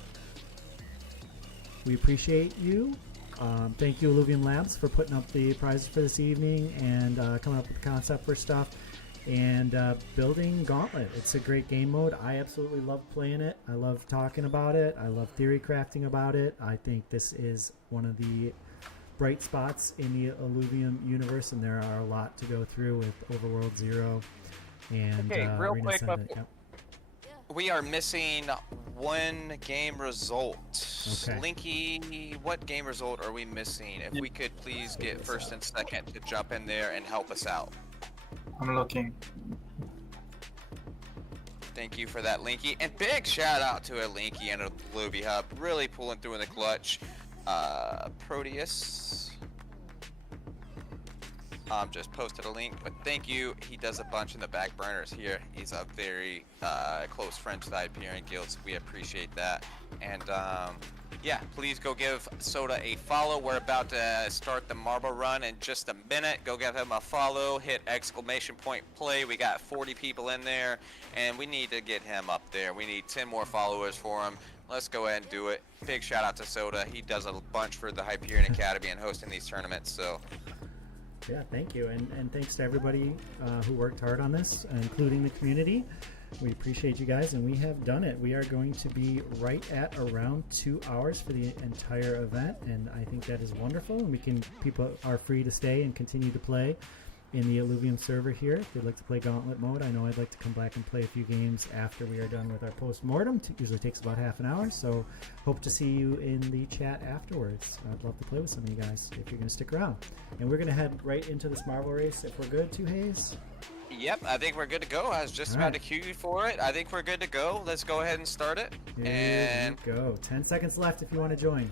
We appreciate you. Thank you, Illuvium Labs, for putting up the prizes for this evening and coming up with the concept for stuff and building Gauntlet. It's a great game mode. I absolutely love playing it. I love talking about it. I love theory crafting about it. I think this is one of the bright spots in the Illuvium universe, and there are a lot to go through with Overworld 0 and Okay, real Arena quick, Ascendant. Yep. we are missing one game result. Okay. Linky, what game result are we missing? If we could please get first and second to jump in there and help us out. I'm looking. Thank you for that, Linky. And big shout out to a Linky and a Luby Hub. Really pulling through in the clutch. Proteus. Just posted a link, but thank you. He does a bunch in the back burners here. He's a very close friend to the Hyperion Guild, so we appreciate that. And yeah, please go give Soda a follow. We're about to start the marble run in just a minute. Go give him a follow, hit !play. We got 40 people in there, and we need to get him up there. We need 10 more followers for him. Let's go ahead and do it. Big shout out to Soda. He does a bunch for the Hyperion Academy and hosting these tournaments, so Yeah, thank you, and thanks to everybody who worked hard on this, including the community. We appreciate you guys, and we have done it. We are going to be right at around 2 hours for the entire event, and I think that is wonderful. And people are free to stay and continue to play in the Illuvium server here. If they'd like to play Gauntlet mode, I know I'd like to come back and play a few games after we are done with our post-mortem. Usually takes about half an hour, so hope to see you in the chat afterwards. I'd love to play with some of you guys if you're going to stick around. And we're going to head right into this marble race if we're good, 2 Haze. yep, I think we're good to go. I was just about to cue you for it. I think we're good to go. Let's go ahead and start it. Here we go. 10 seconds left if you want to join.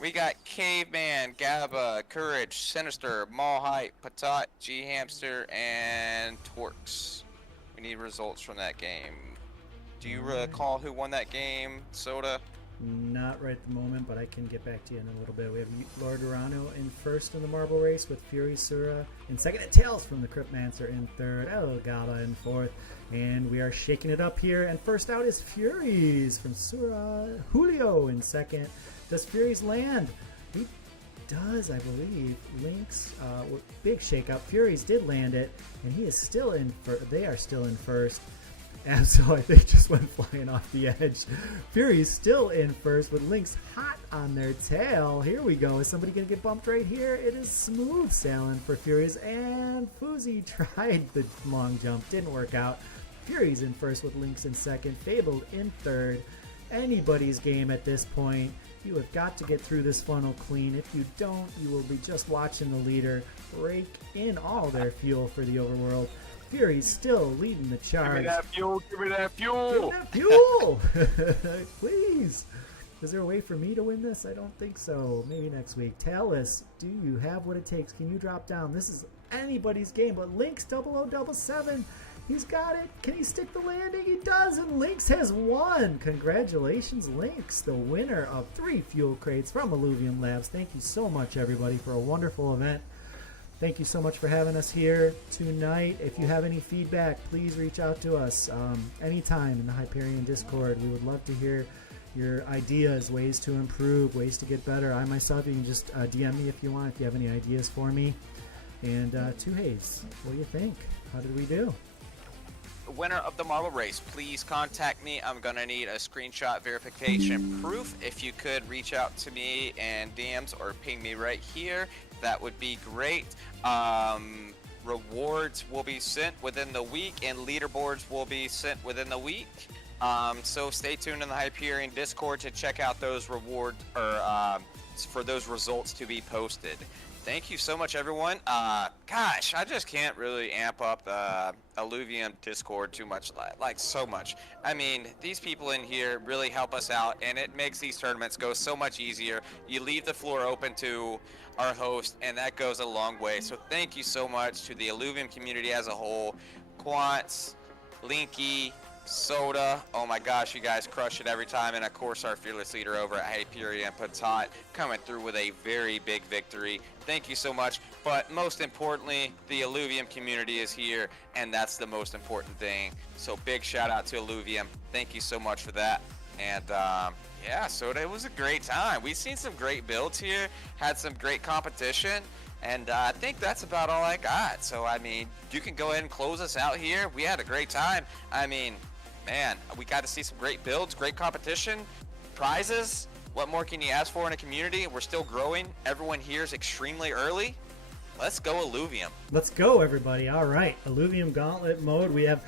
We got Caveman, Gabba, Courage, Sinister, Mallhype, Patat, G-Hamster, and Torx. We need results from that game. Do you recall who won that game, Soda? Not right at the moment, but I can get back to you in a little bit. We have Lord Urano in first in the marble race with Fury Sura in second, and Tails from the Cryptmancer in third, El Gaba in fourth, and we are shaking it up here. And first out is Furies from Sura, Julio in second. Does Furies land? He does, I believe. Lynx, big shakeup. Furies did land it, and he is still in. They are still in first. Absol, I think, just went flying off the edge. Fury's still in first with Lynx hot on their tail. Here we go. Is somebody going to get bumped right here? It is smooth sailing for Furies, and Fuzi tried the long jump. Didn't work out. Fury's in first with Lynx in second. Fabled in third. Anybody's game at this point. You have got to get through this funnel clean. If you don't, you will be just watching the leader rake in all their fuel for the overworld. Fury's still leading the charge. Give me that fuel! Give me that fuel! Give me that fuel! Please! Is there a way for me to win this? I don't think so. Maybe next week. Talus, do you have what it takes? Can you drop down? This is anybody's game, but Lynx 0077. He's got it. Can he stick the landing? He does, and Lynx has won. Congratulations, Lynx, the winner of 3 fuel crates from Illuvium Labs. Thank you so much, everybody, for a wonderful event. Thank you so much for having us here tonight. If you have any feedback, please reach out to us anytime in the Hyperion Discord. We would love to hear your ideas, ways to improve, ways to get better. I myself, you can just DM me if you want, if you have any ideas for me. And 2 Haze, what do you think? How did we do? Winner of the marble race, please contact me. I'm gonna need a screenshot verification proof. If you could reach out to me in DMs or ping me right here, that would be great. Rewards will be sent within the week, and leaderboards will be sent within the week. So stay tuned in the Hyperion Discord to check out those rewards or for those results to be posted. Thank you so much, everyone. Gosh, I just can't really amp up the Illuvium Discord too much, like so much. I mean, these people in here really help us out, and it makes these tournaments go so much easier. You leave the floor open to our host, and that goes a long way. So thank you so much to the Illuvium community as a whole. Quants, Linky, Soda, oh my gosh, you guys crush it every time, and of course our fearless leader over at Hyperion, Patat, coming through with a very big victory. Thank you so much, but most importantly, the Illuvium community is here, and that's the most important thing. So big shout out to Illuvium. Thank you so much for that. And yeah, Soda, it was a great time. We've seen some great builds here, had some great competition, and I think that's about all I got. So, I mean, you can go ahead and close us out here. We had a great time. I mean, man, we got to see some great builds, great competition, prizes. What more can you ask for in a community? We're still growing. Everyone here is extremely early. Let's go Illuvium. Let's go, everybody. All right, Illuvium Gauntlet mode. We have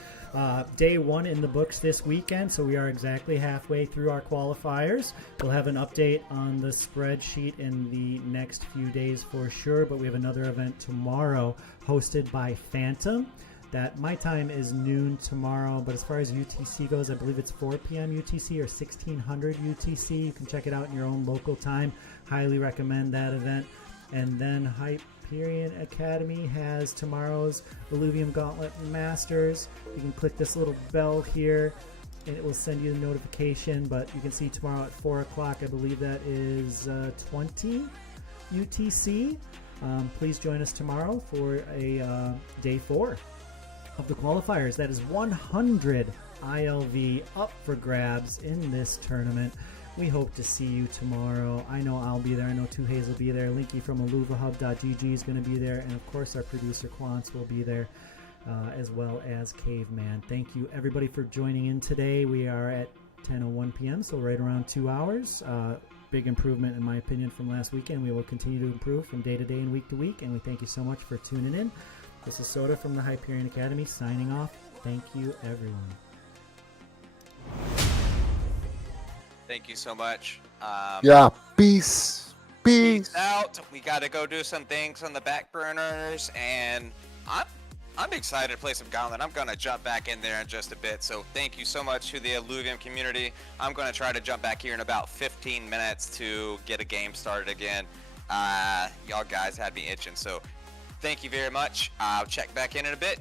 day 1 in the books this weekend, so we are exactly halfway through our qualifiers. We'll have an update on the spreadsheet in the next few days for sure, but we have another event tomorrow hosted by Phantom. That my time is noon tomorrow, but as far as UTC goes, I believe it's 4 p.m. UTC or 1600 UTC. You can check it out in your own local time. Highly recommend that event. And then Hyperion Academy has tomorrow's Illuvium Gauntlet Masters. You can click this little bell here and it will send you a notification, but you can see tomorrow at 4 o'clock, I believe that is 20 UTC. Please join us tomorrow for a day 4 of the qualifiers. That is 100 ILV up for grabs in this tournament. We hope to see you tomorrow. I know I'll be there. I know Tuhays will be there. Linky from AluvaHub.gg is going to be there. And of course, our producer Quants will be there, as well as Caveman. Thank you, everybody, for joining in today. We are at 10:01 p.m., so right around 2 hours. Big improvement, in my opinion, from last weekend. We will continue to improve from day to day and week to week. And we thank you so much for tuning in. This is Soda from the Hyperion Academy signing off. Thank you, everyone. Thank you so much. Yeah, peace. Peace. Out. We got to go do some things on the back burners, and I'm excited to play some Gauntlet. I'm going to jump back in there in just a bit. So thank you so much to the Illuvium community. I'm going to try to jump back here in about 15 minutes to get a game started again. Y'all guys had me itching, so thank you very much. I'll check back in a bit.